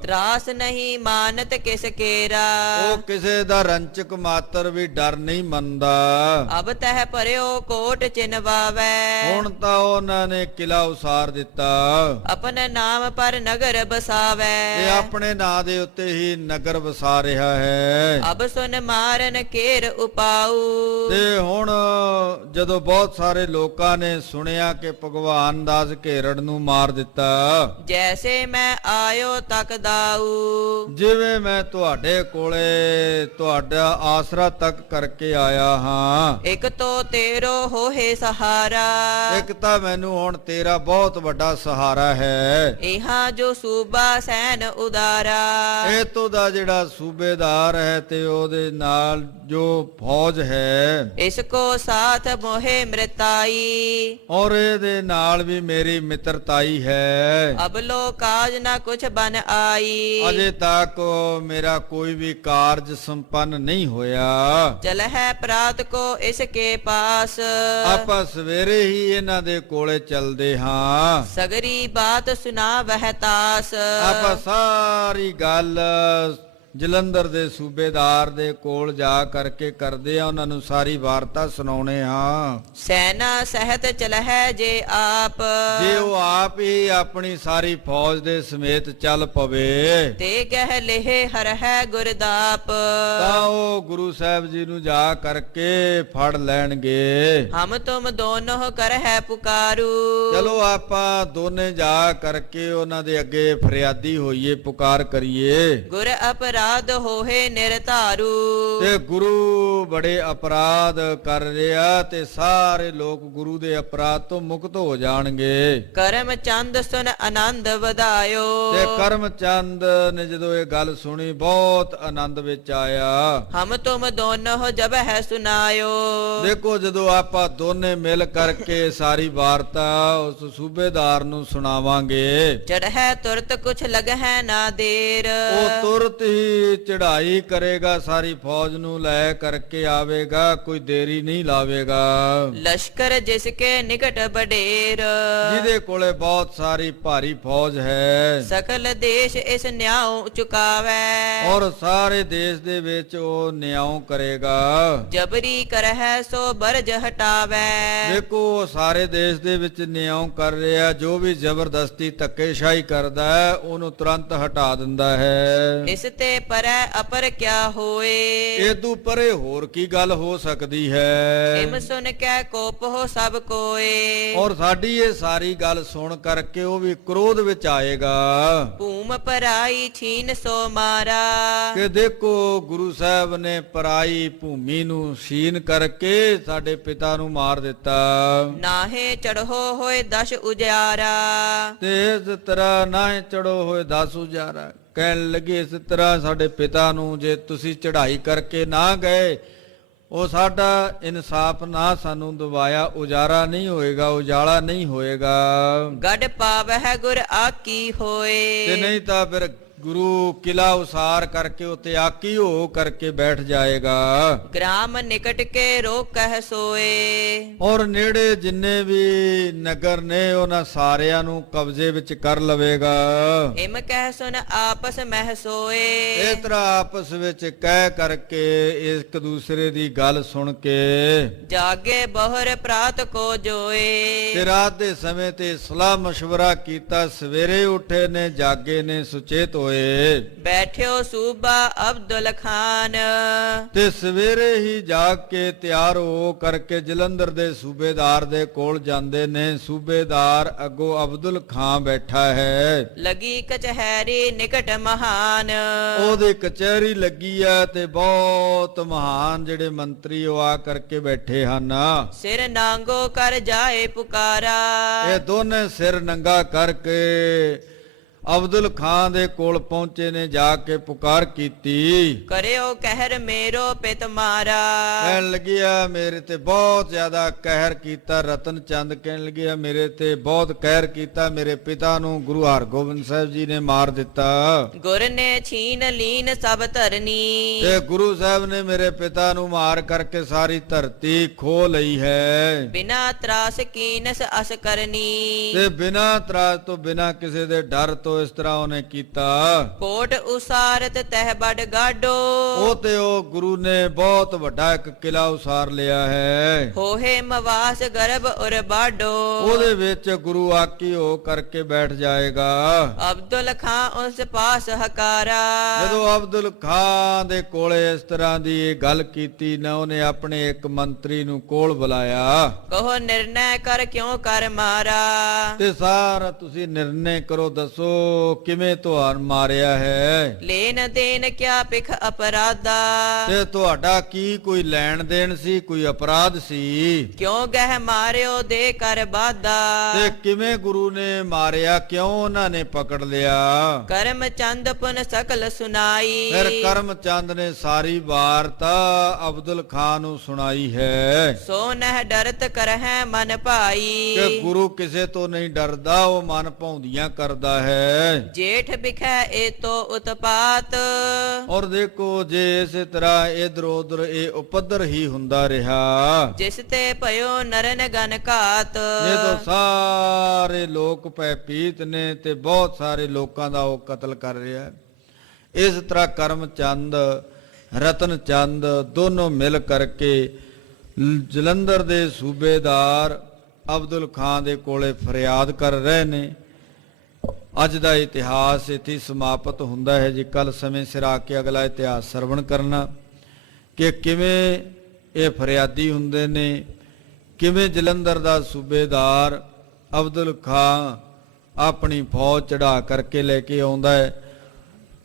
ਤਰਾਸ ਨਹੀਂ ਮਾਨਤ ਕਿਸ ਕੇਰਾ। ਉਹ ਕਿਸੇ ਦਾ ਰੰਚਕ ਮਾਤਰ ਵੀ ਡਰ ਨਹੀਂ ਮੰਨਦਾ। ਅਬ ਤਹ ਪਰਿਓ ਕੋਟ ਚ ਨਿਵਾਵੈ। ਹੁਣ ਤਾਂ ਉਹਨਾਂ ਨੇ ਕਿਲਾ ਉਸਾਰ ਦਿੱਤਾ, ਆਪਨ ਨਾਮ ਪਰ ਨਗਰ ਬਸਾਵੈ। ਇਹ ਆਪਣੇ ਨਾਂ ਦੇ ਉੱਤੇ ਹੀ ਨਗਰ ਵਸਾ ਰਿਹਾ ਹੈ। ਅਬ ਸੁਨ ਮਾਰਨ ਕੇਰ ਉਪਾਊ। ਤੇ ਹੁਣ ਜਦੋਂ ਬਹੁਤ ਸਾਰੇ ਲੋਕਾਂ ਨੇ ਸੁਣਿਆ ਕਿ ਭਗਵਾਨ ਦਾਸ ਘੇਰੜ ਨੂੰ ਮਾਰ ਦਿੱਤਾ, ਜੈਸੇ ਮੈਂ ਆਇਓ ਤਕ ਦਾਊ। ਜਿਵੇਂ ਮੈਂ ਤੁਹਾਡੇ ਕੋਲੇ ਤੁਹਾਡਾ ਆਸਰਾ ਤੱਕ ਕਰਕੇ ਆਇਆ ਹਾਂ, ਇਕ ਤੋ ਤੇਰੋ ਹੋਏ ਸਹਾਰਾ। ਇੱਕ ਤਾਂ ਮੈਨੂੰ ਹੁਣ ਤੇਰਾ ਬਹੁਤ ਵੱਡਾ ਸਹਾਰਾ ਹੈ। ਇਹਾਂ ਜੋ ਸੂਬਾ ਸੈਨ ਉਦਾਰਾ। ਇਹ ਤੋਂ ਦਾ ਜਿਹੜਾ ਸੂਬੇਦਾਰ ਹੈ ਤੇ ਉਹਦੇ ਨਾਲ ਜੋ ਫੌਜ ਹੈ, ਇਸ ਕੋ ਸਾਥ ਮੋਹਿ ਮ੍ਰਿਤਾਈ। ਔਰ ਇਹਦੇ ਨਾਲ ਵੀ ਮੇਰੀ ਮਿੱਤਰਤਾਈ ਹੈ। ਅਬ ਲੋ ਕਾਜ ਨਾ ਕੁਛ ਬਨ ਆਈ। ਅਜੇ ਤੱਕ ਮੇਰਾ ਕੋਈ ਵੀ ਕਾਰਜ ਸੰਪੰਨ ਨਹੀਂ ਹੋਇਆ। ਚਲ ਹੈ ਪ੍ਰਾਤ ਕੋ ਇਸ ਕੇ ਪਾਸ। ਆਪਾਂ ਸਵੇਰੇ ਹੀ ਇਹਨਾਂ ਦੇ ਕੋਲੇ ਚੱਲਦੇ ਹਾਂ। ਸਗਰੀ ਬਾਤ ਸੁਨਾ ਵਹਿ ਤਾਸ। ਆਪਾਂ ਸਾਰੀ ਗੱਲ ਜਲੰਧਰ ਦੇ ਸੂਬੇਦਾਰ ਦੇ ਕੋਲ ਜਾ ਕਰਕੇ ਕਰਦੇ ਆ, ਉਹਨਾਂ ਨੂੰ ਸਾਰੀ ਵਾਰਤਾ ਸੁਣਾਉਣੇ ਹਾਂ। ਸੈਨਾ ਸਹਿਤ ਚਲਹਿ ਜੇ ਆਪ। ਜੇ ਉਹ ਆਪ ਹੀ ਆਪਣੀ ਸਾਰੀ ਫੌਜ ਦੇ ਸਮੇਤ ਚੱਲ ਪਵੇ ਤੇ ਕਹਿ ਲੇਹ ਹਰ ਹੈ ਗੁਰਦਾਪ। ਤਾਂ ਉਹ ਗੁਰੂ ਸਾਹਿਬ ਜੀ ਨੂੰ ਜਾ ਕਰਕੇ ਫੜ ਲੈਣਗੇ। ਹਮ ਤੁਮ ਦੋਨੋਂ ਕਰ ਹੈ ਪੁਕਾਰੂ। ਚਲੋ ਆਪਾਂ ਦੋਨੇ ਜਾ ਕਰਕੇ ਉਹਨਾਂ ਦੇ ਅੱਗੇ ਫਰਿਆਦੀ ਹੋਈਏ, ਪੁਕਾਰ ਕਰੀਏ। ਗੁਰ ਅਪਰਾਧ ਹੋਏ ਨਿਰਧਾਰੂ। ਤੇ ਗੁਰੂ ਬੜੇ ਅਪਰਾਧ ਕਰ ਰਿਹਾ ਤੇ ਸਾਰੇ ਲੋਕ ਗੁਰੂ ਦੇ ਅਪਰਾਧ ਤੋਂ ਮੁਕਤ ਹੋ ਜਾਣਗੇ। ਕਰਮ ਚੰਦ ਸੁਨ ਆਨੰਦ ਵਧਾਇਓ। ਤੇ ਕਰਮ ਚੰਦ ਨੇ ਜਦੋਂ ਇਹ ਗੱਲ ਸੁਣੀ ਬਹੁਤ ਆਨੰਦ ਵਿੱਚ ਆਇਆ। ਹਮ ਤੁਮ ਦੋਨੋਂ ਜਬ ਹੈ ਸੁਨਾਇਓ। ਦੇਖੋ ਜਦੋਂ ਆਪਾਂ ਦੋਨੇ ਮਿਲ ਕਰਕੇ ਸਾਰੀ ਵਾਰਤਾ ਉਸ ਸੂਬੇਦਾਰ ਨੂੰ ਸੁਣਾਵਾਂਗੇ, ਚੜ੍ਹੈ ਤੁਰਤ ਕੁਛ ਲਗਹਿ ਨਾ ਦੇਰ। ਉਹ ਤੁਰਤ ਹੀ ਚੜ੍ਹਾਈ ਕਰੇਗਾ, ਸਾਰੀ ਫੌਜ ਨੂੰ ਲੈ ਕਰਕੇ ਆਵੇਗਾ, ਕੋਈ ਦੇਰੀ ਨਹੀਂ ਲਾਵੇਗਾ। ਲਸ਼ਕਰ ਜਿਸ ਕੇ ਨਿਕਟ ਬਡੇਰ। ਜਿਹਦੇ ਕੋਲੇ ਬਹੁਤ ਸਾਰੀ ਭਾਰੀ ਫੌਜ ਹੈ, ਸਕਲ ਦੇਸ਼ ਇਸ ਨਿਆਉ ਚੁਕਾਵੈ। ਔਰ ਸਾਰੇ ਦੇਸ਼ ਦੇ ਵਿੱਚ ਉਹ ਨਿਆਂ ਕਰੇਗਾ। ਜਬਰੀ ਕਰਹਿ ਸੋ ਬਰਜ ਹਟਾਵੈ। ਦੇਖੋ ਉਹ ਸਾਰੇ ਦੇਸ਼ ਦੇ ਵਿੱਚ ਨਿਆਂ ਕਰ ਰਿਹਾ, ਜੋ ਵੀ ਜ਼ਬਰਦਸਤੀ ਧੱਕੇਸ਼ਾਹੀ ਕਰਦਾ ਹੈ ਉਹਨੂੰ ਤੁਰੰਤ ਹਟਾ ਦਿੰਦਾ ਹੈ। ਇਸ ਤੇ ਪਰੈ ਅਪਰ ਕਿਆ ਹੋਏ। ਇਹਦੂ ਪਰੇ ਹੋਰ ਕੀ ਗੱਲ ਹੋ ਸਕਦੀ ਹੈ। ਇਮ ਸੁਨ ਕੈ ਕੋਪ ਹੋ ਸਭ ਕੋਏ। ਔਰ ਸਾਡੀ ਇਹ ਸਾਰੀ ਗੱਲ ਸੁਣ ਕਰਕੇ ਉਹ ਵੀ ਕ੍ਰੋਧ ਵਿੱਚ ਆਏਗਾ ਭੂਮ ਪਰਾਈ ਛੀਨ ਸੋ ਮਾਰਾ। ਕਿ ਦੇਖੋ ਗੁਰੂ ਸਾਹਿਬ ਨੇ ਪਰਾਈ ਭੂਮੀ ਨੂੰ ਛੀਨ ਕਰਕੇ ਸਾਡੇ ਪਿਤਾ ਨੂੰ ਮਾਰ ਦਿੱਤਾ। ਨਾਹੇ ਚੜ੍ਹੋ ਹੋਏ ਦਸ਼ ਉਜਾਰਾ। ਤੇ ਇਸ ਤਰ੍ਹਾਂ ਨਾ ਚੜੋ ਹੋਏ 10 ਉਜਾਰਾ। ਕਹਿਣ ਲੱਗੇ ਇਸ ਤਰ੍ਹਾਂ ਸਾਡੇ ਪਿਤਾ ਨੂੰ ਜੇ ਤੁਸੀਂ ਚੜ੍ਹਾਈ ਕਰਕੇ ਨਾ ਗਏ, ਉਹ ਸਾਡਾ ਇਨਸਾਫ ਨਾ ਸਾਨੂੰ ਦਵਾਇਆ, ਉਜਾਰਾ ਨਹੀਂ ਹੋਏਗਾ, ਉਜਾਲਾ ਨਹੀਂ ਹੋਏਗਾ। ਗੜ ਪਾਵਹਿ ਗੁਰ ਆਕੀ ਹੋਏ। ਤੇ ਨਹੀਂ ਤਾਂ ਫਿਰ ਗੁਰੂ ਕਿਲਾ ਉਸਾਰ ਕਰਕੇ ਉੱਤੇ ਆਕੀ ਹੋ ਕਰਕੇ ਬੈਠ ਜਾਏਗਾ। ਗ੍ਰਾਮ ਨਿਕਟ ਕੇ ਰੋਕਹਿ ਸੋਏ। ਔਰ ਨੇੜੇ ਜਿੰਨੇ ਵੀ ਨਗਰ ਨੇ ਉਹਨਾਂ ਸਾਰਿਆਂ ਨੂੰ ਕਬਜ਼ੇ ਵਿੱਚ ਕਰ ਲਵੇਗਾ। ਇਮ ਕਹਿ ਸੁਨ ਆਪਸ ਮਹਿ ਸੋਏ। ਇਸ ਤਰ੍ਹਾਂ ਆਪਸ ਵਿੱਚ ਕਹਿ ਕਰਕੇ ਇੱਕ ਦੂਸਰੇ ਦੀ ਗੱਲ ਸੁਣ ਕੇ ਜਾਗੇ ਬਹੁਰ ਪ੍ਰਾਤ ਕੋ ਜੋਏ। ਤੇ ਰਾਤ ਦੇ ਸਮੇਂ ਤੇ ਸਲਾਹ ਮਸ਼ਵਰਾ ਕੀਤਾ, ਸਵੇਰੇ ਉੱਠੇ ਨੇ, ਜਾਗੇ ਨੇ, ਸੁਚੇਤ ਹੋਏ। ਬੈਠਿਓ ਸੂਬਾ ਅਬਦੁਲ ਖਾਨ। ਤੇ ਸਵੇਰੇ ਹੀ ਜਾਗ ਕੇ ਤਿਆਰ ਹੋ ਕਰਕੇ ਜਲੰਧਰ ਦੇ ਸੂਬੇਦਾਰ ਦੇ ਕੋਲ ਜਾਂਦੇ ਨੇ। ਸੂਬੇਦਾਰ ਅੱਗੋਂ ਅਬਦੁਲ ਖਾਨ ਬੈਠਾ ਹੈ। ਲਗੀ ਕਚਹਿਰੀ ਨਿਕਟ ਮਹਾਨ। ਉਹਦੇ ਕਚਹਿਰੀ ਲੱਗੀ ਆ ਤੇ ਬਹੁਤ ਮਹਾਨ ਜਿਹੜੇ ਮੰਤਰੀ ਉਹ ਆ ਕਰਕੇ ਬੈਠੇ ਹਨ। ਸਿਰ ਨਾਂਗੋ ਕਰ ਜਾਏ ਪੁਕਾਰਾ। ਇਹ ਦੋਨੇ ਸਿਰ ਨੰਗਾ ਕਰਕੇ ਅਬਦੁਲ ਖਾਨ ਦੇ ਕੋਲ ਪਹੁੰਚੇ ਨੇ, ਜਾ ਕੇ ਪੁਕਾਰ ਕੀਤੀ। ਕਰਿਓ ਕਹਿਰ ਮੇਰੋ ਪਿਤ ਮਾਰਾ। ਕਹਿਣ ਲੱਗਿਆ ਮੇਰੇ ਤੇ ਬਹੁਤ ਜ਼ਿਆਦਾ ਕਹਿਰ ਕੀਤਾ। ਰਤਨ ਚੰਦ ਕਹਿਣ ਲੱਗਿਆ ਮੇਰੇ ਤੇ ਬਹੁਤ ਕਹਿਰ ਕੀਤਾ, ਮੇਰੇ ਪਿਤਾ ਨੂੰ ਗੁਰੂ ਹਰਗੋਬਿੰਦ ਸਾਹਿਬ ਜੀ ਨੇ ਮਾਰ ਦਿੱਤਾ। ਗੁਰ ਨੇ ਛੀਨ ਲੀਨ ਸਭ ਧਰਨੀ। ਤੇ ਗੁਰੂ ਸਾਹਿਬ ਨੇ ਮੇਰੇ ਪਿਤਾ ਨੂੰ ਮਾਰ ਕਰਕੇ ਸਾਰੀ ਧਰਤੀ ਖੋ ਲਈ ਹੈ। ਬਿਨਾ ਤਰਾਸ ਕੀਨਸ ਅਸ ਕਰਨੀ। ਤੇ ਬਿਨਾ ਤਰਾਸ ਤੋਂ, ਬਿਨਾ ਕਿਸੇ ਦੇ ਡਰ ਤੋਂ ਇਸ ਤਰ੍ਹਾਂ ਉਹਨੇ ਕੀਤਾ। ਕੋਟ ਉਸਾਰਤ ਤਹਿ ਬੜ ਗਾਡੋ, ਉਹ ਤੇ ਉਹ ਗੁਰੂ ਨੇ ਬਹੁਤ ਵੱਡਾ ਇੱਕ ਕਿਲਾ ਉਸਾਰ ਲਿਆ ਹੈ। ਹੋਏ ਮਵਾਸ ਗਰਭ ਉਰ ਬਾਡੋ, ਉਹਦੇ ਵਿੱਚ ਗੁਰੂ ਆਕੀ ਹੋ ਕਰਕੇ ਬੈਠ ਜਾਏਗਾ। ਅਬਦੁਲ ਖਾਂ ਉਸ ਪਾਸ ਹਕਾਰਾ, ਜਦੋਂ ਅਬਦੁਲ ਖਾਂ ਦੇ ਕੋਲੇ ਇਸ ਤਰ੍ਹਾਂ ਦੀ ਇਹ ਗੱਲ ਕੀਤੀ ਨਾ, ਉਹਨੇ ਆਪਣੇ ਇੱਕ ਮੰਤਰੀ ਨੂੰ ਕੋਲ ਬੁਲਾਇਆ। ਕਹੋ ਨਿਰਣੈ ਕਰ ਕਿਉਂ ਕਰ ਮਾਰਾ, ਤੇ ਸਾਰਾ ਤੁਸੀਂ ਨਿਰਣੇ ਕਰੋ, ਦੱਸੋ ਕਿਵੇਂ ਤੁਹਾਨੂੰ ਮਾਰਿਆ ਹੈ। ਲੈਣ ਦੇਣ ਕਿਆ ਪਿਖ ਅਪਰਾਧਾ, ਤੇ ਤੁਹਾਡਾ ਕੀ ਕੋਈ ਲੈਣ ਦੇਣ ਸੀ, ਕੋਈ ਅਪਰਾਧ ਸੀ? ਕਿਉਂ ਗਹਿ ਮਾਰਿਓ ਦੇ ਕਰ ਬਾਦਾ, ਤੇ ਕਿਵੇਂ ਗੁਰੂ ਨੇ ਮਾਰਿਆ, ਕਿਉਂ ਉਹਨਾਂ ਨੇ ਪਕੜ ਲਿਆ? ਕਰਮ ਚੰਦ ਪੁਨ ਸਕਲ ਸੁਨਾਈ, ਫਿਰ ਕਰਮ ਚੰਦ ਨੇ ਸਾਰੀ ਵਾਰਤਾ ਅਬਦੁਲ ਖਾਨ ਨੂੰ ਸੁਣਾਈ ਹੈ। ਸੋ ਨਹਿ ਡਰਤ ਕਰਹਿ ਮਨ ਭਾਈ, ਕਿ ਗੁਰੂ ਕਿਸੇ ਤੋਂ ਨਹੀਂ ਡਰਦਾ, ਉਹ ਮਨ ਭਾਉਂਦੀਆਂ ਕਰਦਾ ਹੈ। ਜੇਠ ਬਿਖੈ ਏ ਤੋ ਉਤਪਾਤ, ਔਰ ਦੇਖੋ ਜੇ ਇਸੇ ਤਰ੍ਹਾਂ ਇਧਰ ਉਧਰ ਇਹ ਉਪਦਰ ਹੀ ਹੁੰਦਾ ਰਿਹਾ, ਜਿਸ ਤੇ ਭਇਓ ਨਰਨ ਗਨ ਘਾਤ, ਇਹ ਤਾਂ ਸਾਰੇ ਲੋਕ ਭੈਭੀਤ ਨੇ ਤੇ ਬਹੁਤ ਸਾਰੇ ਲੋਕਾਂ ਦਾ ਉਹ ਕਤਲ ਕਰ ਰਿਹਾ ਹੈ। ਇਸ ਤਰ੍ਹਾਂ ਕਰਮ ਚੰਦ ਰਤਨ ਚੰਦ ਦੋਨੋਂ ਮਿਲ ਕਰਕੇ ਜਲੰਧਰ ਦੇ ਸੂਬੇਦਾਰ ਅਬਦੁਲ ਖਾਨ ਦੇ ਕੋਲੇ ਫਰਿਆਦ ਕਰ ਰਹੇ ਨੇ। ਅੱਜ ਦਾ ਇਤਿਹਾਸ ਇੱਥੇ ਸਮਾਪਤ ਹੁੰਦਾ ਹੈ ਜੀ। ਕੱਲ ਸਮੇਂ ਸਿਰ ਆ ਕੇ ਅਗਲਾ ਇਤਿਹਾਸ ਸਰਵਣ ਕਰਨਾ ਕਿ ਕਿਵੇਂ ਇਹ ਫਰਿਆਦੀ ਹੁੰਦੇ ਨੇ, ਕਿਵੇਂ ਜਲੰਧਰ ਦਾ ਸੂਬੇਦਾਰ ਅਬਦੁਲ ਖਾਨ ਆਪਣੀ ਫੌਜ ਚੜਾ ਕਰਕੇ ਲੈ ਕੇ ਆਉਂਦਾ ਹੈ।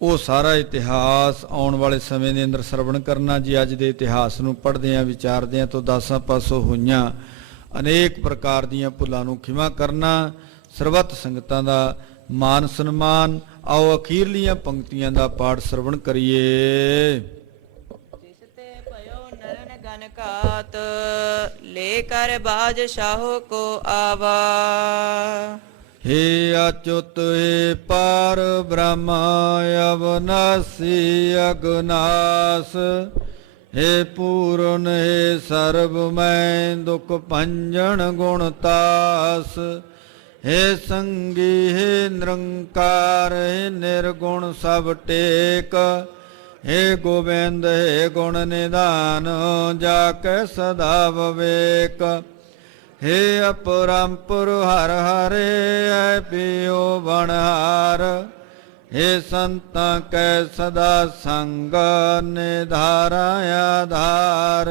ਉਹ ਸਾਰਾ ਇਤਿਹਾਸ ਆਉਣ ਵਾਲੇ ਸਮੇਂ ਦੇ ਅੰਦਰ ਸਰਵਣ ਕਰਨਾ ਜੀ। ਅੱਜ ਦੇ ਇਤਿਹਾਸ ਨੂੰ ਪੜ੍ਹਦੇ ਆਂ, ਵਿਚਾਰਦੇ ਆਂ ਤਾਂ 10 ਪਾਸੋਂ ਹੋਈਆਂ ਅਨੇਕ ਪ੍ਰਕਾਰ ਦੀਆਂ ਭੁੱਲਾਂ ਨੂੰ ਖਿਮਾ ਕਰਨਾ। ਸਰਬੱਤ ਸੰਗਤਾਂ ਦਾ ਮਾਨ ਸਨਮਾਨ। ਆਓ ਅਖੀਰਲੀਆਂ ਪੰਕਤੀਆਂ ਦਾ ਪਾਠ ਸਰਵਣ ਕਰੀਏ। ਜਿਸ ਤੇ ਭਇਓ ਨਰਨ ਗਨ ਘਾਤ, ਲੈ ਕਰ ਬਾਜ ਸ਼ਾਹੋ ਕੋ ਆਵਾ, हे अच्युत हे पार ब्रह्म अविनाशी अगनाश, हे पूर्ण हे सर्वमय दुख भंजन गुणतास, हे संगी हे निरंकार हे निर्गुण सब टेक, हे गोविंद हे गुण निधान जाके सदा विवेक, हे अपरंपुर हर हरे है पियो बनहार, हे संता कै सदा संग निधारा आधार,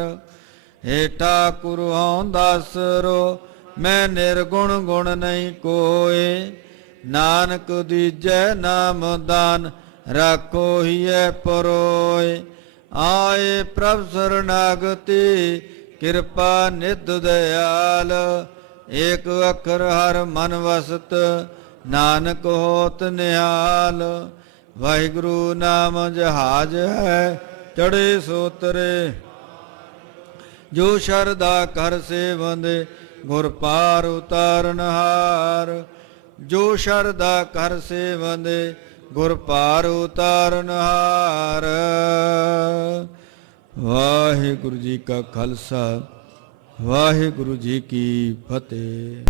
हे ठाकुर हों दासरो मैं निर्गुण गुण नहीं कोय, नानक दीजै नाम दान राखो हिय परोय, आए प्रभ शरणागति किरपा निध दयाल, एक अखर हर मन वसत नानक होत निहाल, वाहिगुरु नाम जहाज है चढ़े सोतरे, जो शरदा कर सेवंदे गुर पार उतारनहार, जो शरदा कर सेवंदे गुर पार उतारनहार। ਵਾਹਿਗੁਰੂ ਜੀ ਕਾ ਖਾਲਸਾ, ਵਾਹਿਗੁਰੂ ਜੀ ਕੀ ਫਤਿਹ।